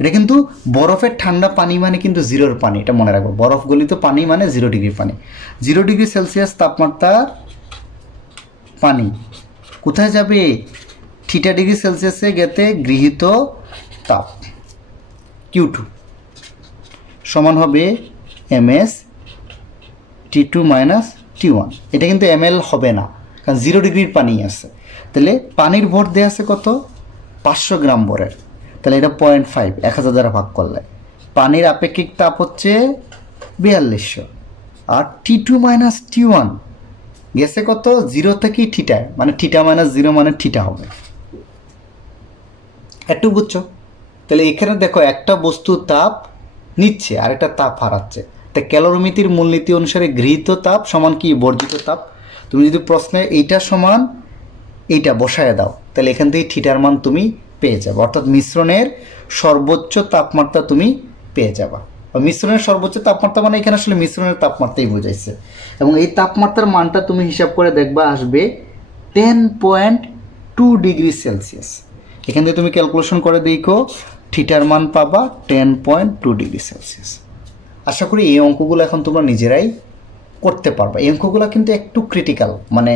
এটা কিন্তু বরফের ঠান্ডা পানি মানে কিন্তু 0-র পানি, এটা মনে রাখবো। বরফ গলিত পানি মানে 0 ডিগ্রি পানি। 0 ডিগ্রি সেলসিয়াস তাপমাত্রার পানি কোথায় যাবে থিটা ডিগ্রি সেলসিয়াসে গেতে গৃহীত তাপ Q2 সমান হবে ms T2 - T1। এটা কিন্তু ml হবে না, কারণ 0 ডিগ্রির পানি আছে। তাহলে পানির ভর দেওয়া আছে কত 500 গ্রাম ভরের, তাহলে এটা 0.5, 1000 দ্বারা ভাগ করলে পানির আপেক্ষিক তাপ হচ্ছে 4200। আর T2 - T1 গেছে কত 0 থেকে থিটায়, মানে থিটা -0 মানে থিটা হবে। একটু বুঝছো? তাহলে এখানে দেখো একটা বস্তু তাপ নিচ্ছে আর একটা তাপ হারাচ্ছে। তা ক্যালোরিমিতির মূলনীতি অনুসারে গৃহীত তাপ সমান কি বর্জিত তাপ। তুমি যদি প্রশ্নে এইটা সমান এইটা বসায় দাও, তাহলে এখান থেকে থিটার মান তুমি পেয়ে যাবে, অর্থাৎ মিশ্রণের সর্বোচ্চ তাপমাত্রা তুমি পেয়ে যাবা। মিশ্রণের সর্বোচ্চ তাপমাত্রা মানে এখানে আসলে মিশ্রণের তাপমাত্রাই বোঝাইছে, এবং এই তাপমাত্রার মানটা তুমি হিসাব করে দেখবা আসবে 10.2 ডিগ্রি সেলসিয়াস। এখান থেকে তুমি ক্যালকুলেশন করে দেখো থিটার মান পাবা 10.2 ডিগ্রি সেলসিয়াস। আশা করি এই অঙ্কগুলো এখন তোমরা নিজেরাই করতে পারবা। এই অঙ্কগুলো কিন্তু একটু ক্রিটিক্যাল, মানে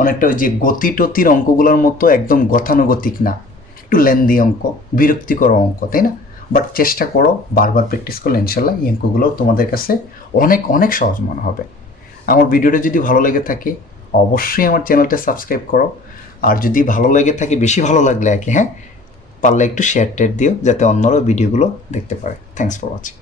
অনেকটা ওই যে গতি টতির অঙ্কগুলোর মতো একদম গতানুগতিক না, একটু লেন্দি অঙ্ক, বিরক্তিকর অঙ্ক, তাই না? বাট চেষ্টা করো, বারবার প্র্যাকটিস করলে ইনশাল্লাহ এই অঙ্কগুলো তোমাদের কাছে অনেক অনেক সহজ মনে হবে। আমার ভিডিওটা যদি ভালো লেগে থাকে অবশ্যই আমার চ্যানেলটা সাবস্ক্রাইব করো। আর যদি ভালো লেগে থাকে, বেশি ভালো লাগলে আর কি, হ্যাঁ, পারলে একটু শেয়ার টেয়ার দিও যাতে অন্যরাও ভিডিওগুলো দেখতে পারে। Thanks for watching.